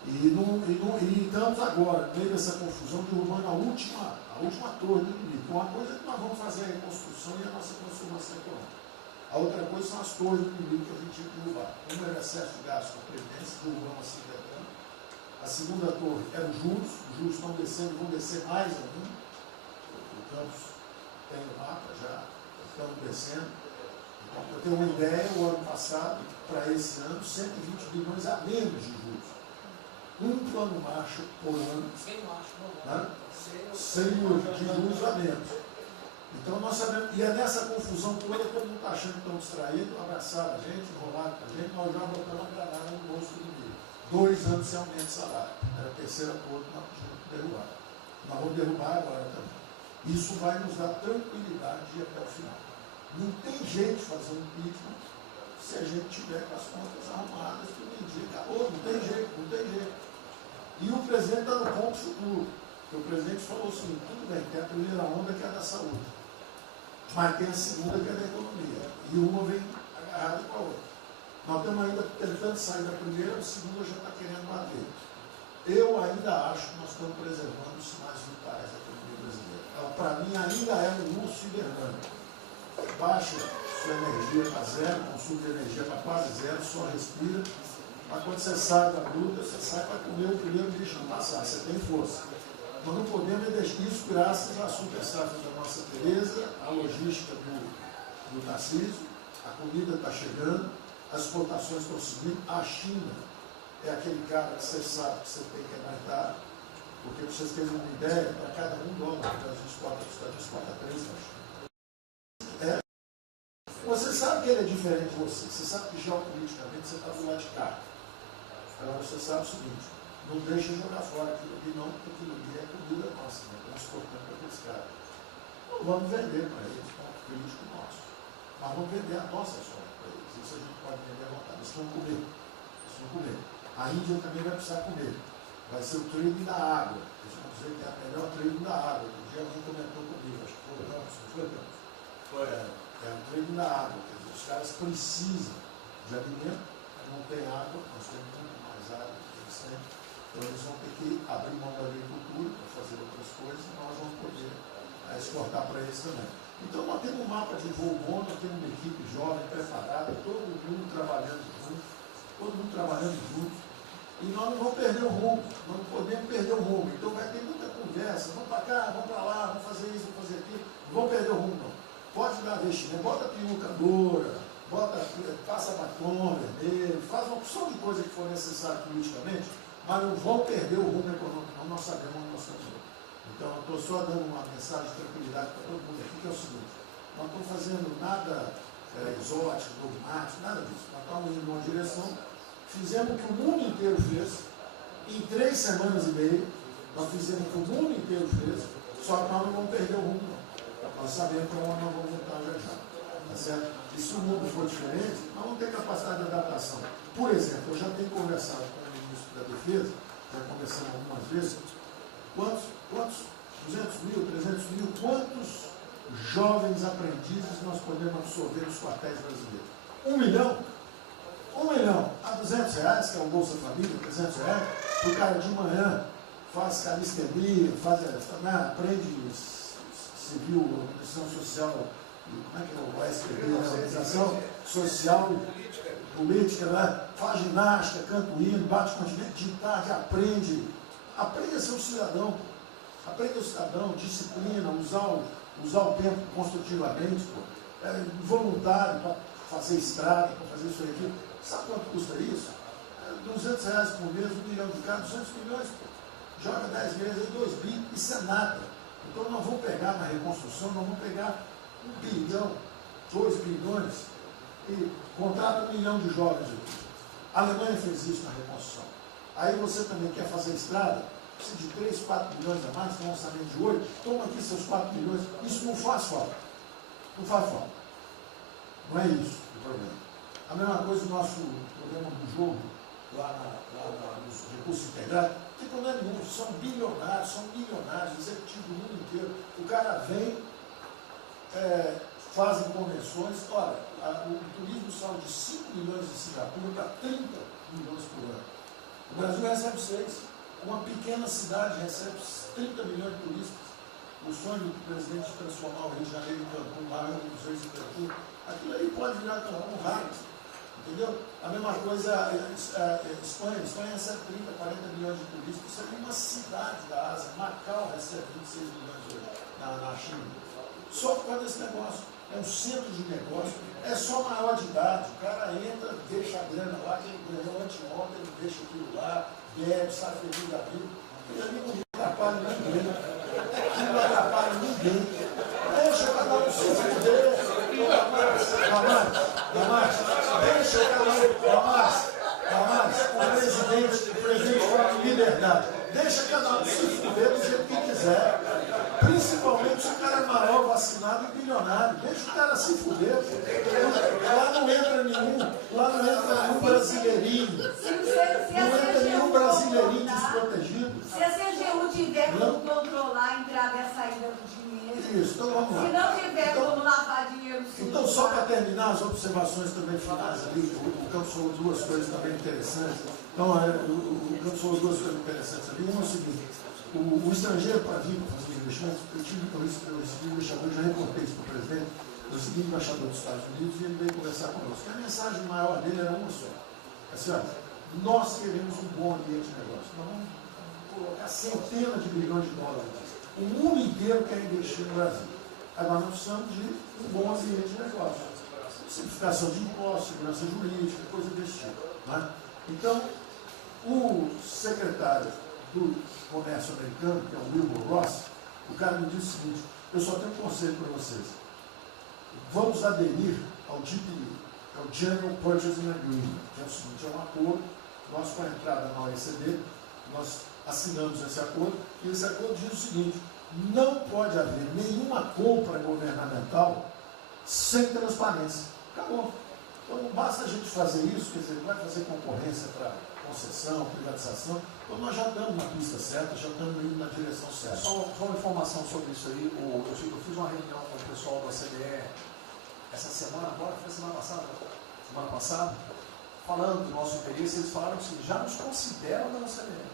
E estamos agora, no meio dessa confusão, derrubando a última torre do inimigo. Uma coisa é que nós vamos fazer a reconstrução e a nossa transformação econômica. A outra coisa são as torres do inimigo que a gente tinha que derrubar. Uma era excesso de gasto com a Previdência, derrubamos assim decretando. A segunda torre era os juros estão descendo, vão descer mais ainda. O Campos tem o mapa já, estamos descendo. Então, para ter uma ideia, o ano passado, para esse ano, 120 bilhões a menos de juros. Um plano marcha por ano, sem juros a menos. Então nós sabemos, e é nessa confusão toda, todo mundo está achando que estão distraídos, abraçaram a gente, enrolaram com a gente, nós já botamos a granada no bolso do inimigo. 2 anos sem aumento de salário. Era a terceira torre que nós tínhamos que derrubar. Nós vamos derrubar agora também. Isso vai nos dar tranquilidade de ir até o final. Não tem jeito de fazer um impeachment se a gente tiver com as contas arrumadas, que um dia acabou, não tem jeito, não tem jeito. E o presidente está no ponto futuro. O presidente falou o seguinte: tudo bem, tem a primeira onda que é da saúde, mas tem a segunda que é da economia. E uma vem agarrada com a outra. Nós estamos ainda tentando sair da primeira, a segunda já está querendo bater. Eu ainda acho que nós estamos preservando os sinais vitais da economia brasileira. Ela, para mim, ainda é um urso hibernante. Baixa sua energia para zero, consumo de energia para quase zero, só respira. Mas quando você sai da luta, você sai para comer o primeiro bicho não passar, você tem força. Nós não podemos deixar isso graças à super safra da nossa Tereza, à logística do Tarcísio, a comida está chegando, as exportações estão subindo, a China é aquele cara que você sabe que você tem que aguentar, porque para vocês terem uma ideia, para cada $1 que a gente exporta 3 na China. Você sabe que ele é diferente de você, você sabe que geopoliticamente você está do lado de cá. Agora você sabe o seguinte: não deixa jogar fora aquilo ali não, porque aquilo ali é comida nossa, né? Estamos exportando para aqueles caras. Não vamos vender para eles, ponto crítico nosso. Mas vamos vender a nossa soja para eles. Isso a gente pode vender à vontade. Eles vão comer. Eles vão comer. A Índia também vai precisar comer. Vai ser o trading da água. Eles vão dizer que é a melhor trading da água. Um dia alguém comentou comigo, acho que foi o Campos, não foi o Campos? Foi. É o trading da água. Quer dizer, os caras precisam de alimento, não tem água, nós temos muito mais água do que eles têm. Então eles vão ter que abrir mão da agricultura para fazer outras coisas e nós vamos poder exportar para eles também. Então nós temos um mapa de voo bom, nós temos uma equipe jovem, preparada, todo mundo trabalhando junto, e nós não vamos perder o rumo, nós não podemos perder o rumo. Então vai ter muita conversa, vamos para cá, vamos para lá, vamos fazer isso, vamos fazer aquilo, não vamos perder o rumo não. Pode dar investimento, bota peruca loura, passa batom vermelho, faz uma opção de coisa que for necessária politicamente, mas não vão perder o rumo econômico, não, nós sabemos onde nós estamos. Então, eu estou só dando uma mensagem de tranquilidade para todo mundo aqui, que é o seguinte: nós não estamos fazendo nada exótico, dogmático, nada disso. Nós estamos indo numa direção, fizemos o que o mundo inteiro fez, em 3 semanas e meia, nós fizemos o que o mundo inteiro fez, só que nós não vamos perder o rumo, não. Nós sabemos para onde nós vamos voltar já. Tá certo? E se o mundo for diferente, nós vamos ter capacidade de adaptação. Por exemplo, eu já tenho conversado com o ministro da Defesa, já conversamos algumas vezes, quantos 200 mil, 300 mil, quantos jovens aprendizes nós podemos absorver nos quartéis brasileiros? 1 milhão? 1 milhão a R$200, que é o Bolsa Família, R$300, o cara de manhã faz calistenia, aprende civil, organização social, como é que é o SPB, organização social, política, né? Faz ginástica, canta o hino, bate continente de tarde, aprende a ser um cidadão, disciplina, usar usar o tempo construtivamente, voluntário para fazer estrada, para fazer isso aqui. Sabe quanto custa isso? R$200 por mês, 1 milhão de carros, 200 milhões. Joga 10 meses aí, 2 bi, isso é nada. Então nós vamos pegar na reconstrução, nós vamos pegar 1 bilhão, 2 bilhões e contrata 1 milhão de jovens aqui. A Alemanha fez isso na reconstrução. Aí você também quer fazer estrada, precisa de 3, 4 milhões a mais, tem um orçamento de 8, toma aqui seus 4 milhões. Isso não faz falta. Não faz falta. Não é isso o problema. A mesma coisa do nosso programa do jogo, lá nos recursos integrados, não tem problema nenhum, são bilionários, são milionários, executivos do mundo inteiro. O cara vem, fazem convenções, olha, o turismo saiu de 5 milhões de Singapura para 30 milhões por ano. O Brasil recebe 6. Uma pequena cidade recebe 30 milhões de turistas. O sonho do presidente de transformar o Rio de Janeiro em Cancún, maior dos reis de Cancún, aquilo aí pode virar Cancún rápido. Entendeu? A mesma coisa a Espanha. A Espanha recebe 30, 40 milhões de turistas. Isso é uma cidade da Ásia. Macau recebe 26 milhões hoje na China. Só por causa desse negócio. É um centro de negócio. É só maior de idade. O cara entra, deixa a grana lá, que ele ganhou anteontem, ele deixa aquilo lá, bebe, sai feliz da vida. Aquilo ali não atrapalha ninguém. Aquilo não atrapalha ninguém. Deixa cada um se fuder. Deixa o presidente fala de liberdade. Deixa cada um se fuder do jeito que quiser. Principalmente se o cara é maior, vacinado e bilionário. Deixa o cara se fuder. Lá não entra nenhum brasileirinho. Não entra nenhum brasileirinho desprotegido. Se a CGU tiver como controlar a entrada e a saída do dinheiro. Isso, então vamos lá. Se não tiver como lavar dinheiro. Então, só para terminar as observações também finais ali, o Campos falou duas coisas também interessantes. Então, o Campos falou duas coisas interessantes ali. Uma é o seguinte: o estrangeiro para vir para fazer investimentos, eu recebi um embaixador, já reportei isso para o presidente, eu recebi o embaixador dos Estados Unidos e ele veio conversar conosco. A mensagem maior dele era uma só. Assim, olha, nós queremos um bom ambiente de negócio. Nós vamos colocar centenas de bilhões de dólares. O mundo inteiro quer investir no Brasil. Agora nós precisamos de um bom ambiente de negócio. Simplificação de impostos, segurança jurídica, coisa desse tipo. Né? Então, o secretário do Comércio americano, que é o Wilbur Ross, o cara me disse o seguinte: eu só tenho um conselho para vocês. Vamos aderir ao GPA, que é o General Purchasing Agreement, que é o seguinte: é um acordo, nós com a entrada na OECD, nós assinamos esse acordo, e esse acordo diz o seguinte: não pode haver nenhuma compra governamental sem transparência. Acabou. Então não basta a gente fazer isso, quer dizer, não vai fazer concorrência para concessão, privatização. Então nós já estamos na pista certa, já estamos indo na direção certa. Só uma informação sobre isso aí. Eu fiz uma reunião com o pessoal da CDE essa semana, agora foi semana passada, falando do nosso interesse. Eles falaram assim: já nos consideram da CDE.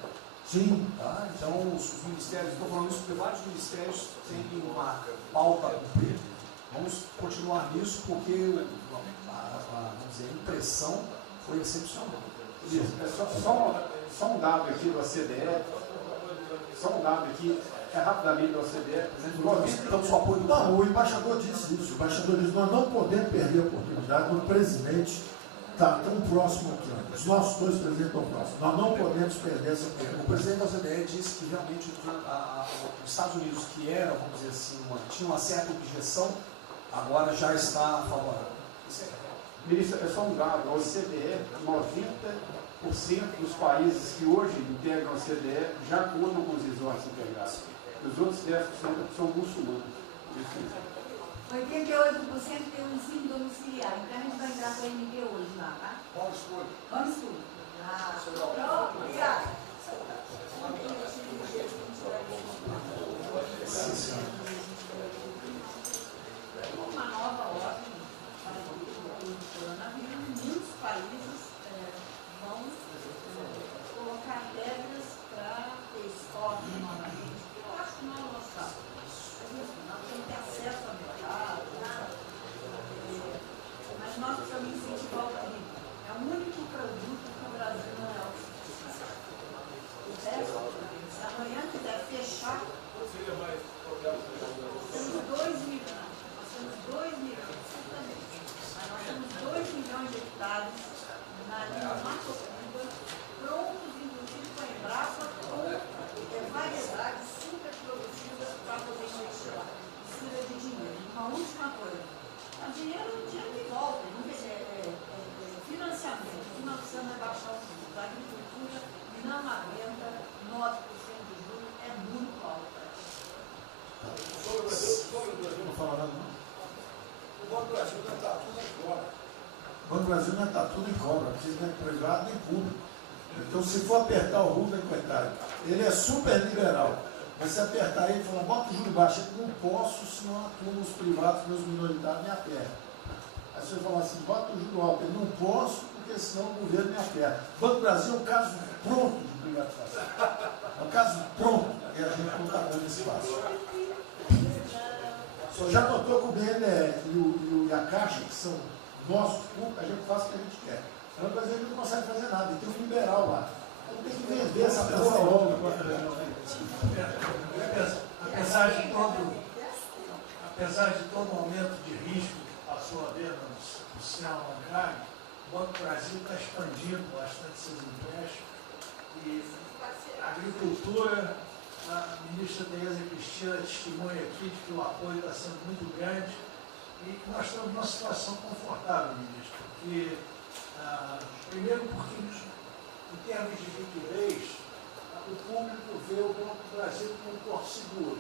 Sim. Tá? Então, os ministérios, estou falando isso porque vários ministérios têm uma pauta a cumprir. Vamos continuar nisso porque vamos dizer, a impressão foi excepcional. Isso, só um dado aqui do OCDE, rapidamente do OCDE, Não, o embaixador disse isso. O embaixador disse: nós não podemos perder a oportunidade do presidente estar tão próximo aqui. Os nossos dois presidentes estão próximos. Nós não podemos perder essa oportunidade. O presidente da OCDE disse que realmente os Estados Unidos, que era, vamos dizer assim, tinha uma certa objeção, agora já está favorável. Ministro, é só um dado: a OCDE, 90% dos países que hoje integram a OCDE já contam com os resorts integrados. Os outros 10% são muçulmanos. 88% tem um ensino domiciliar. Então a gente vai entrar com a MP hoje lá, tá? Vamos escuro. Pronto, obrigada. Uma nova ordem para o coronavírus. Muitos países vão colocar regras para ter estoque novamente. Eu acho que não é o nosso caso. Nós temos que ter acesso ao mercado, mas nós precisamos incentivar o turismo. É o único produto que o Brasil não é autossuficiente. O resto, se amanhã quiser fechar, dinheiro que volta, financiamento, que nós precisamos rebaixar o custo da agricultura, não aguenta 9% de juros, é muito alto. Não fala nada, não. O Banco do Brasil não está tudo em cobra. O Banco do Brasil não está tudo em cobra, não precisa nem privado nem público. Então, se for apertar o Rubem, coitado, ele é super liberal. Mas se apertar ele e falar, bota o juro baixo, eu não posso, senão a turma, os privados, meus minoritários me apertam. Aí você fala assim, bota o juro alto, eu não posso, porque senão o governo me aperta. O Banco do Brasil é um caso pronto de privatização. É um caso pronto, e a gente não está dando espaço. O senhor já notou que o BNDES e a Caixa, que são nossos públicos, a gente faz o que a gente quer. O Banco do Brasil não consegue fazer nada, ele tem um liberal lá. Então tem que vender essa porra logo. Apesar de todo aumento de risco que passou a haver no sistema bancário, o Banco do Brasil está expandindo bastante seus empréstimos e a agricultura, a ministra Tereza Cristina testemunha aqui de que o apoio está sendo muito grande e nós estamos numa situação confortável, ministro, porque, primeiro porque em termos de liquidez, o público vê o Banco do Brasil como um porto seguro.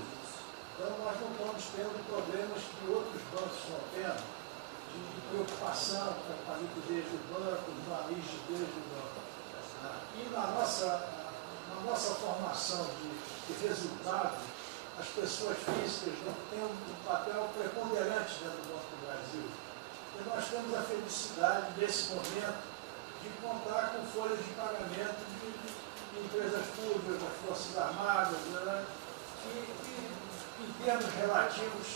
Então, nós não estamos tendo problemas que outros bancos estão tendo, de preocupação com a liquidez do banco, com a rigidez do banco. E na nossa formação de resultado, as pessoas físicas têm um papel preponderante dentro do Banco do Brasil. E nós temos a felicidade, nesse momento, de contar com folhas de pagamento de empresas públicas, das Forças Armadas, né, que, em termos relativos,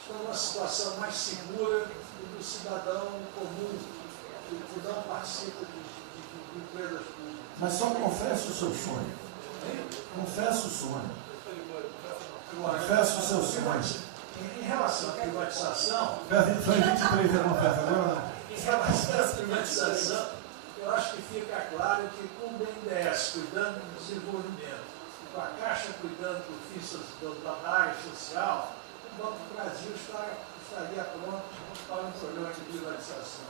estão numa situação mais segura do cidadão comum, que não participa de empresas públicas. Mas só confesse o seu sonho. Confesse o sonho. Confesse o seu sonho. Em relação à privatização, Foi 23 anos, agora em relação à privatização, eu acho que fica claro que com o BNDES cuidando do desenvolvimento, com a Caixa cuidando da área social, o Banco do Brasil estaria pronto para um programa de privatização.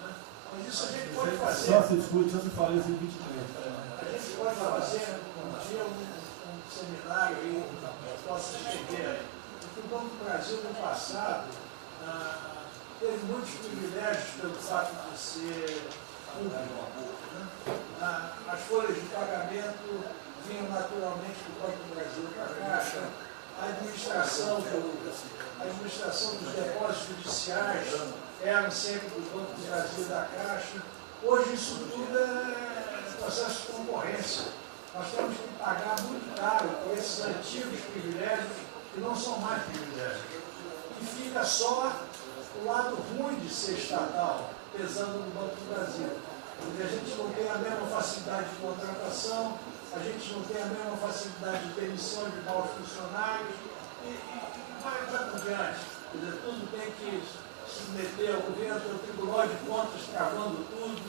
Né? Mas isso a gente pode fazer. Só se discute, só se fala isso em 23. A gente pode fazer um dia um seminário aí, que possa escrever aí. Porque o Banco do Brasil, no passado, teve muitos privilégios pelo fato de ser público. Né? As folhas de pagamento vinham naturalmente do Banco do Brasil para a Caixa. A administração dos depósitos judiciais eram sempre do Banco do Brasil e da Caixa. Hoje isso tudo é processo de concorrência. Nós temos que pagar muito caro por esses antigos privilégios que não são mais privilégios. E fica só o lado ruim de ser estatal, pesando no Banco do Brasil. Porque a gente não tem a mesma facilidade de contratação, a gente não tem a mesma facilidade de demissão de maus funcionários, e vai por diante. Quer dizer, tudo tem que submeter ao governo, o Tribunal de Contas travando tudo.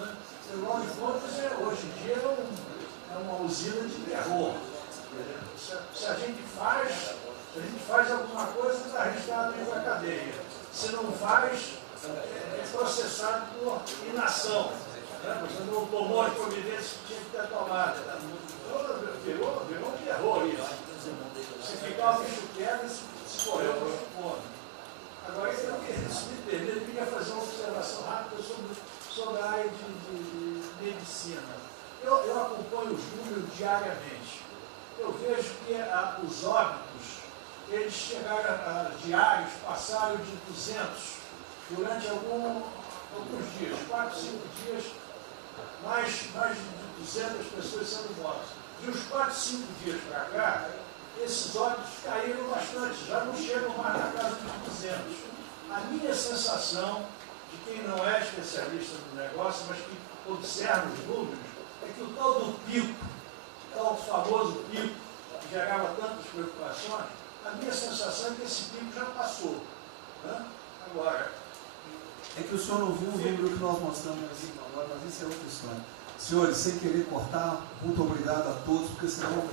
Né? O Tribunal de Contas, hoje em dia, é uma usina de terror. Se a gente faz alguma coisa, está arriscado dentro da cadeia. Se não faz, é processado por inação. Você não tomou as providências que tinha que ter tomado. Virou um terror isso. Se ficar o bicho quieto, se correr o bicho come. Agora, se me permite, eu queria fazer uma observação rápida sobre a área de medicina. Eu acompanho os números diariamente. Eu vejo que os óbitos, eles chegaram diários, passaram de 200 durante alguns dias, 4, 5 dias, mais de 200 pessoas sendo mortas. De uns 4, 5 dias para cá, esses óbitos caíram bastante, já não chegam mais na casa dos 200. A minha sensação, de quem não é especialista no negócio, mas que observa os números, é que o tal do pico, o tal famoso pico, que gerava tantas preocupações, a minha sensação é que esse pico já passou. Né? Agora, é que o senhor não viu o número que nós mostramos assim agora, mas isso é outra história. Senhores, sem querer cortar, muito obrigado a todos, porque senão